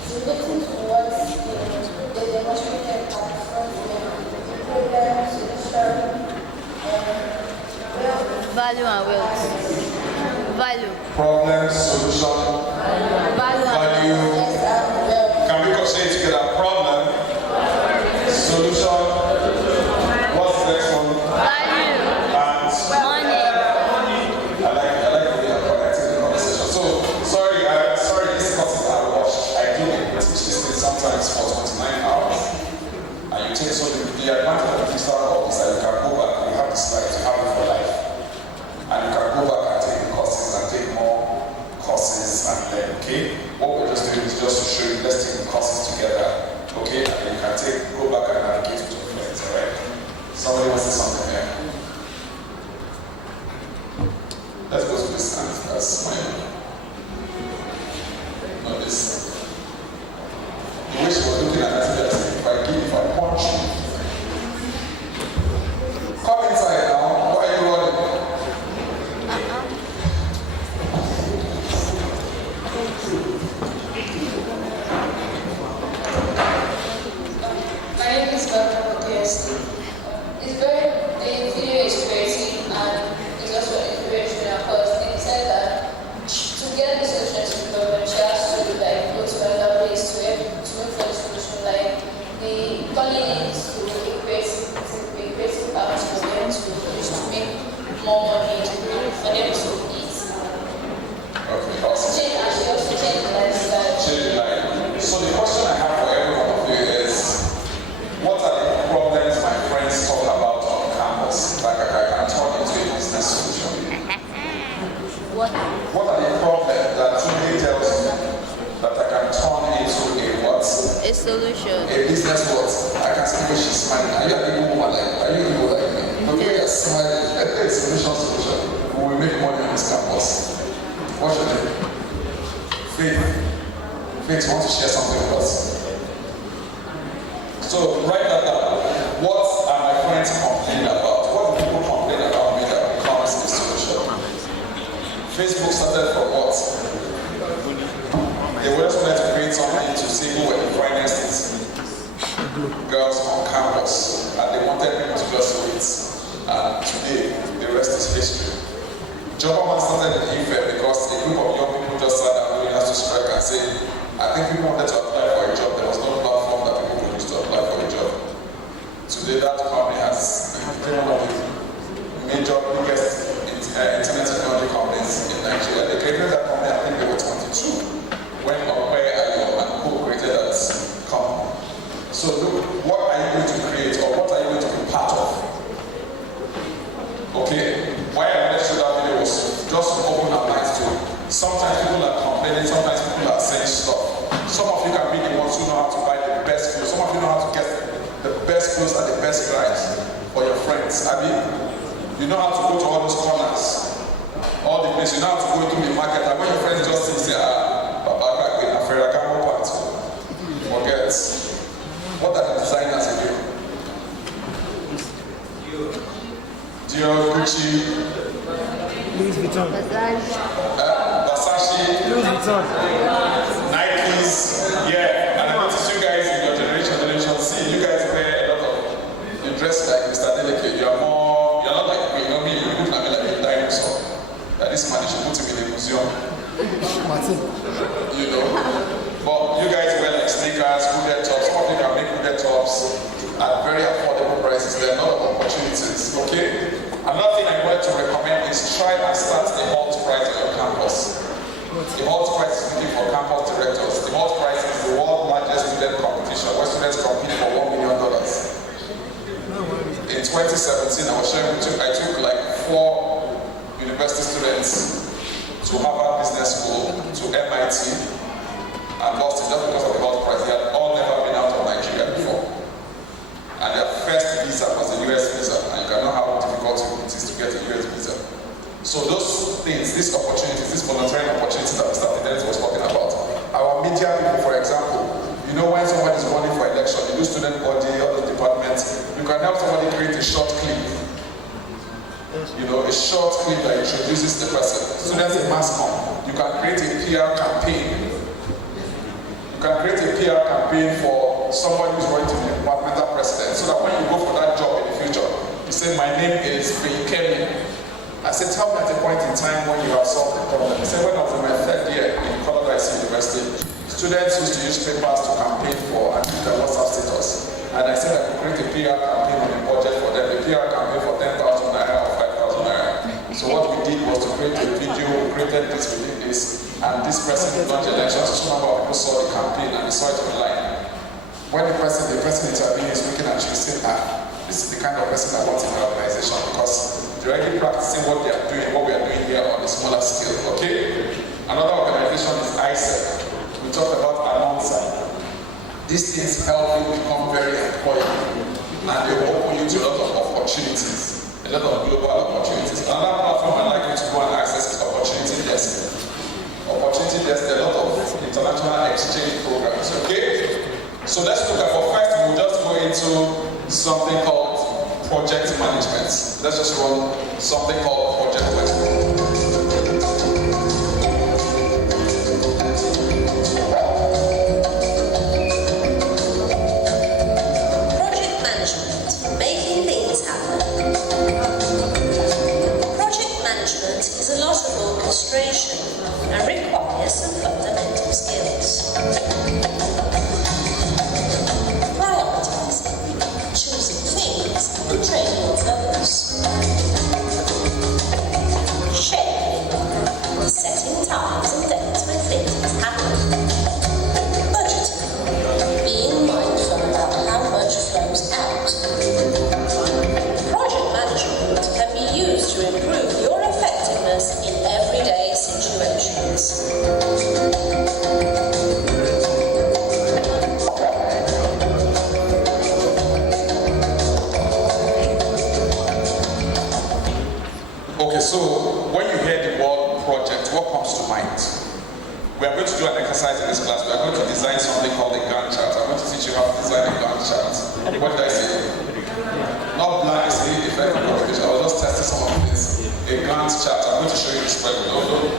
it's looking towards the demonstrated platform, the program, solution, value and wealth. Value. Problem, solution, value. Can we say it together? Problem, solution. What's the next one? Value. And money. I like the way I'm connecting the conversation. So sorry, this cotton I watched. I do teach this thing sometimes for 29 hours. And you take the advantage of digital course that you can go back and you have the slides, you have it for life. And you can go back and take the courses and take more courses and then, okay? What we're just doing is just to show you, let's take the courses together, okay? And then you can go back and navigate with your friends, alright? Somebody wants to say something here. Let's go to this hand. That's my Not this. The way she was looking at it, if I punch you. Come inside now. Why are you running? My name is Barbara Steve. The video is crazy and it's also inspirational because it said that to get the solution to the problem, she has to like go to another place to look for the solution. Like the family needs to create accounts for them to make more money for them to eat. Okay, awesome. And she also changed the lifestyle. Change the life. So the question I have for every one of you is, what are the problems my friends talk about on campus? Like I can turn into a business solution. What are the problems that today tells me that I can turn into a what? A solution. A business what? I can see where she's smiling. Are you a people woman like me? Are you people like me? But the way you're smiling, a solution. We will make money on this campus. What's your name? Faith. Faith, you want to share something with us? So write that down. What are my friends complaining about? What do people complain about me that becomes a solution? Facebook started from what? They just wanted to create something to see who were the finest girls on campus. And they wanted people to just wait. And today, the rest is history. Jobberman started in Ife because a group of young people just sat down willing us to strike and say, I think people wanted to apply for a job. There was no platform that people could use to apply for a job. Today, that company has been one of the major, biggest internet technology companies in Nigeria. They created that company, I think they were 22, when Okwei Ayo and who created that company. So look, what are you going to create or what are you going to be part of? Okay, why I wanted to show that video was just to open our minds to sometimes people are complaining, sometimes people are saying stuff. Some of you can be the ones who know how to buy the best clothes. Some of you know how to get the best clothes at the best price for your friends. I mean, you know how to go to all those corners, all the places. You know how to go into the market. And when your friends just say, Baba, a Ferragamo part, forget. What are the designers again? Dior, Gucci, Louis Vuitton. Versace, Louis Vuitton. Nikes, yeah. And I notice you guys in your generation C, you guys wear a lot of, you dress like Mr. Delicate. You're not like me, you know me, you look like a dinosaur. That this man, you should put him in a museum. You know? But you guys wear like sneakers, hooded tops. Some of you can make hooded tops at very affordable prices. There are a lot of opportunities, okay? Another thing I wanted to recommend is try and start the Halt Prize on your campus. The Halt Prize is looking for campus directors. The Halt Prize is the world's largest student competition where students compete for $1 million. In 2017, I was sharing with you, I took like 4 university students to Harvard Business School, to MIT, and Boston just because of the Halt Prize. They had all never been out of Nigeria before. And their first visa was a US visa, and you can know how difficult it is to get a US visa. So those things, these opportunities, these volunteering opportunities that Mr. Fidelis was talking about, our media people, for example, you know when somebody is running for election, you do student body, other departments, you can help somebody create a short clip. You know, a short clip that introduces the person. Students in mass comm, you can create a PR campaign. You can create a PR campaign for somebody who's running to be departmental president, so that when you go for that job in the future, you say, my name is Kemi. I said, tell me at a point in time when you have solved the problem. He said, when I was in my 3rd year in Colorado University, students used to use papers to campaign for and keep their WhatsApp status. And I said I could create a PR campaign on the budget for them, a PR campaign for 10,000 naira or 5,000 naira. So what we did was to create a video, we created this, we did this, and this person did not elections. So some of people saw the campaign and they saw it online. When the person interviewing is looking at you saying, this is the kind of person I want in my organization because they're already practicing what they are doing, what we are doing here on a smaller scale, okay? Another organization is ISEC. We talked about Anonsa. These things help you become very employable and they will open you to a lot of opportunities, a lot of global opportunities. Another platform I'd like you to go and access is Opportunity Desk. Opportunity Okay? So let's look at, but first we'll just go into something called project management. Let's just run something called project management. Project management, making things happen. Project management is a lot of orchestration and requires some fundamental skills. Prioritizing, choosing things and training of others. Scheduling, setting times and dates when things happen. Budgeting, being mindful about how much flows out. Project management can be used to improve your effectiveness in everyday situations. Okay, so when you hear the word project, what comes to mind? We are going to do an exercise in this class. We are going to design something called a Gantt chart. I'm going to teach you how to design a Gantt chart. What did I say? Not blind is the effect of communication. I was just testing some of this. A Gantt chart. I'm going to show you this spread.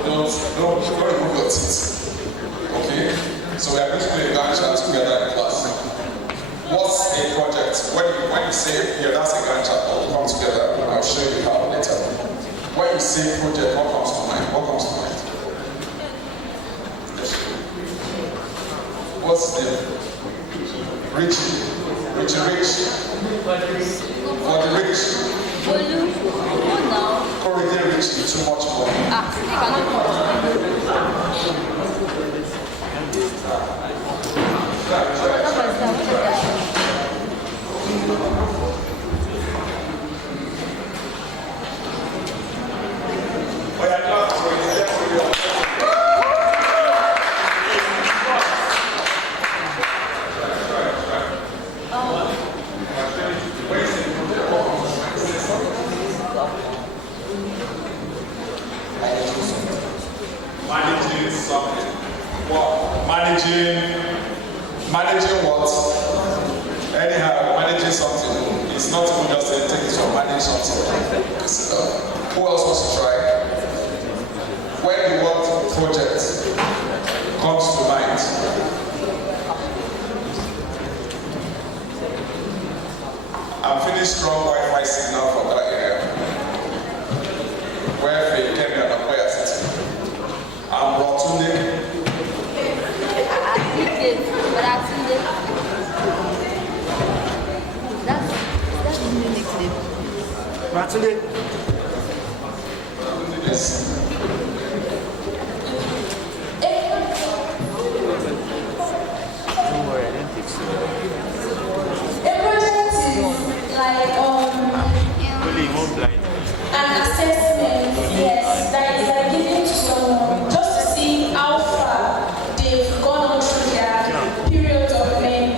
Don't remove your teeth. Okay? So we are going to do a Gantt chart together in class. What's a project? When you say, yeah, that's a Gantt chart, all come together. I'll show you how later. When you say project, what comes to mind? What comes to mind? What's the rich? For the rich. Corridor rich is too much money. Managing something. What? Managing what? Anyhow, managing something. It's not even just a thing, it's to manage something. Who else wants to try? When the word project comes to mind, I'm feeling strong Wi-Fi signal from that area. Where they came and acquire city. I'm Rotunde. That's the new nickname. Rotunde. Yes. Don't worry, I don't think so. A project is like Only one blind. an assessment, yes, that is like giving to someone just to see how far they've gone on through their period of learning.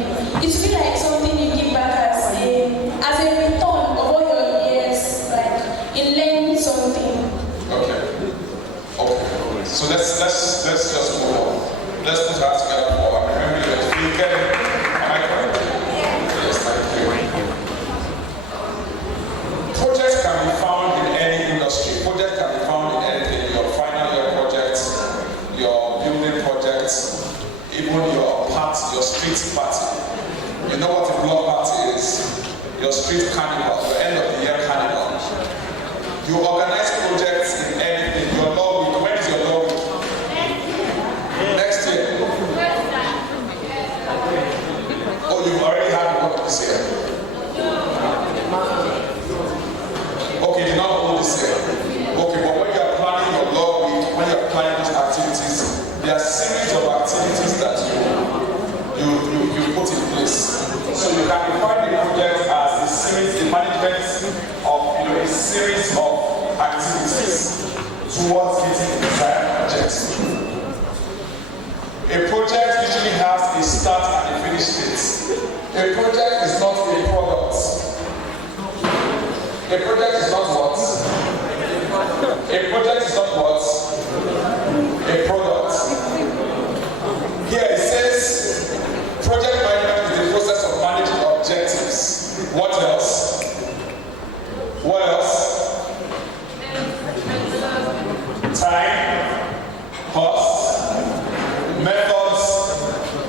It should be like something you give back as a return of all your years, like in learning something. Okay. So let's just move on. Let's put our hands together for remember that you can. Am I correct? Yes, thank you. Projects can be found in any industry. Projects can be found in anything. Your final year projects, your building projects, even your party, your street party. You know what a block party is? Your street carnival, your end of the year carnival. You organize projects in anything. Your law week. When is your law week? Next year. Oh, you've already had one this year. Okay, you now hold this year. Okay, but when you are planning your law week, when you are planning these activities, there are series of activities that you put in place. So you can define the project as a series, the management of a series of activities towards getting the desired project. A project usually has a start and a finish date. A project is not a product. A project is not what? A project is not what? A product. Here it says time, cost, methods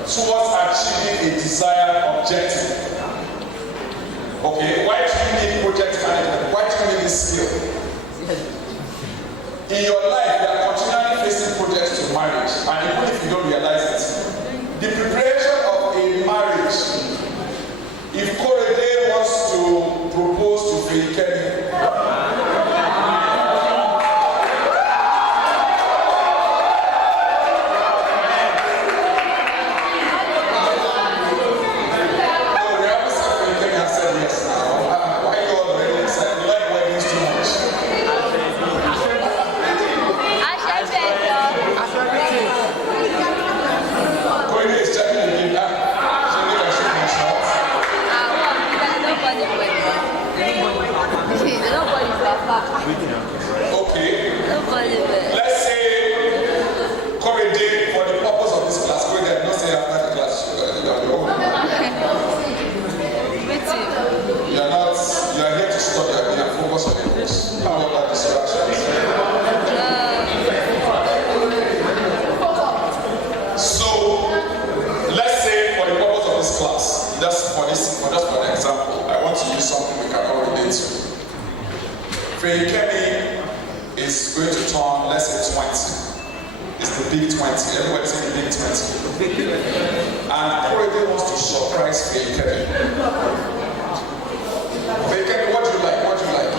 towards achieving a desired objective. Okay, why do you need project management? Why do you need this skill? In your life, you are continually facing projects to marriage, and even if you don't realize it, the preparation of a marriage, if Korede wants to propose to Fekemi, okay, let's say Korede, for the purpose of this class, Korede, not say after the class, you are your own. You are here to study and focus on your books. How about distractions? So, let's say for the purpose of this class, just for an example, I want to use something we can all relate to. Fekemi is going to turn, let's say, 20. It's the big 20. Everybody's saying the big 20. And Korede wants to surprise Fekemi. Fekemi, what do you like? What do you like?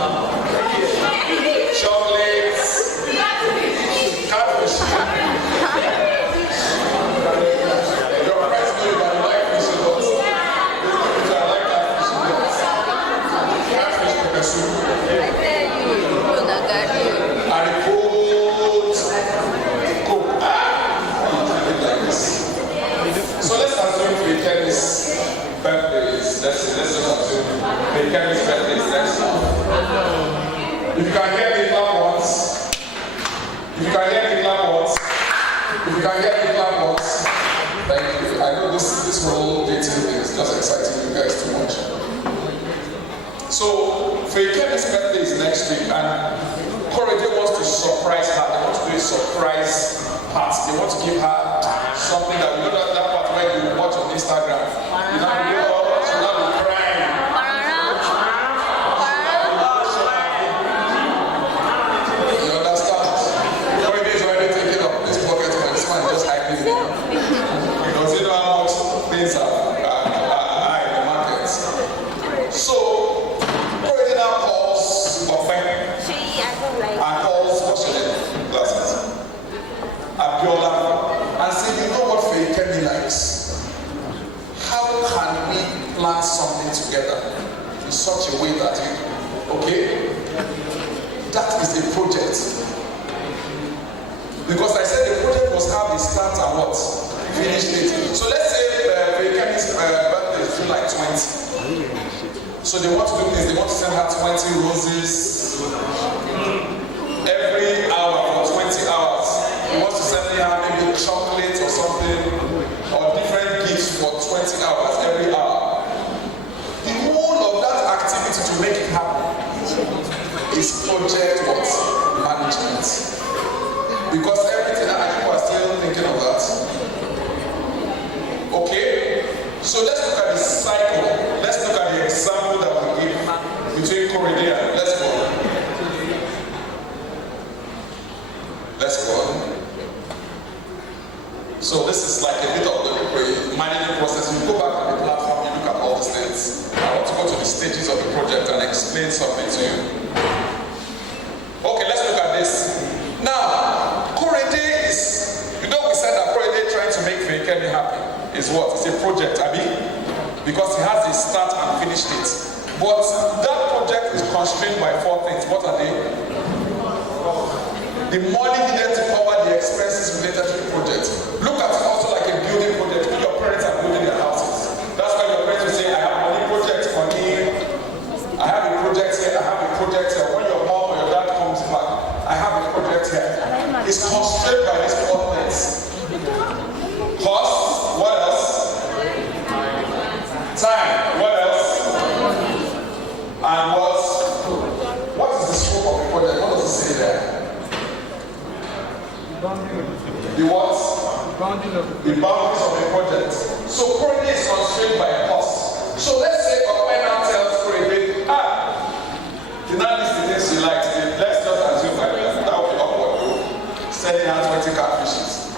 Chocolates, catfish. Your friends know you don't like fish a lot. If I like catfish pepper soup. And a cold coke. Like this. So let's assume Fekemi's birthday is, let's just assume Fekemi's birthday is next month. If you can hear me clap once. If you can hear me clap once. If you can hear me clap once. Thank you. I know this whole dating thing is just exciting you guys too much. So Fekemi's birthday is next week, and Korede wants to surprise her. They want to do a surprise party. They want to give her something that, you know, that part where you watch on Instagram. You know, she'll not be crying. You understand? Korede is already thinking of this pocket when this man is just hyping it. Because you know how much things are high in the market. So Korede now calls Ofen. And calls what's your name? Glasses. Abiola, and say, you know what Fekemi likes? How can we plan something together in such a way that okay? That is the project. Because I said the project must have the start and what? Finish date. So let's say Fekemi's birthday is July 20. So they want to do this, they want to send her 20 roses every hour for 20 hours. He wants to send her maybe chocolate or something, or different gifts for 20 hours every hour. The whole of that activity to make it happen is project what? Management. Because everything that people are still thinking of that. Okay? So let's look at the cycle. Let's look at the example that we give between Korede and let's go. Let's go on. So this is like a bit of the managing process. You go back on the platform, you look at all these things. I want to go to the stages of the project and explain something to you. Okay, let's look at this. Now, Korede is, you know we said that Korede trying to make Fekemi happy is what? It's a project, Abi? Because he has a start and finish date. But that project is constrained by 4 things. What are they? The money needed to cover the expenses related to the project. Look at it also like a building project. When your parents are building their houses, that's why your parents will say, I have money project for me. I have a project here, I have a project here. When your mom or your dad comes back, I have a project here. It's constrained by these 4 things. Cost, what else? Time, what else? And what is the scope of the project? What does it say there? The what? The boundaries of the project. So Korede is constrained by cost. So let's say Okwe now tells Korede, the now list the things she likes. Let's just assume that that would be awkward. Sending out 20 catfishes.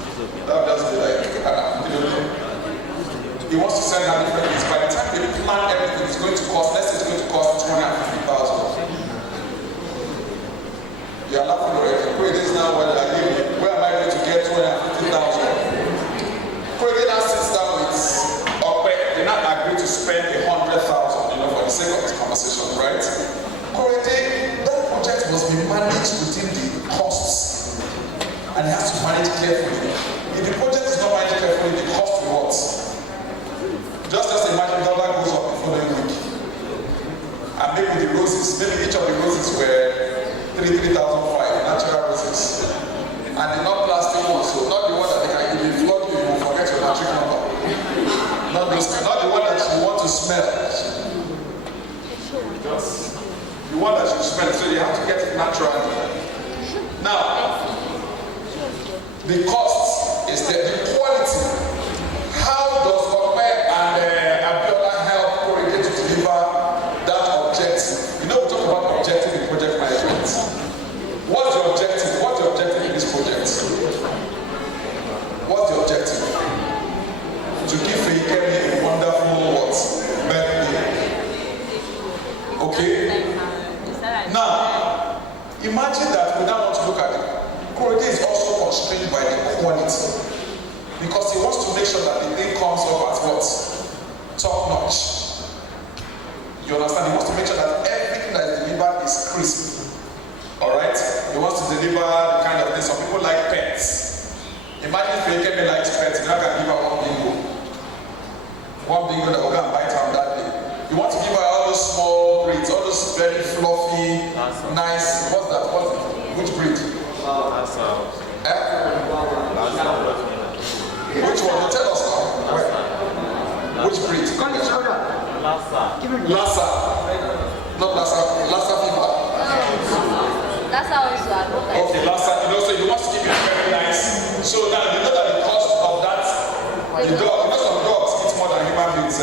That would just be like, he wants to send out different things. By the time they plan everything, it's going to cost, let's say it's going to cost 250,000. You are laughing already. Korede is now where am I going to get 250,000? Korede now sits down with Okwe. They now agree to spend 100,000, for the sake of this conversation, right? Korede, that project must be managed within the costs, and it has to manage carefully. If the project is not managed carefully, the cost will what? Just imagine dollar goes up the following week, and maybe the roses, maybe each of the roses were 3,500 natural roses, and the not plastic ones, so not the one that they can give you flog you will forget your matric number, not the one that you want to smell, the one that you smell, so you have to get it naturally. Now, the cost is the quality. How does Okwe and Abiola help Korede to deliver that objective? We talk about objective in project management. What's the objective? What's the objective in this project? What's the objective? To give Feyikemi a wonderful birthday. Okay? Now, imagine that we now want to look at it. Korede is also constrained by the quality. Because he wants to make sure that the thing comes up as what? Top notch. You understand? He wants to make sure that everything that is delivered is crisp. Alright? He wants to deliver the kind of thing. Some people like pets. Imagine if Feyikemi likes pets, now can give her one bingo. One bingo that will go and bite her that day. You want to give her all those small breeds, all those very fluffy, nice, what's that? Which breed? Which one? You tell us now. Where? Which breed? Lhasa. Not Lhasa. Lhasa fever. That's how it's like. Okay, Lhasa. So you want to give it very nice. So now you know that the cost of that, the dog, some dogs eat more than human beings.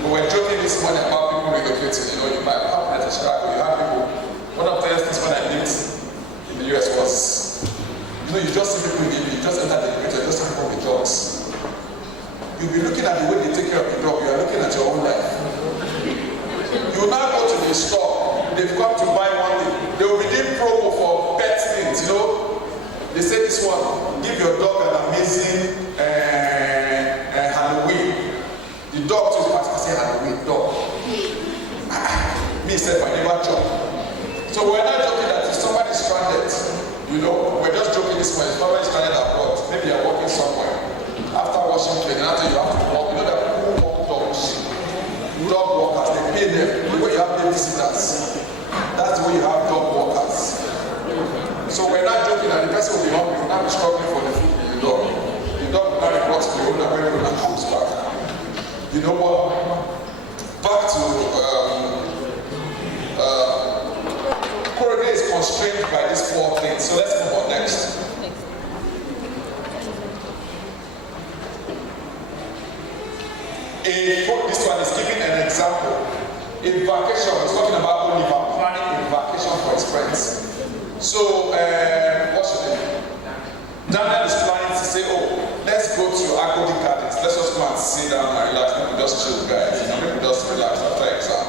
We were joking this morning about people relocating. You might have happened in Chicago. You have people. One of the first things when I lived in the US was, you just see people in you just enter the elevator, just talk about the dogs. You'll be looking at the way they take care of the dog, you are looking at your own life. You now go to the store, they've come to buy one thing, they will be doing promo for pet things, They say this one, give your dog an amazing Halloween. The dog too is particularly say Halloween dog. Me said I never chop. So we're not joking that if somebody is stranded, we're just joking this morning. If somebody is stranded abroad, maybe you're working somewhere. After washing plate, after you have to walk, that people walk dogs. Dog walkers, they pay them. The way you have babysitters, that's the way you have dog walkers. So we're not joking that the person will be hungry, will not be struggling for the food for the dog. The dog will not report to the owner when the owner comes back. You know what? Back to Korede is constrained by these four things. So let's move on next. This one is giving an example. In vacation, he's talking about Oliver planning a vacation for his friends. So, what's your name? Daniel is planning to say, let's go to Agodi Gardens. Let's just go and sit down and relax. Maybe just chill, guys. Maybe just relax after exam.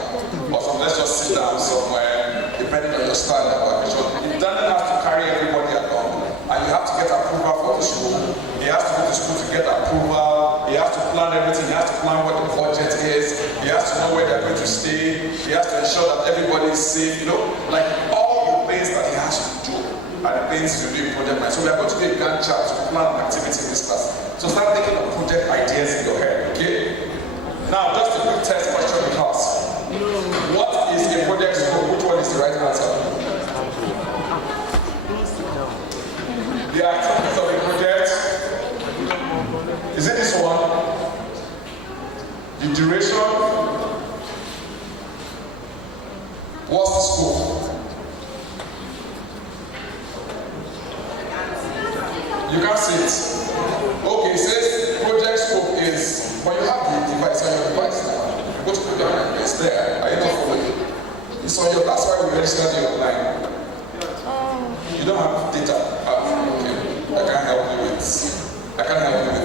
Or let's just sit down somewhere, depending on your style of vacation. If Daniel has to carry everybody along, and you have to get approval for the school, he has to go to school to get approval, he has to plan everything, he has to plan what the budget is, he has to know where they're going to stay, he has to ensure that everybody is safe, like all the things that he has to do are the things you do in project management. So we are going to do a Gantt chart to plan an activity in this class. So start thinking of project ideas in your head, okay? Now, just a quick test question in class. What is a project scope? Which one is the right answer? The activities of a project. Is it this one? The duration? What's the scope? You can't see it. Okay, it says project scope is, but you have the device on your device now. You go to project, it's there. Are you not following? It's on your, that's why we registered you online. You don't have data. Okay. I can't help you with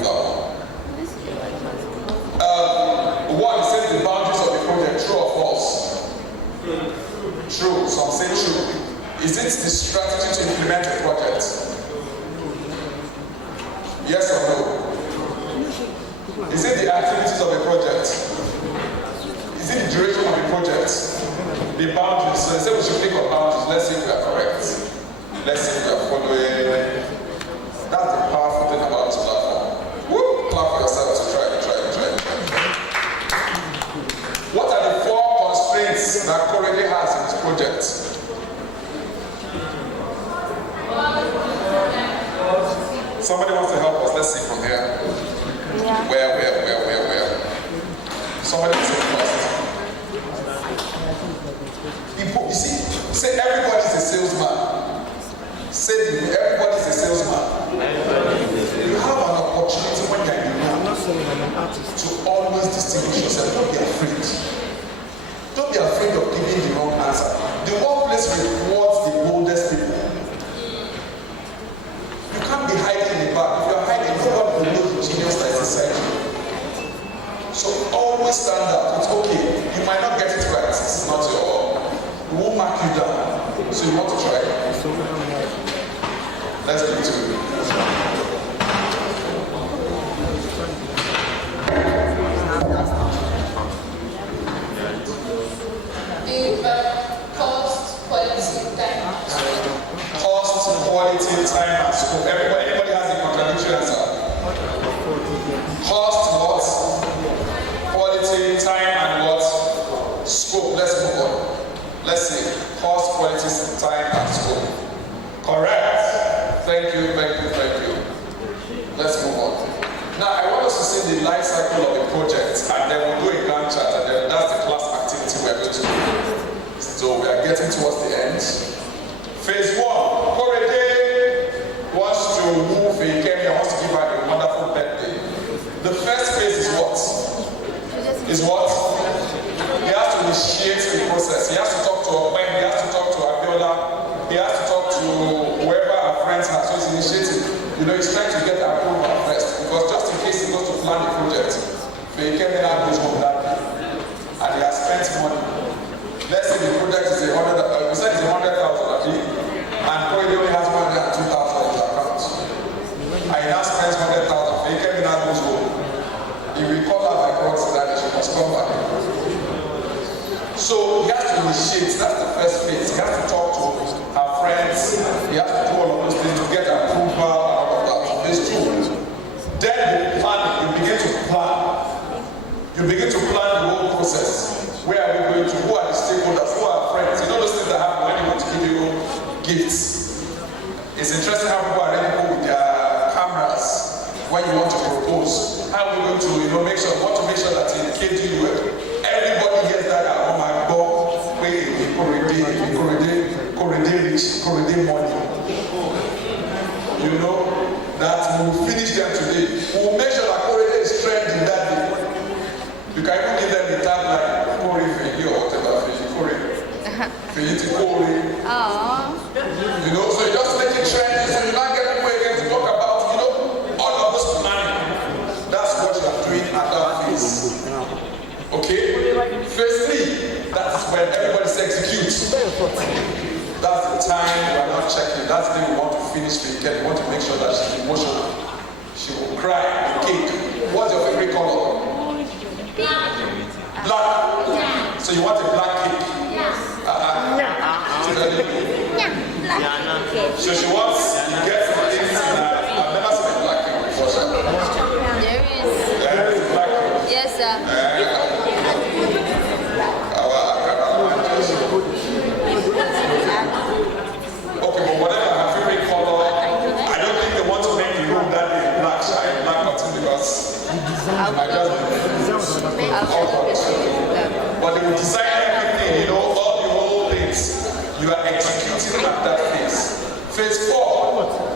that one. One says the boundaries of the project, true or false? True. Some say true. Is it the strategy to implement the project? Yes or no? Is it the activities of the project? Is it the duration of the project? The boundaries. So they say we should pick up boundaries. Let's see if we are correct. Let's see if we are following. That's the powerful thing about this platform. Woo! Clap for yourself to try. What are the 4 constraints that Korede has in this project? Somebody wants to help us. Let's see from here. Yeah. Where? Somebody wants to help us. You see, say everybody's a salesman. Say everybody's a salesman. You have an opportunity when you're in the room to always distinguish yourself. Don't be afraid. Don't be afraid of giving the wrong answer. The workplace rewards the boldest people. You can't be hiding in the back. If you're hiding, nobody will know the genius that is inside you. So always stand up. It's okay. You might not get it right. This is not your. We won't mark you down. So you want to try? Let's give it to you. Cost, quality, time. Cost, quality, time, and scope. Anybody has a contradictory answer? Cost, what? Quality, time, and what? Scope. Let's move on. Let's see. Cost, quality, time, and scope. Correct. Thank you. Let's move on. Now, I want us to see the life cycle of the project, and then we'll do a Gantt chart, and then that's the class activity we're going to do. So we are getting towards the end. Phase 1. Korede wants to move a Kenya, wants to give her a wonderful birthday. The first phase is what? He has to initiate the process. He has to talk to Okwen, he has to talk to Abiola, he has to talk to whoever our friends have. So he's initiating. He's trying to get approval first. Because just in case he goes to plan the project, Kenya goes home that day. And he has spent money. Let's say the project is we said it's 100,000 actually, and Korede only has 102,000 in his account. And he now spends 100,000. Kenya goes home. He will call her by God that she must come back. So he has to initiate. That's the first phase. He has to talk to her friends. He has to do all of those things to get approval and all of that. Phase 2. Then the planning. You begin to plan. You begin to plan the whole process. Where are we going to? Who are the stakeholders? Who are our friends? You know those things that happen when you want to give you gifts. It's interesting how people are ready to go with their cameras when you want to propose. How are we going to, make sure that in KD, everybody hears that, oh my God, Korede money. That we'll finish them today. We'll make sure that Korede is trending that day. You can even give them the tagline, Kore Feyi or whatever, Kore. Feyi Kore. So you just make it trendy, so you not get people again to talk about, all of this planning. That's what you are doing at that phase. Okay? Phase 3, that's when everybody executes. That's the time we are not checking. That's the thing we want to finish the weekend. We want to make sure that she's emotional. She will cry, cake. What's your favorite color? Black. So you want a black cake? So she wants to get some things. I've never seen a black cake before. There is a black cake. Yes, sir. Okay, but whatever her favorite color, I don't think they want to make the room that day black, black button because I just but they will design everything, all the whole things. You are executing at that phase. Phase 4,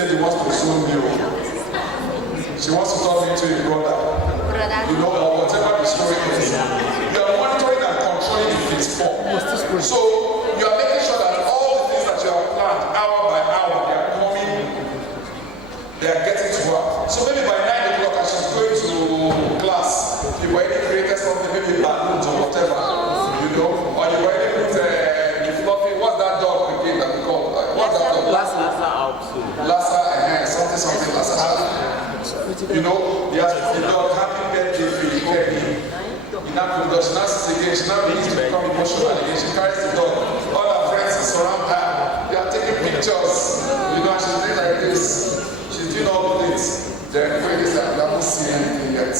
said he wants to zoom you. She wants to turn me into a brother. You know, or whatever the story is. You are monitoring and controlling the phase 4. So you are making sure that all the things that you have planned hour by hour, they are coming, they are getting to work. So maybe by 9 o'clock as she's going to class, you've already created something, maybe balloons or whatever, you know, or you've already put the fluffy, what's that dog again that we call? What's that dog? Lassa, something Lassa. You know, he has put the dog happy birthday for you, Kenny. In that production, she now begins to become emotional again. She carries the dog. All her friends surround her. They are taking pictures. You know, she's doing like this. She's doing all the things. They're afraid that we haven't seen anything yet.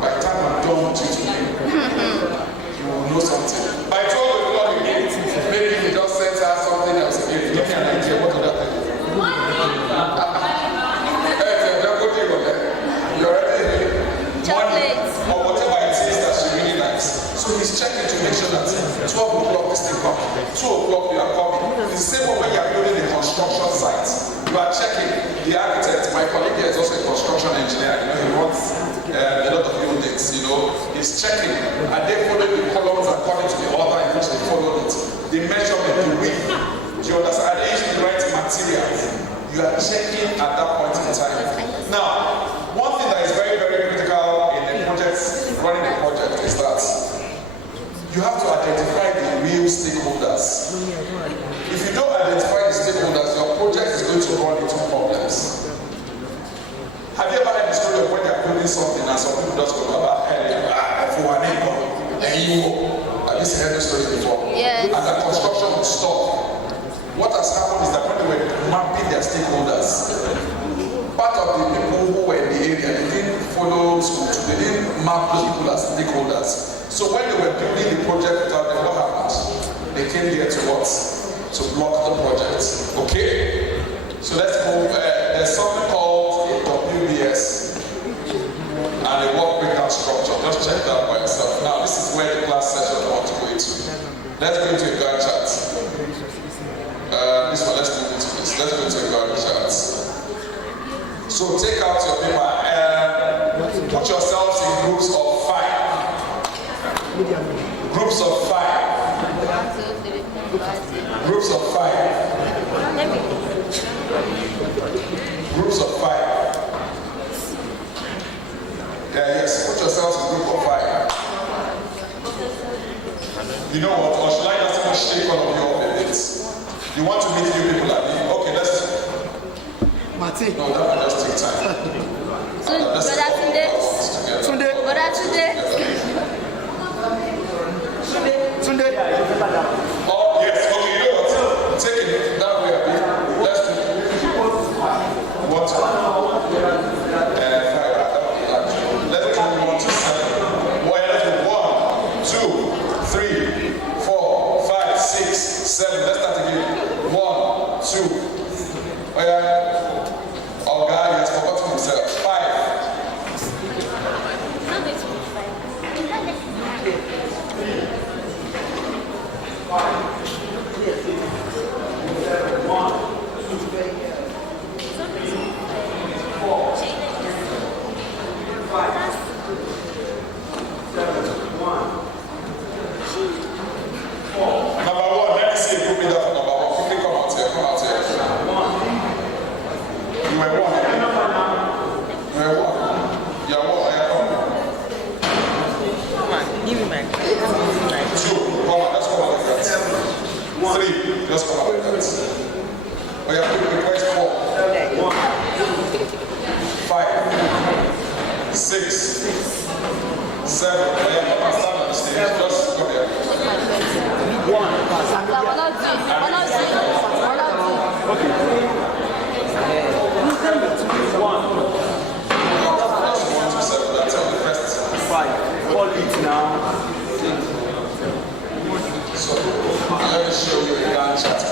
By the time I'm done with you today, you will know something. By 12 o'clock again, maybe you just sent her something else again. Give me an idea. What would that be? You're already money or whatever it is that she really likes. So he's checking to make sure that 12 o'clock is still coming. 2 o'clock you are coming. It's the same when you are building a construction site. You are checking the architect. My colleague here is also a construction engineer. You know, he runs a lot of buildings. You know, he's checking. Are they following the columns according to the order in which they followed it? The measurement, the width. Do you understand? Are they using the right materials? You are checking at that point in time. Now, one thing that is very, very critical in a project, running a project, is that you have to identify the real stakeholders. If you don't identify the stakeholders, your project is going to run into problems. Have you ever heard the story of when they are building something and some people just go about have you heard the story before? Yes. And the construction would stop. What has happened is that when they were mapping their stakeholders, part of the people who were in the area, they didn't follow school, they didn't map those people as stakeholders. So when they were building the project without them, what happened? They came here to what? To block the project. Okay? So let's move. There's something called a WBS and a work breakdown structure. Just check that by yourself. Now, this is where the class session I want to go into. Let's go into a Gantt chart. This one, let's move into this. Let's go into a Gantt chart. So take out your paper and put yourselves in groups of 5. Groups of 5. Groups of 5. Groups of 5. Yeah, yes, put yourselves in group of 5. You know what? Or should I just shake all of you off a bit? You want to meet new people at me? Okay, let's. Marty. No, that will just take time. Sunday. Oh, yes, okay, you know what? Take it that way, Abby. Let's do what? 5. Let's do 1 to 7. Well, let's do 1, 2, 3, 4, 5, 6, 7. Let's start again. 1, 2. Oh, yeah. Our guy has forgotten himself. 5. Just come out with that. Oh, yeah, request 4. 5, 6, 7. Oh, yeah, come and stand on the stage. Just come here. 1. Okay. 1 to 7. That's on the first. 5. 4 leads now. So, let me show you a Gantt chart.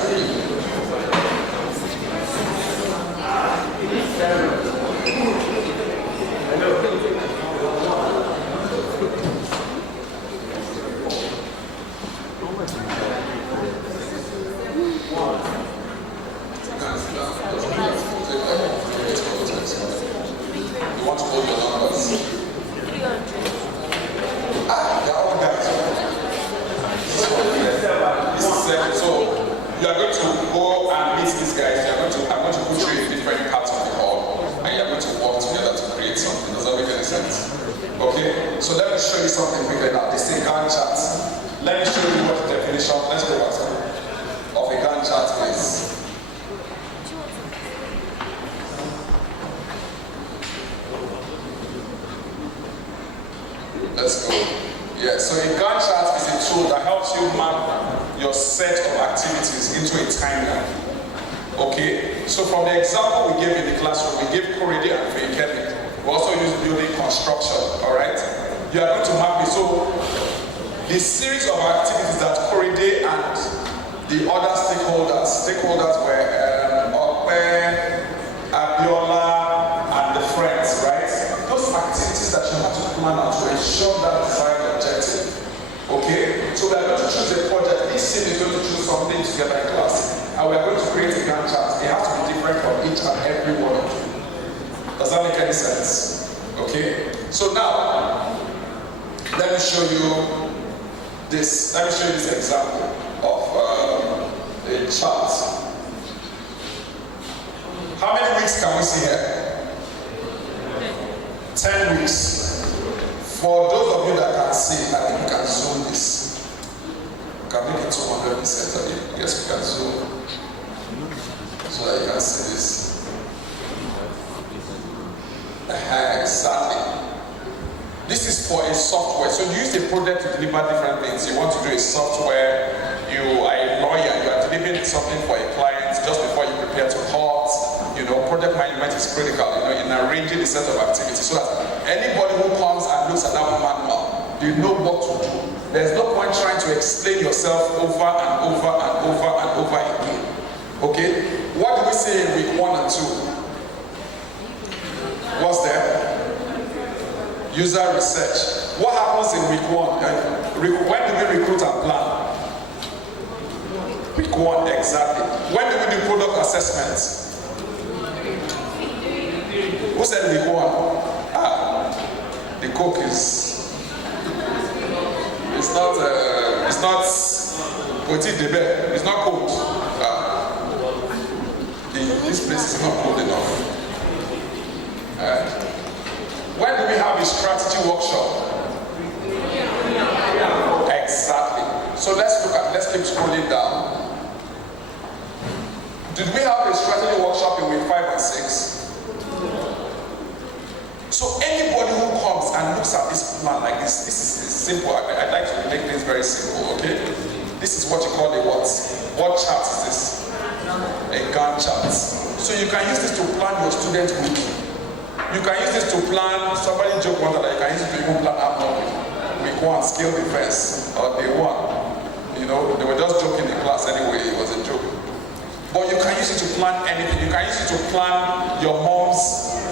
Let's go. Yeah, so a Gantt chart is a tool that helps you map your set of activities into a timeline. Okay, so from the example we gave in the classroom, we gave Korede and Fekemi. We also use building construction, all right? You are going to map it. So the series of activities that Korede and the other stakeholders were Okpe, Abiola, and the friends, right? Those activities that you have to plan out to ensure that desired objective. Okay? So we are going to choose a project. Each team is going to choose something together in class. And we are going to create a Gantt chart. It has to be different from each and every one of you. Does that make any sense? Okay? So now, let me show you this example of a chart. How many weeks can we see here? 10 weeks. For those of you that can see, I think you can zoom this. You can make it 200%. Yes, we can zoom so that you can see this. Exactly. This is for a software. So you use a project to deliver different things. You want to do a software, you are a lawyer, you are delivering something for a client just before you prepare to court. You know, project management is critical, you know, in arranging a set of activities so that anybody who comes and looks at that manual, they know what to do. There's no point trying to explain yourself over and over and over and over again. Okay? What do we say in week 1 and 2? What's there? User research. What happens in week 1? When do we recruit and plan? Week 1, exactly. When do we do product assessments? Who said week 1? The coke is. It's not petit debate. It's not cold. This place is not cold enough. When do we have a strategy workshop? Exactly. So let's keep scrolling down. Did we have a strategy workshop in week 5 and 6? So anybody who comes and looks at this plan like this is simple. I'd like to make things very simple, okay? This is what you call a what? What chart is this? A Gantt chart. So you can use this to plan your student week. You can use this to plan, somebody joked one that you can use it to even plan abnormal. Week 1, skill defense, or day 1. You know, they were just joking in class anyway, it was a joke. But you can use it to plan anything. You can use it to plan your mom's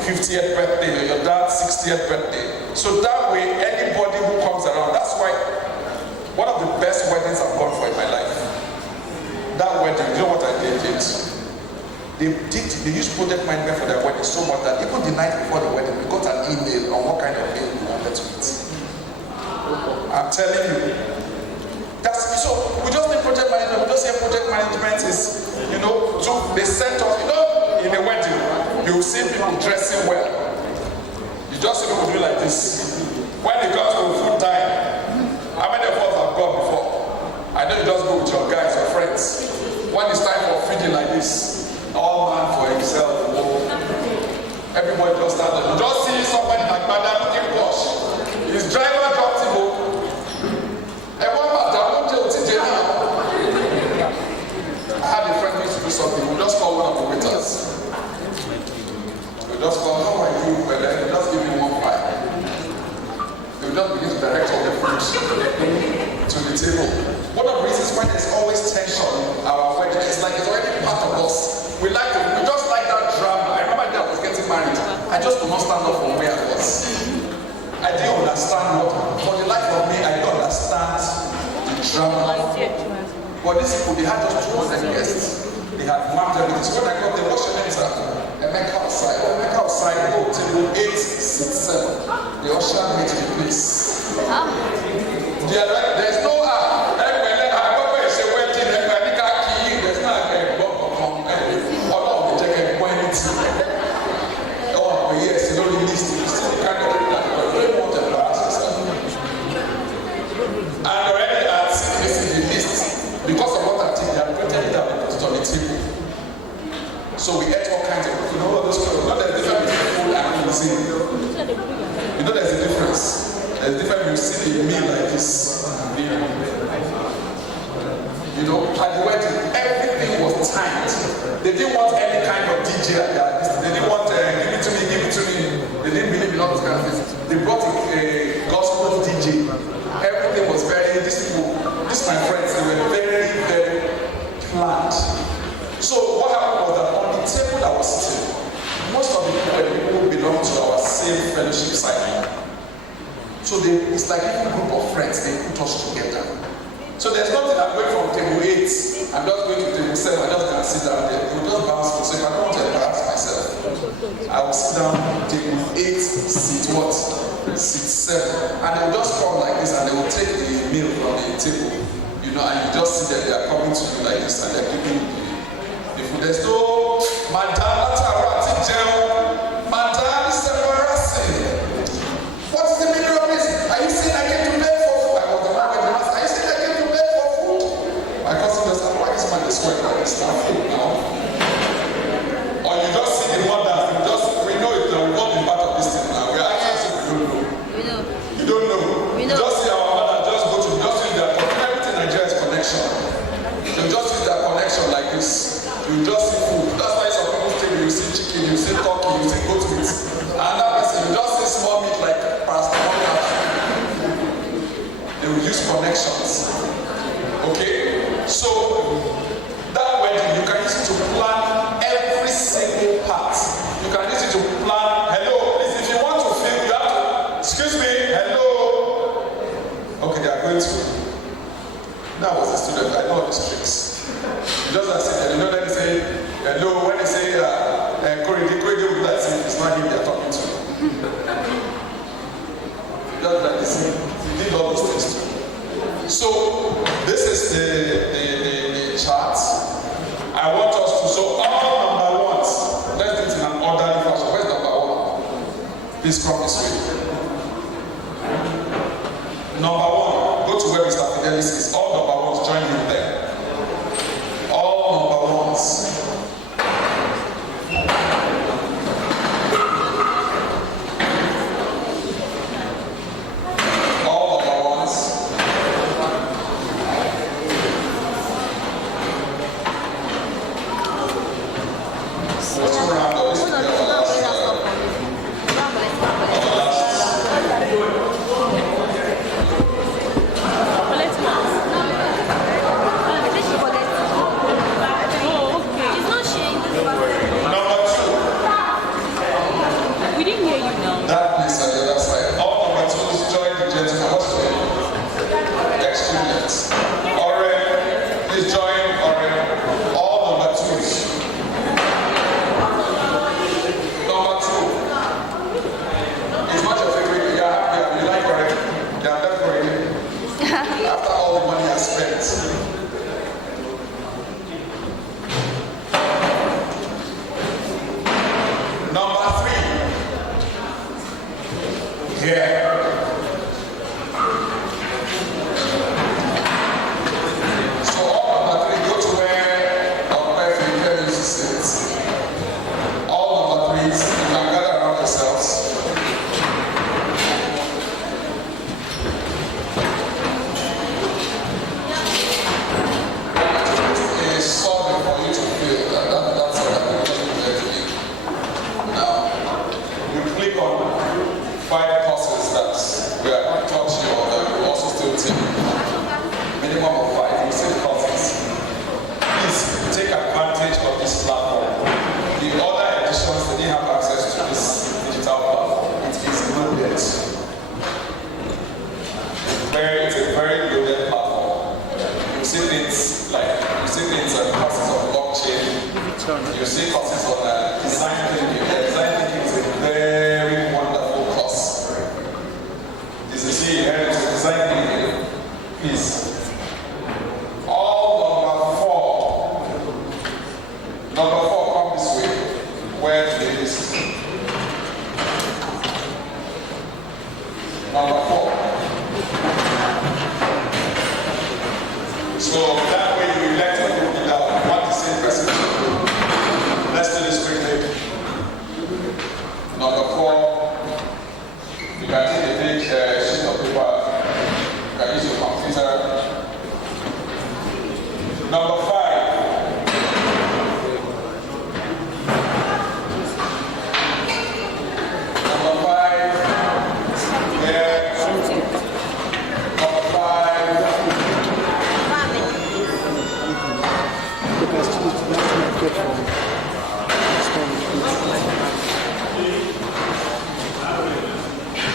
50th birthday or your dad's 60th birthday. So that way, anybody who comes around, that's why one of the best weddings I've gone for in my life. That wedding, you know what I did? They used project management for their wedding so much that even the night before the wedding, we got an email on what kind of meal we wanted to eat. I'm telling you. So we just need project management. We just say project management is, you know, so they sent us, you know, in a wedding, you will see people dressing well. You just see people do like this. When it comes to food time, how many of us have gone before? I know you just go with your guys, your friends. When it's time for feeding like this, all man for himself. Everybody just started. You just see somebody like Madam looking posh. His driver dropped him. I had a friend who used to do something. We'll just call one of the waiters. We'll just call, how are you? But then we'll just give him 1 pie. They'll just begin to direct all the food to the table. One of the reasons why there's always tension in our wedding is like it's already part of us. We just like that drama. I remember that I was getting married. I just could not stand up from where I was. I didn't understand for the life of me, I didn't understand the drama. But these people, they had just 200 guests. They had mapped everything. So when I got there, what's your name, sir? Emeka outside. Emeka outside, go table 8, 6, 7. The usher me to the place. There's no yes, you don't really listen. You still kind of don't want to embarrass yourself. And already at CBC, the list, because of what I did, they have printed it out and put it on the table. So we ate all kinds of, you know, those there's a difference between food and cuisine. You know, there's a difference. There's a difference see a meal like this, you know, at the wedding, everything was timed. They didn't want any kind of DJ at their list. They didn't want give it to me, give it to me. They didn't believe in all those kind of things. They brought a gospel DJ. Everything was these my friends, they were very, very planned. So what happened was that on the table that was sitting, most of the people who belong to our same fellowship cycle. So it's like a group of friends, they put us together. So there's nothing I'm going from table 8, I'm just going to table 7, I'm just going to sit down there. It will just bounce me. So if I don't want to embarrass myself, I will sit down table 8, seat what? Seat 7. And they will just come like this and they will take the meal from the table. You know, and you just see that they are coming to you like this and they're giving the food. There's no madam, madam, this is embarrassing. What is the meaning of this? Are you saying I came to bed for food? I was the man with the mask. Are you saying I came to bed for food? My cousin just said, why is man is sweating like this? Not food now. Or you just see the mothers, we know it now, we've not been part of this thing now. We are actually we don't know. You don't know. You just see our mother just go to, just use their everything Nigeria's connection. You just use their connection like this. You just see food. That's why some people think you see chicken, you see turkey, you see goat meat. And that person, you just see small meat like pasta. They will use connections. Okay? So, that wedding, you can use it to plan every single part. You can use it to plan, hello, please, if you want to feel, you have to, excuse me, hello. Okay, they are going to. Now I was a student, I know all these tricks. You just have to say, you know, let me say, hello, when they say, Corey, will be like, it's not him they are talking to. Just like this, you did all those things too. So, this is the chart. I want us to, so all number ones, let's do it in an orderly fashion. Where's number 1? Please come this way. Number 1, go to where Mr. Fidelis is. All number ones, join him there. All number ones. You see courses on design thinking. Design thinking is a very wonderful course. This is design thinking. Please. All number 4 come this way. Where it is. Number 4. So that way you elect people that want the same person. Let's do this quickly. Number 4, you can take a big sheet of paper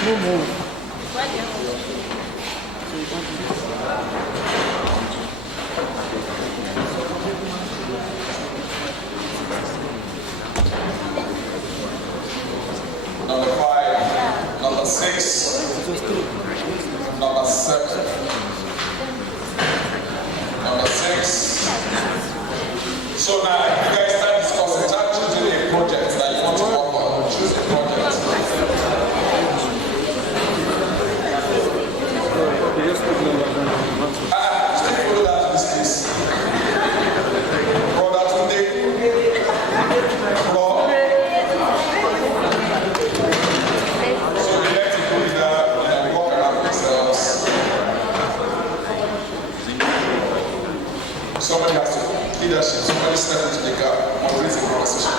Number 5, number 6, number 7, number 6. So now you guys start discussing, start choosing a project that you want to work on. Choose a project. Still follow that to this case. Brother Tunde, Flo. So we let it go that we walk around ourselves. Somebody has to leadership, somebody step into the gap, moderate the conversation.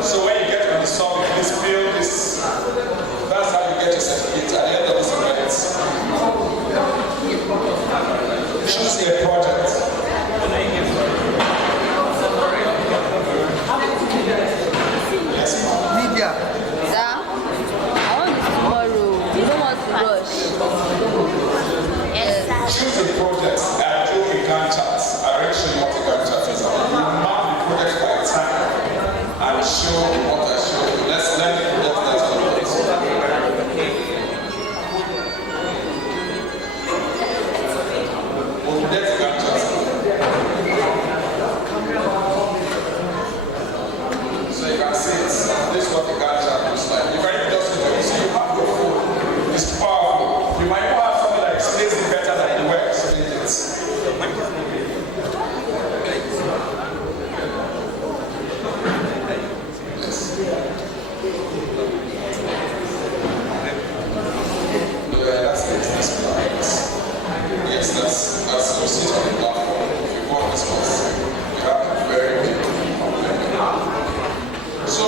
So when you get on the summit, this field, that's how you get your certificate at the end of this event. Choose a project. Yes, ma'am. Media. Yeah. I want this tomorrow. You don't want to rush. Yes. Choose a project and do a Gantt chart. I already show you what a Gantt chart is. You map the project by time and show what I show you. Let's learn the project that's on the list. We'll get the Gantt chart. So you can see it. This is what the Gantt chart looks like. You can even just do it. So you have your phone. It's powerful. You might not have something that explains it better than the way explains it. Yes, that's your seat on the platform. If you want this one, you have to be very careful. So,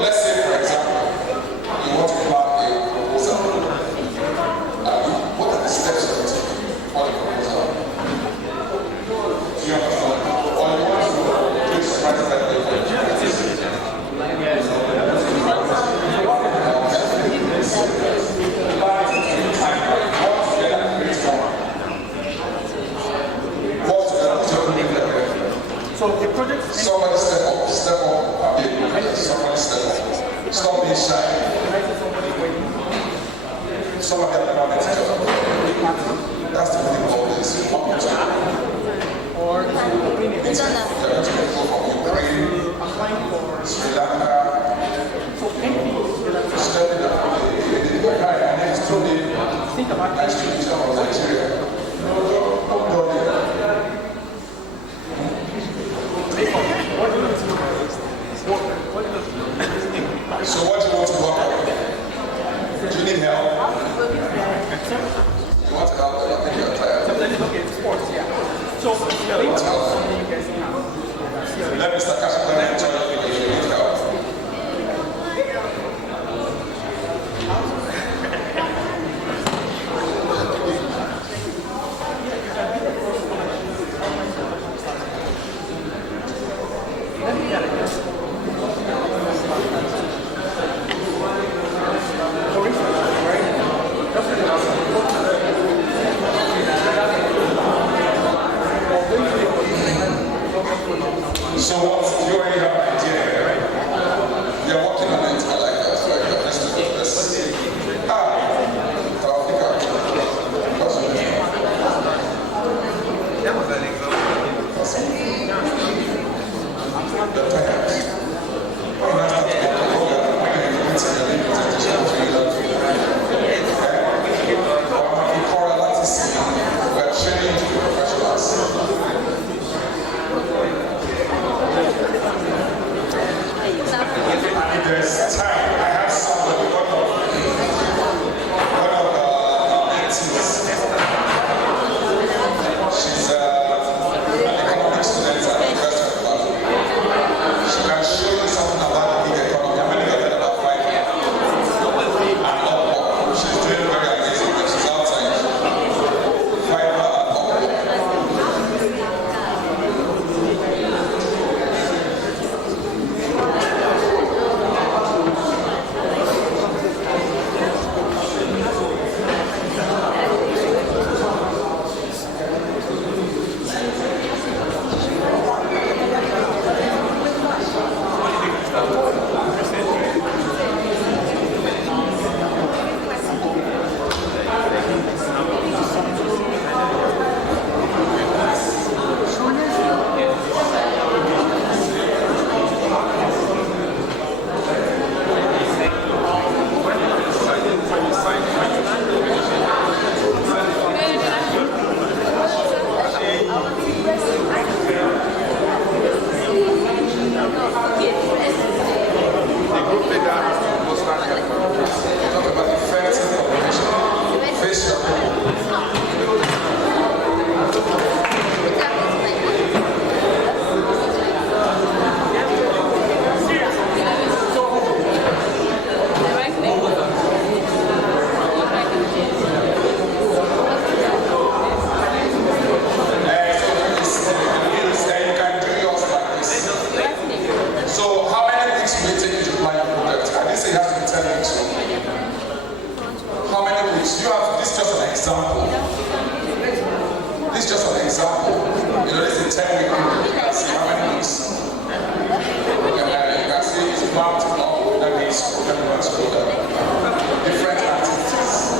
let's say for example, you want to plan a proposal. What are the steps you're taking for the proposal? Do you understand? Or you want to do surprise that they can So the project. Somebody step up, somebody step up. Stop being shy. Somebody have never met each other. That's the thing about this. One more time. Or They're going to people from Ukraine, Sri Lanka. Study that. Hi, my name is Tony. Think about Nice to meet you from Nigeria. Come down here. So what do you want to work on? Do you need help? You want to help them? I think you're tired. okay, sports, yeah. So let Mr. Kashipana tell you if you need help. So what? You already have an idea, right? You're working on it. I like that. Let's do it. Let's see. Taufika. What's your name? That was an example. You're tired. Why not start to get the program? Why not you put in your name presentation to you that way? We're training to be professionals. You know, this is a 10-week program. You can see how many weeks. You can see it's mapped out. That means everyone's different activities.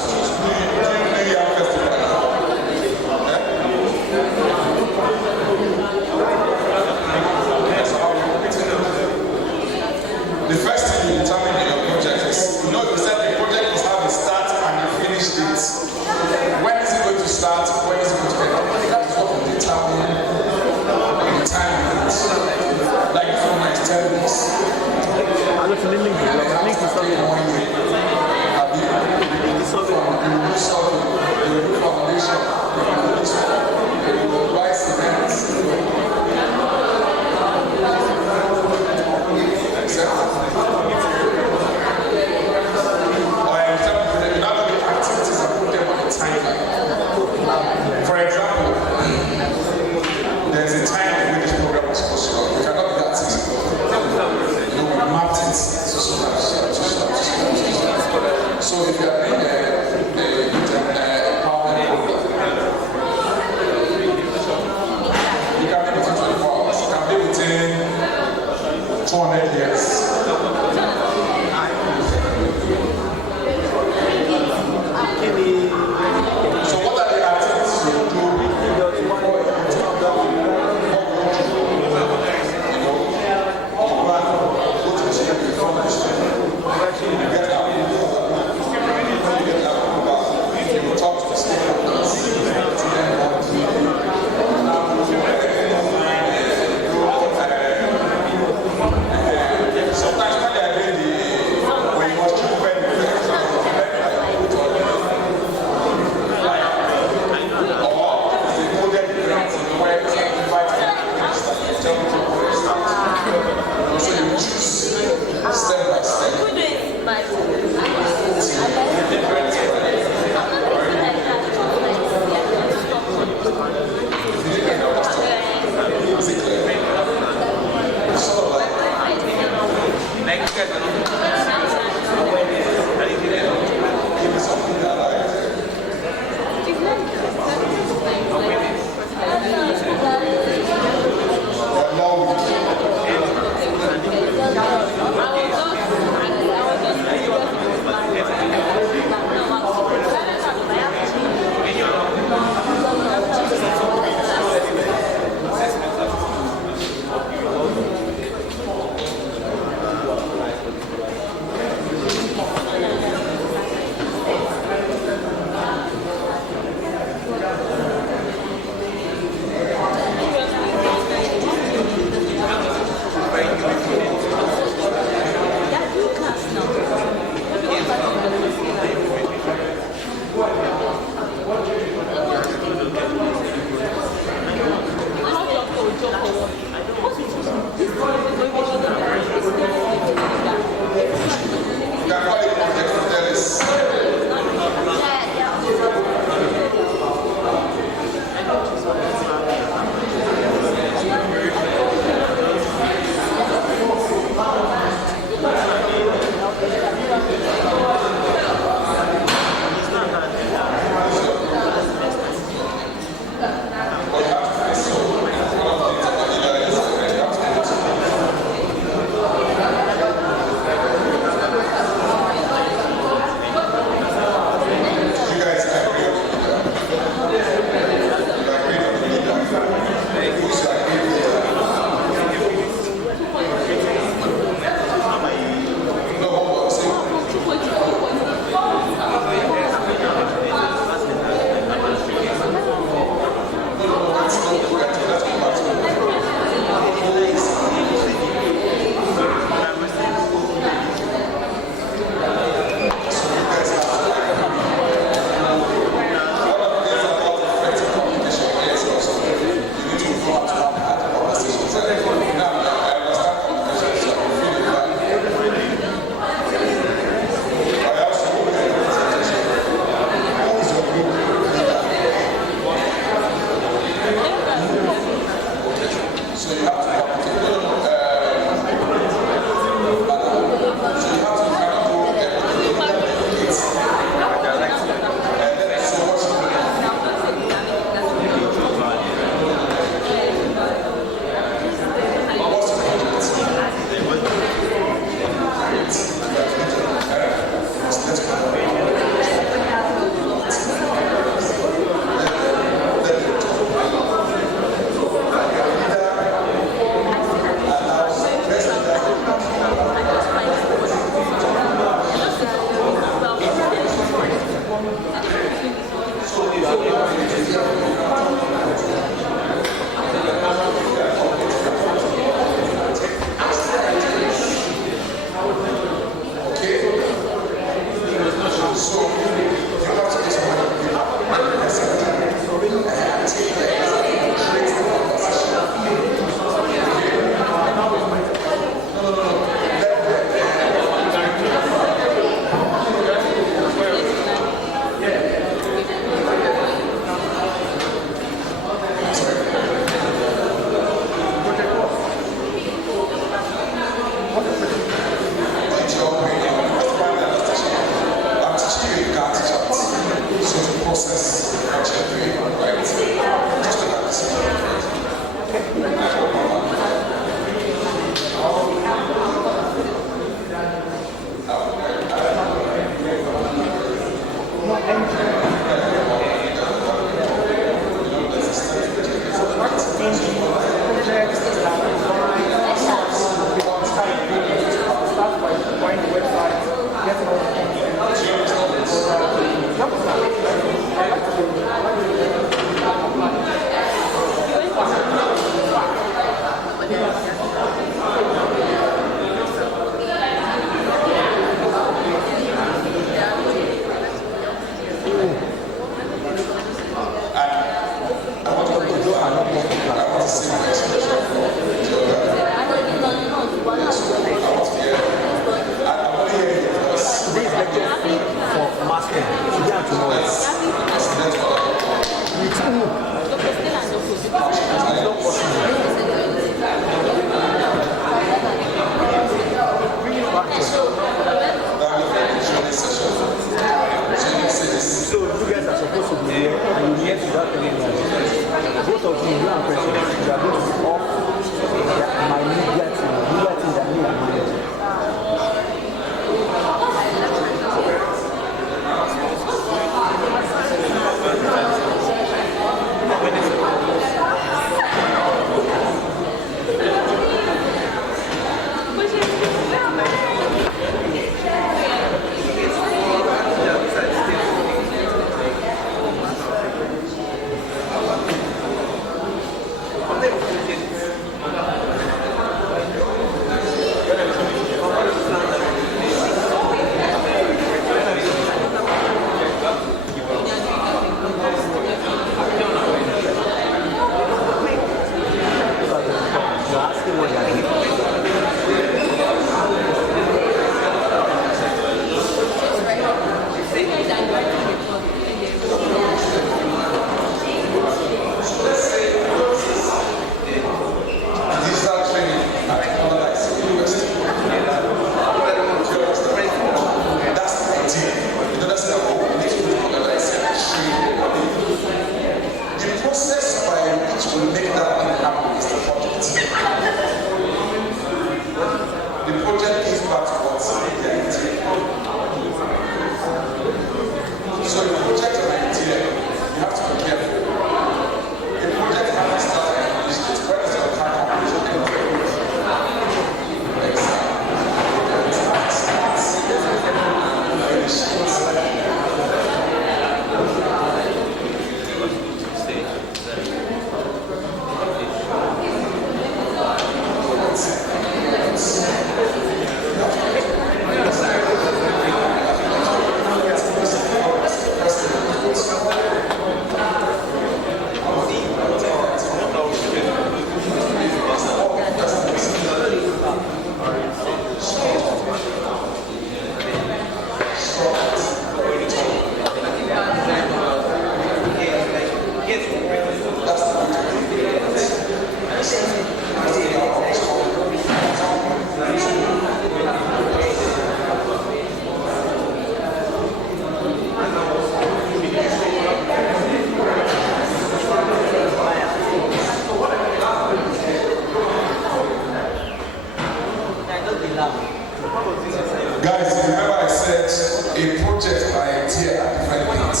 a project or an idea are different things.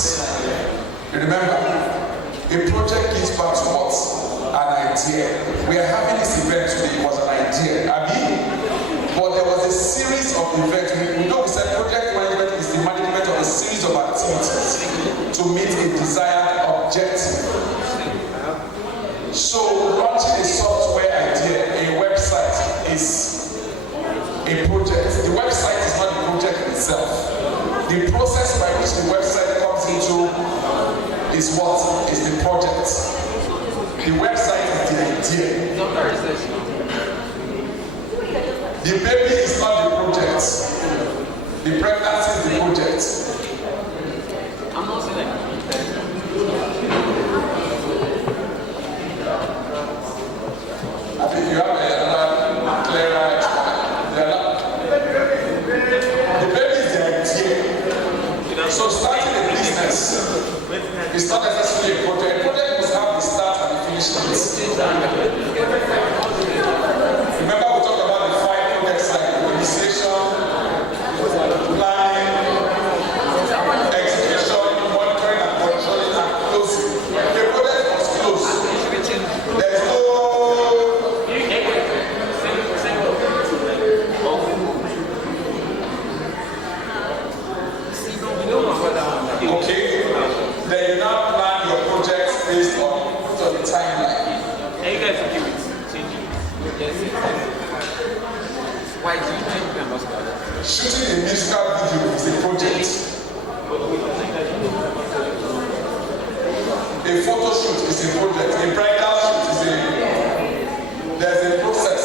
You remember, a project gives back to what? An idea. We are having this event today, it was an idea. But there was a series of events. We know we said project management is the management of a series of activities to meet a desired objective. So launching a software idea, a website is a project. The website is not the project itself. The process by which the website comes into is what? Is the project. The website is the idea. The baby is not the project. The pregnancy is the project. I'm not saying that. I think you have another clearer explanation. The baby is the idea. So starting a business is not necessarily a project. A project must have the start and the finish line. Remember we talked about the 5 project cycle: initiation, planning, execution, monitoring and controlling, and closing. The project must close. There is no okay. Then you now plan your projects based on the timeline. Hey, you guys keep it changing. Yes. Why do you think we must have? Shooting a musical video is a project. A photo shoot is a project. A bridal shoot is there's a process.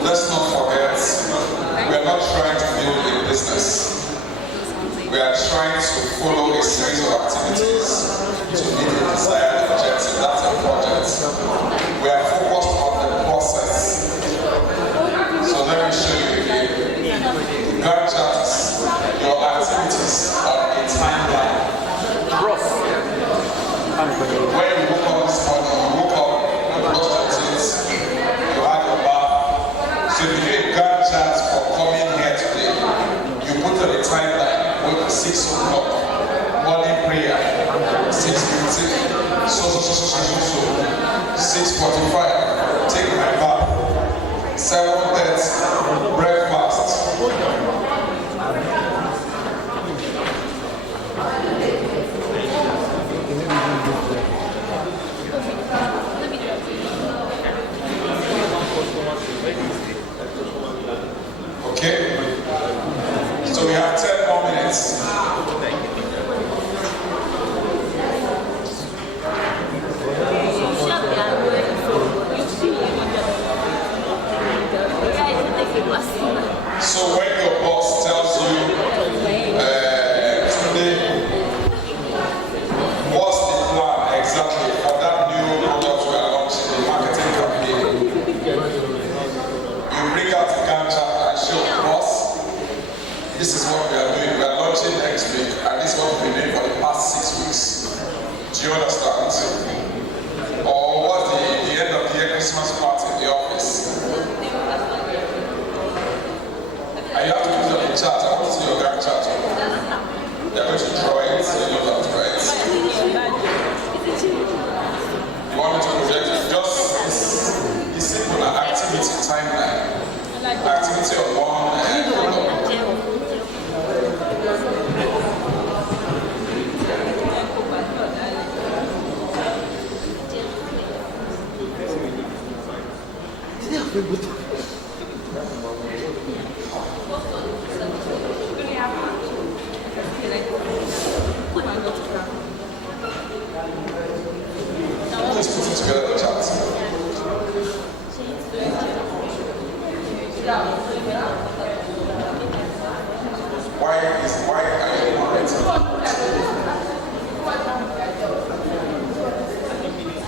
Let's not forget, we are not trying to build a business. We are trying to follow a series of activities to meet a desired objective. That's a project. We are focused on the process. So let me show you again. God charts your activities on a timeline. When you woke up this morning, you woke up, you brushed your teeth, you had your bath. So if you do a God chart for coming here today, you put on a timeline with 6 o'clock, morning prayer, 6:15, so, 6:45, take my bath, 7:30, breakfast. Okay? So we have 10 more minutes. So when your boss tells you, today, what's the plan exactly for that new product we are launching, the marketing campaign? You bring out the Gantt chart and show the boss, this is what we are doing. We are launching next week, and this is what we've been doing for the past 6 weeks. Do you understand? Or what's the end of the year Christmas party in the office? And you have to put it on the chart. I want to see your Gantt chart. They're going to draw it, so you know how to draw it. You want me to project it? Just it's simple, an activity timeline. Activity of one let's put it together in the chat. Why are you worried?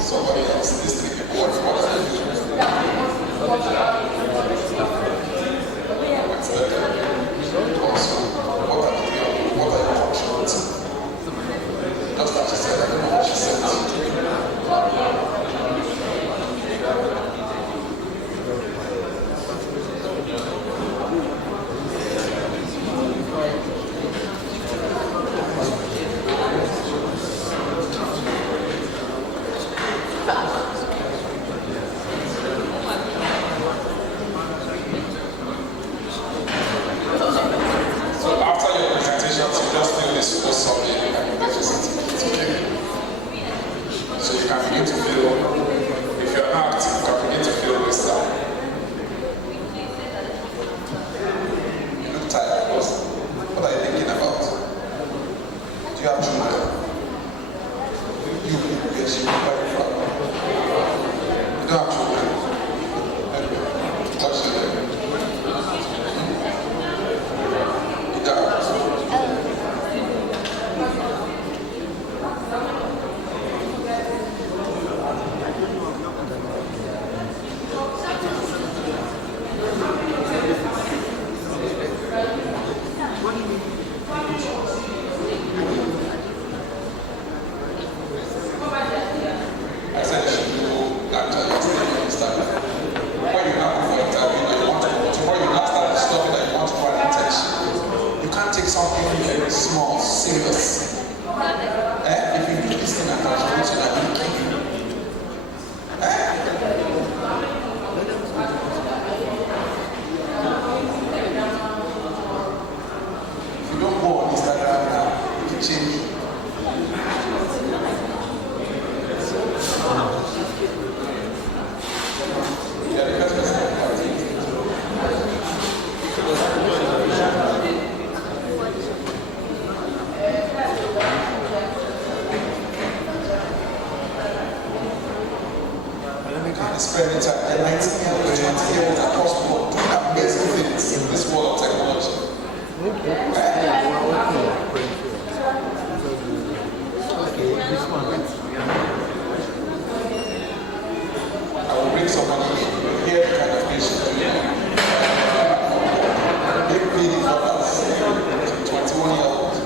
Somebody else, these 3 people, what are they doing? Also, what are you contributing? Just like she said, I don't know what she said. don't have children. What's your name? You don't. I said you should do after your stuff. When you have for interview that you want to before you last start the stuff that you want to go and internship, you can't take something very small, serious. If you do this thing and contribute to that, if you don't go on Instagram now, it will change you. Spending time at 19 years, 20 years across the world doing amazing things in this world of technology. I will bring somebody here the kind of patient to you. Big meeting for us, 21-year-olds.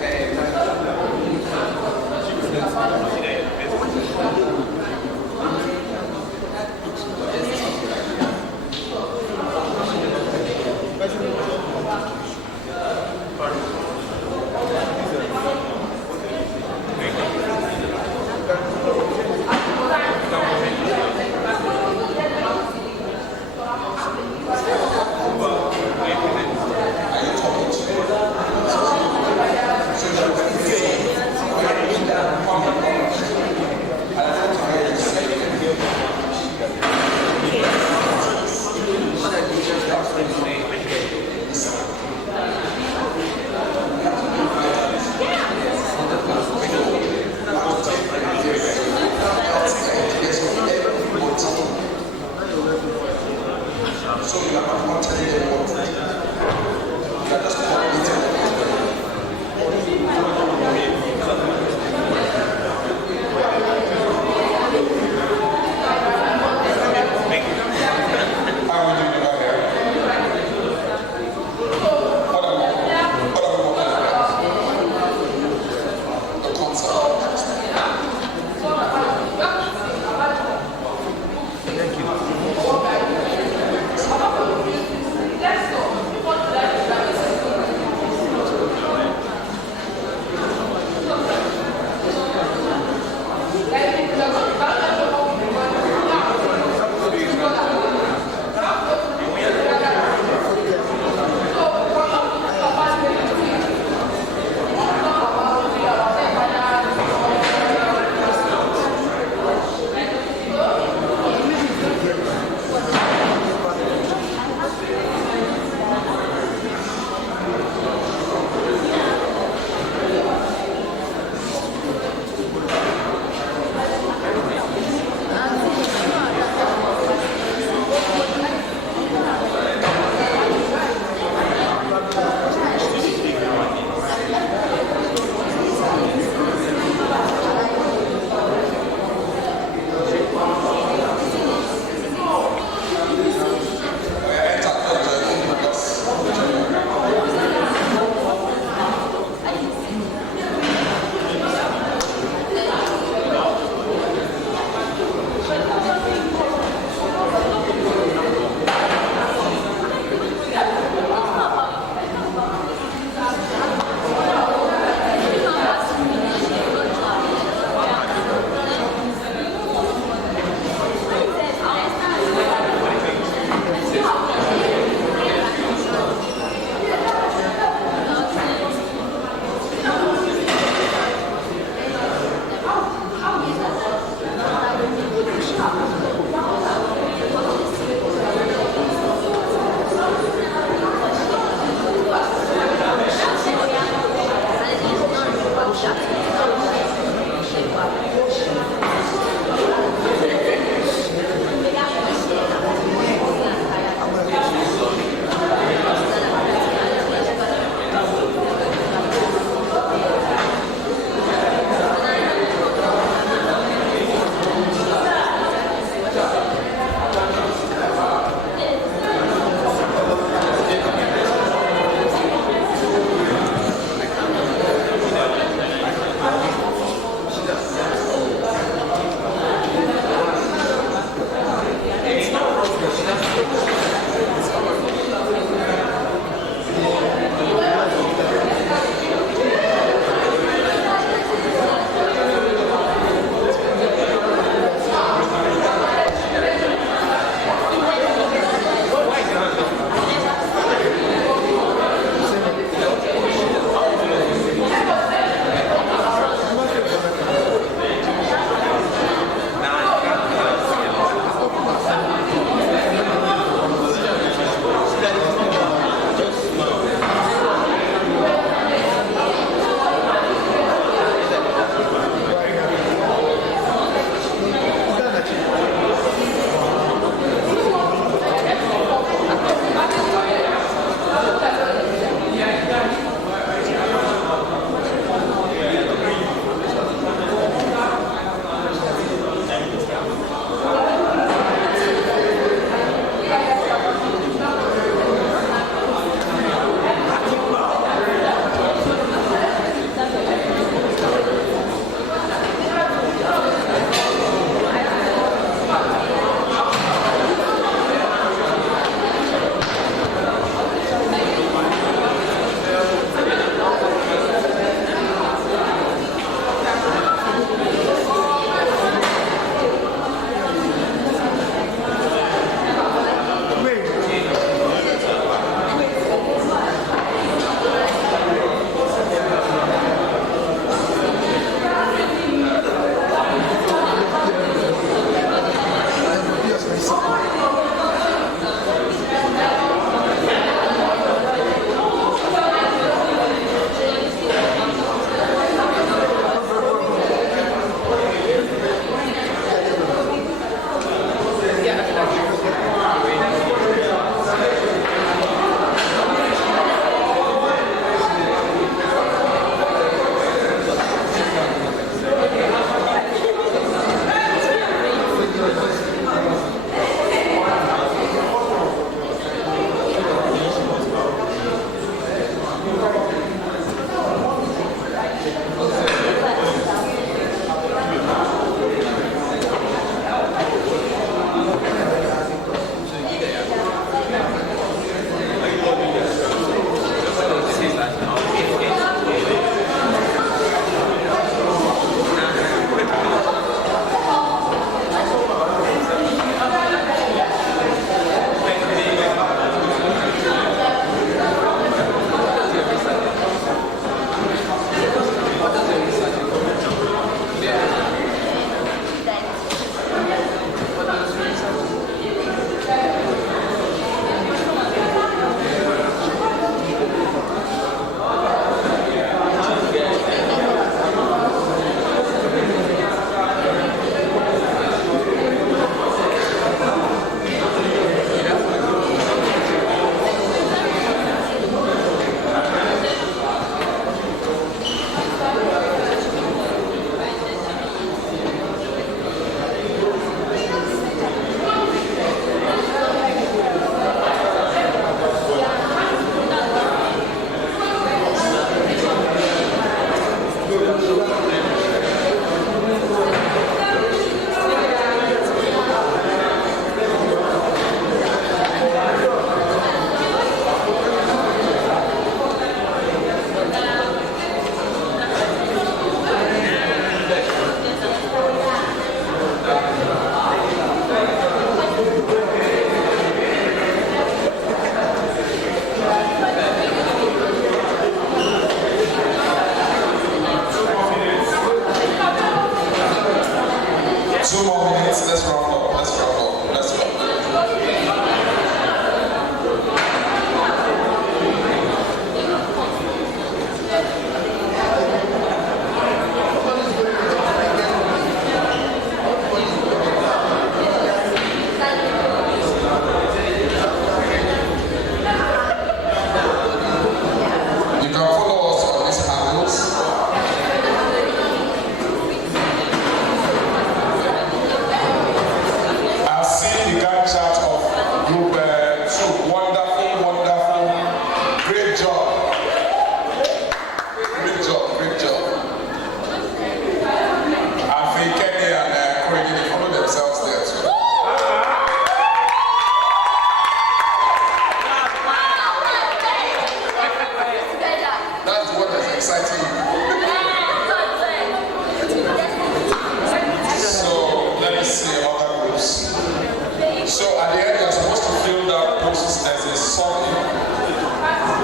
So at the end, you're supposed to fill that post as a solid.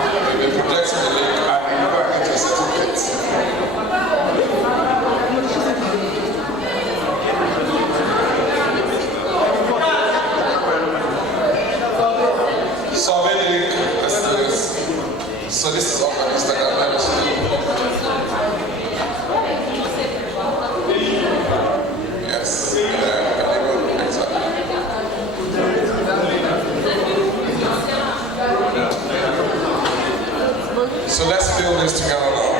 You'll be projecting the link and you never get your certificate. Survey link, let's do this. So this is on my Instagram. Let me see. Yes. So let's fill this together now.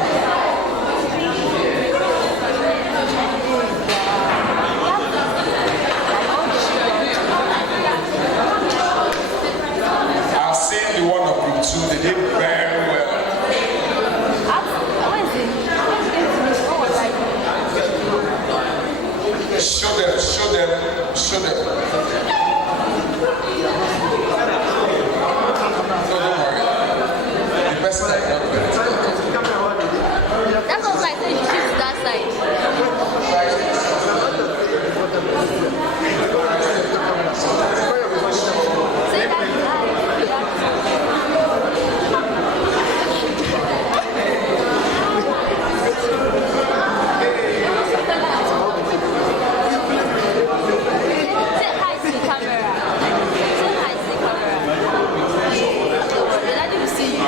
I've seen the one of group 2, they did very well. Show them. No, don't worry. The person that not very That's what I said, you shift to that side. Say that. Say hi to the camera. Say hi to the camera. The lady will see you.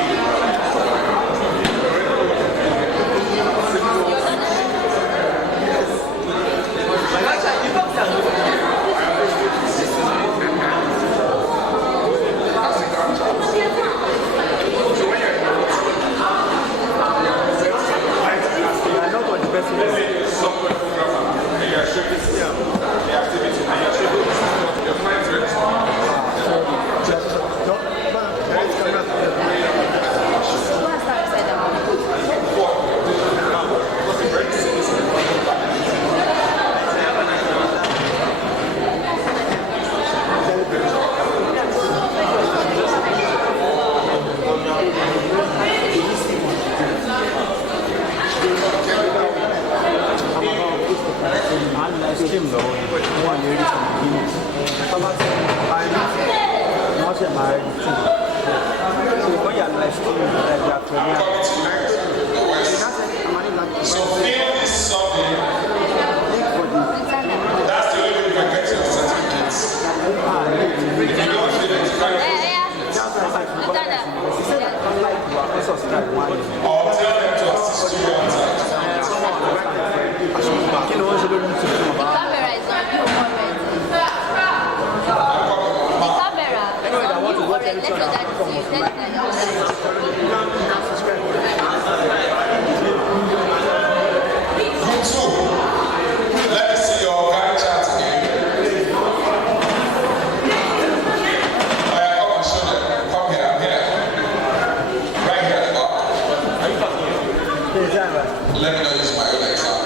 So fill this survey. That's the only way you can get your certificates. If you don't fill it, you can't get or tell them to assist you on time. The camera is not you already. The camera is not you already. Let your daddy see you. Let Group 2, let me see your guy chat again. Oh yeah, come and show them. Come here, I'm here. Right here at the back. Let me not use my own example.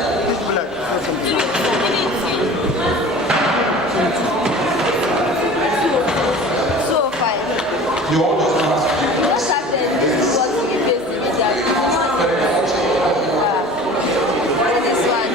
So fine. You all does not have to be. What happened? This is what we face immediately. This one.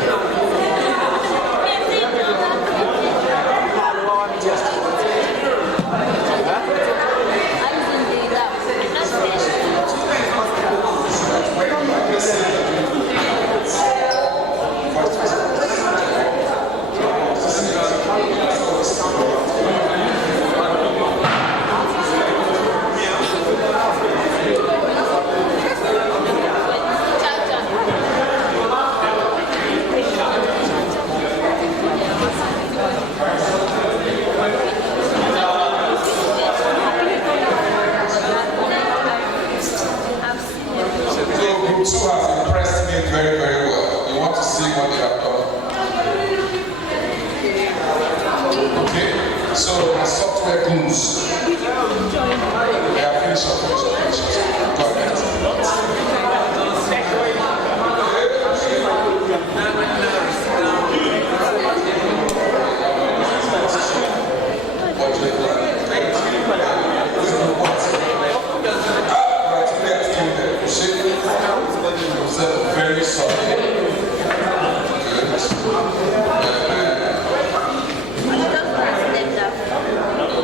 Group 2 has impressed me very, very well. You want to see what they have done? Okay, so the software goons. Yeah, finish up. Go ahead. What do you plan? Very sorry. Good.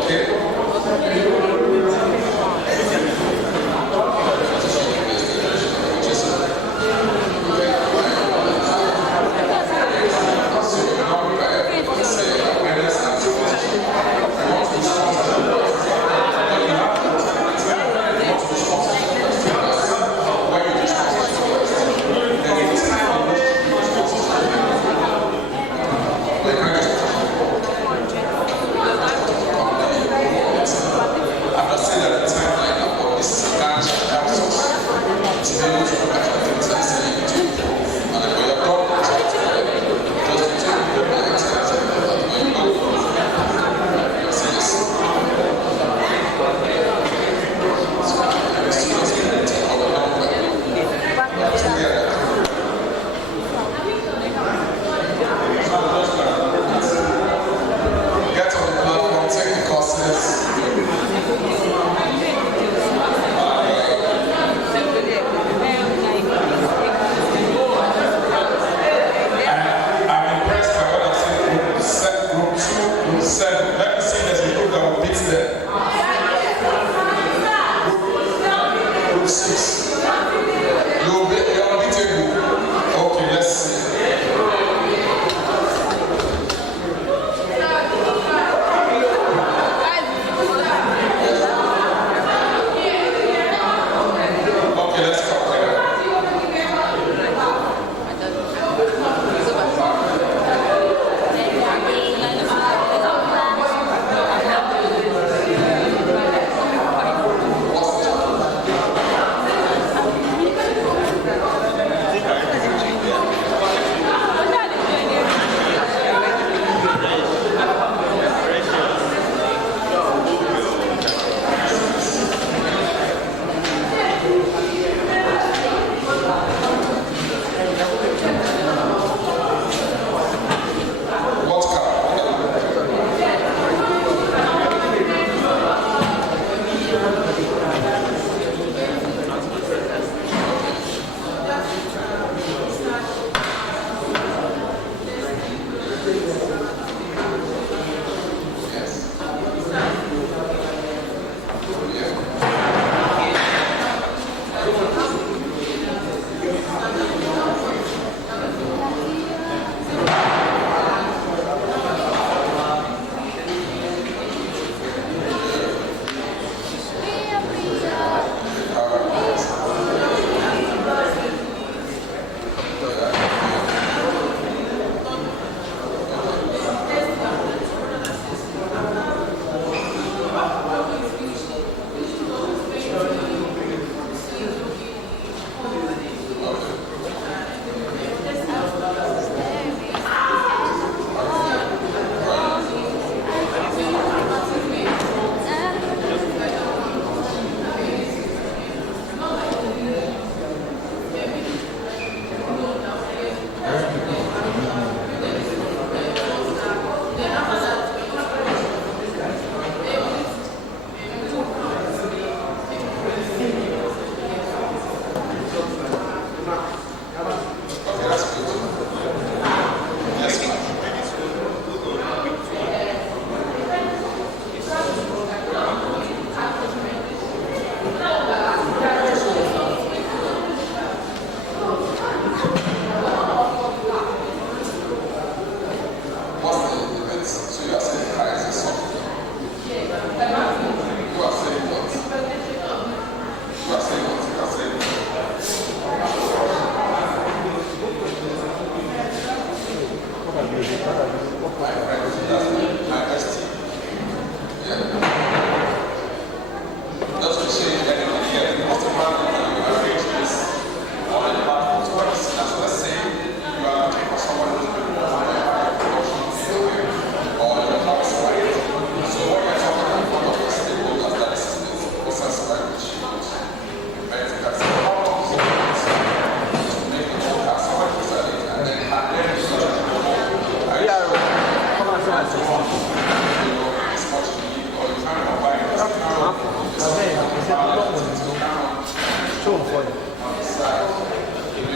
show for it.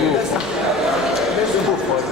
Let's go for it.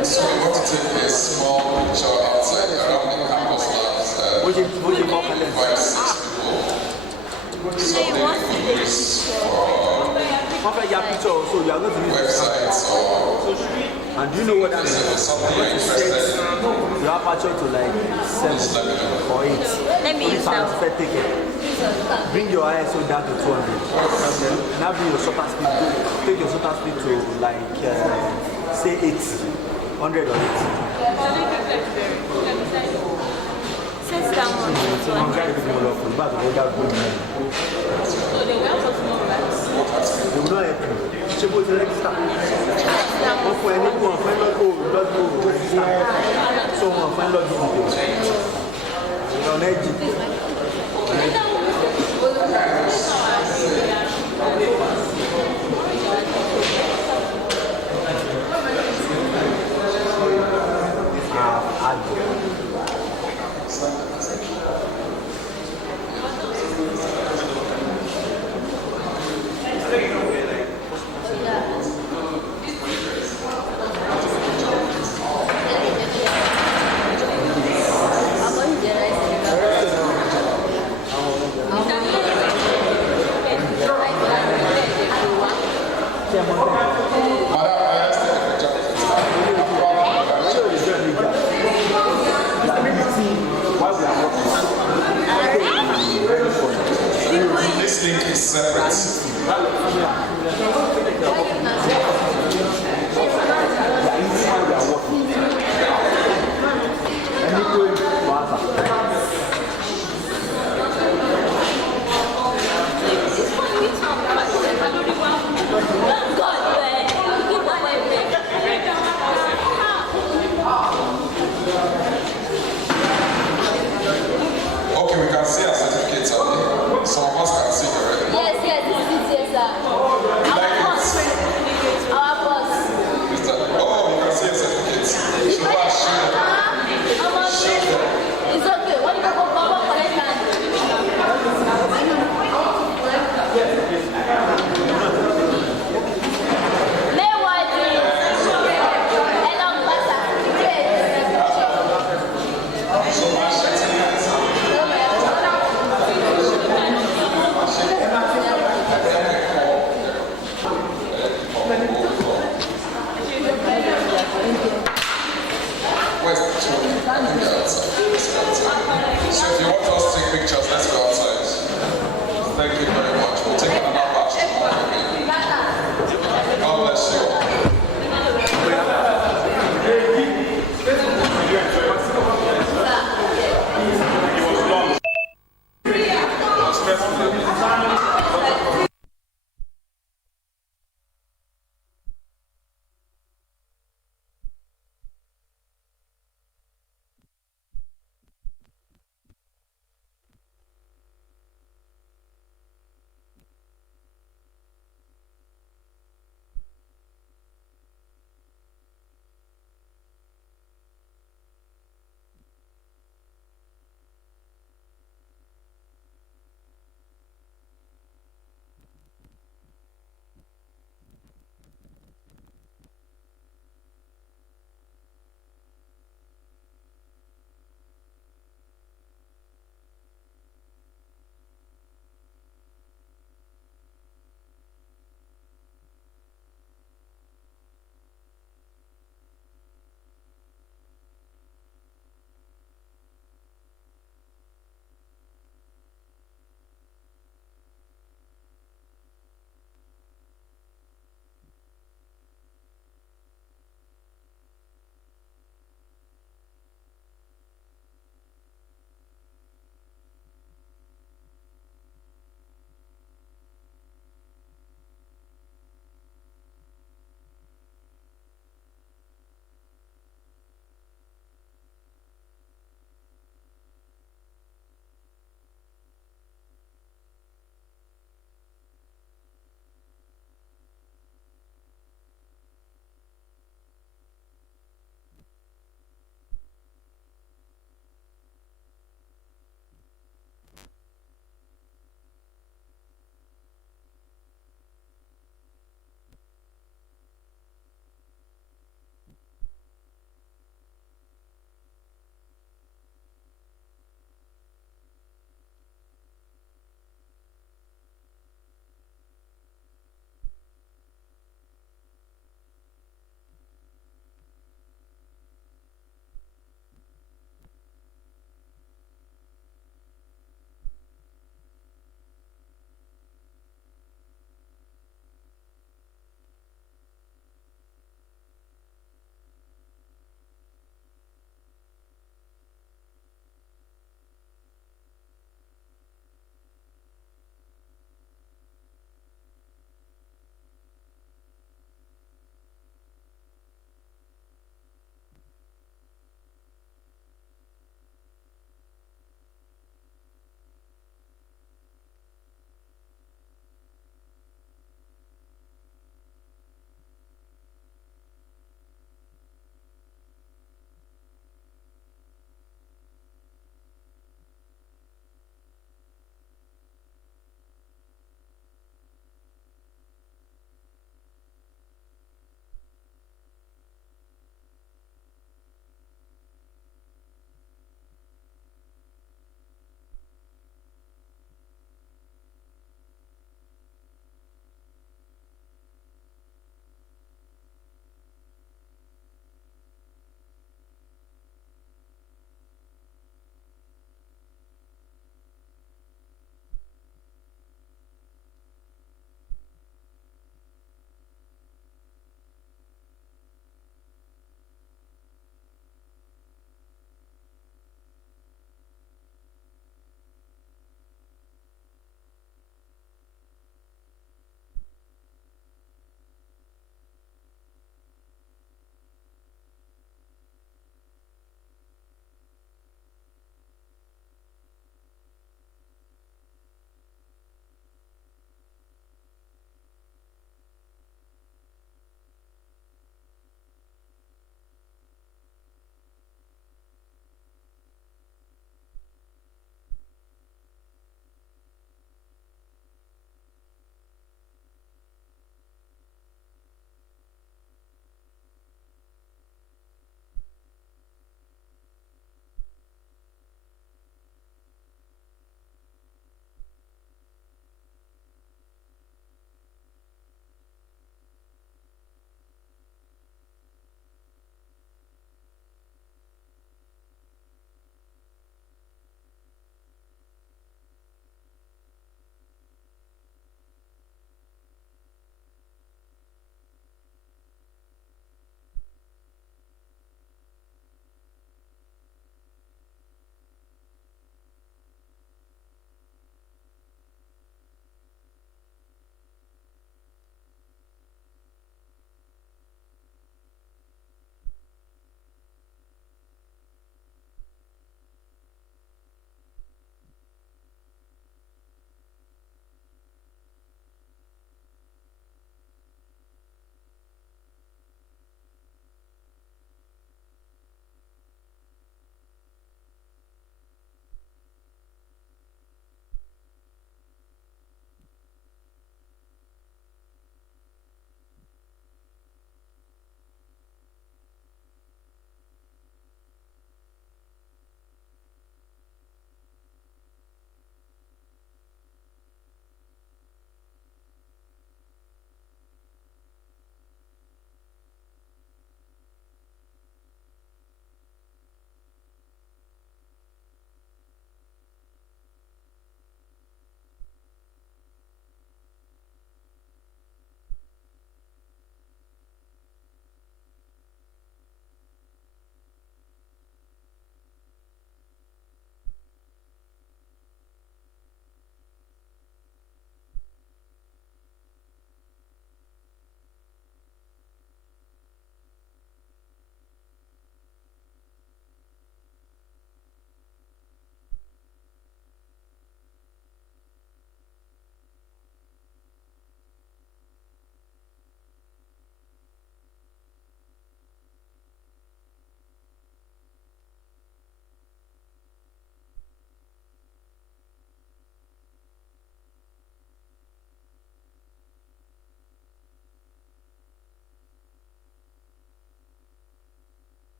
So we want to take a small picture outside around the campus labs. Invite 6 people. Something English for websites or. And do you know what that means? Something you're interested in. You have actually to like 7 or 8. Let me use that. Bring your ISO down to 200. Now bring your shutter speed. Take your shutter speed to like say 8, 100 or 80. Set down on So I'm trying to go up. But they got good. So they will also know that. They will not help you. She goes to register. For anyone, find out who does go register. Someone find out the details. You're on edge. this link is separate. Okay, we can see our certificates, okay? Some of us can see already. Yes, yes, sir.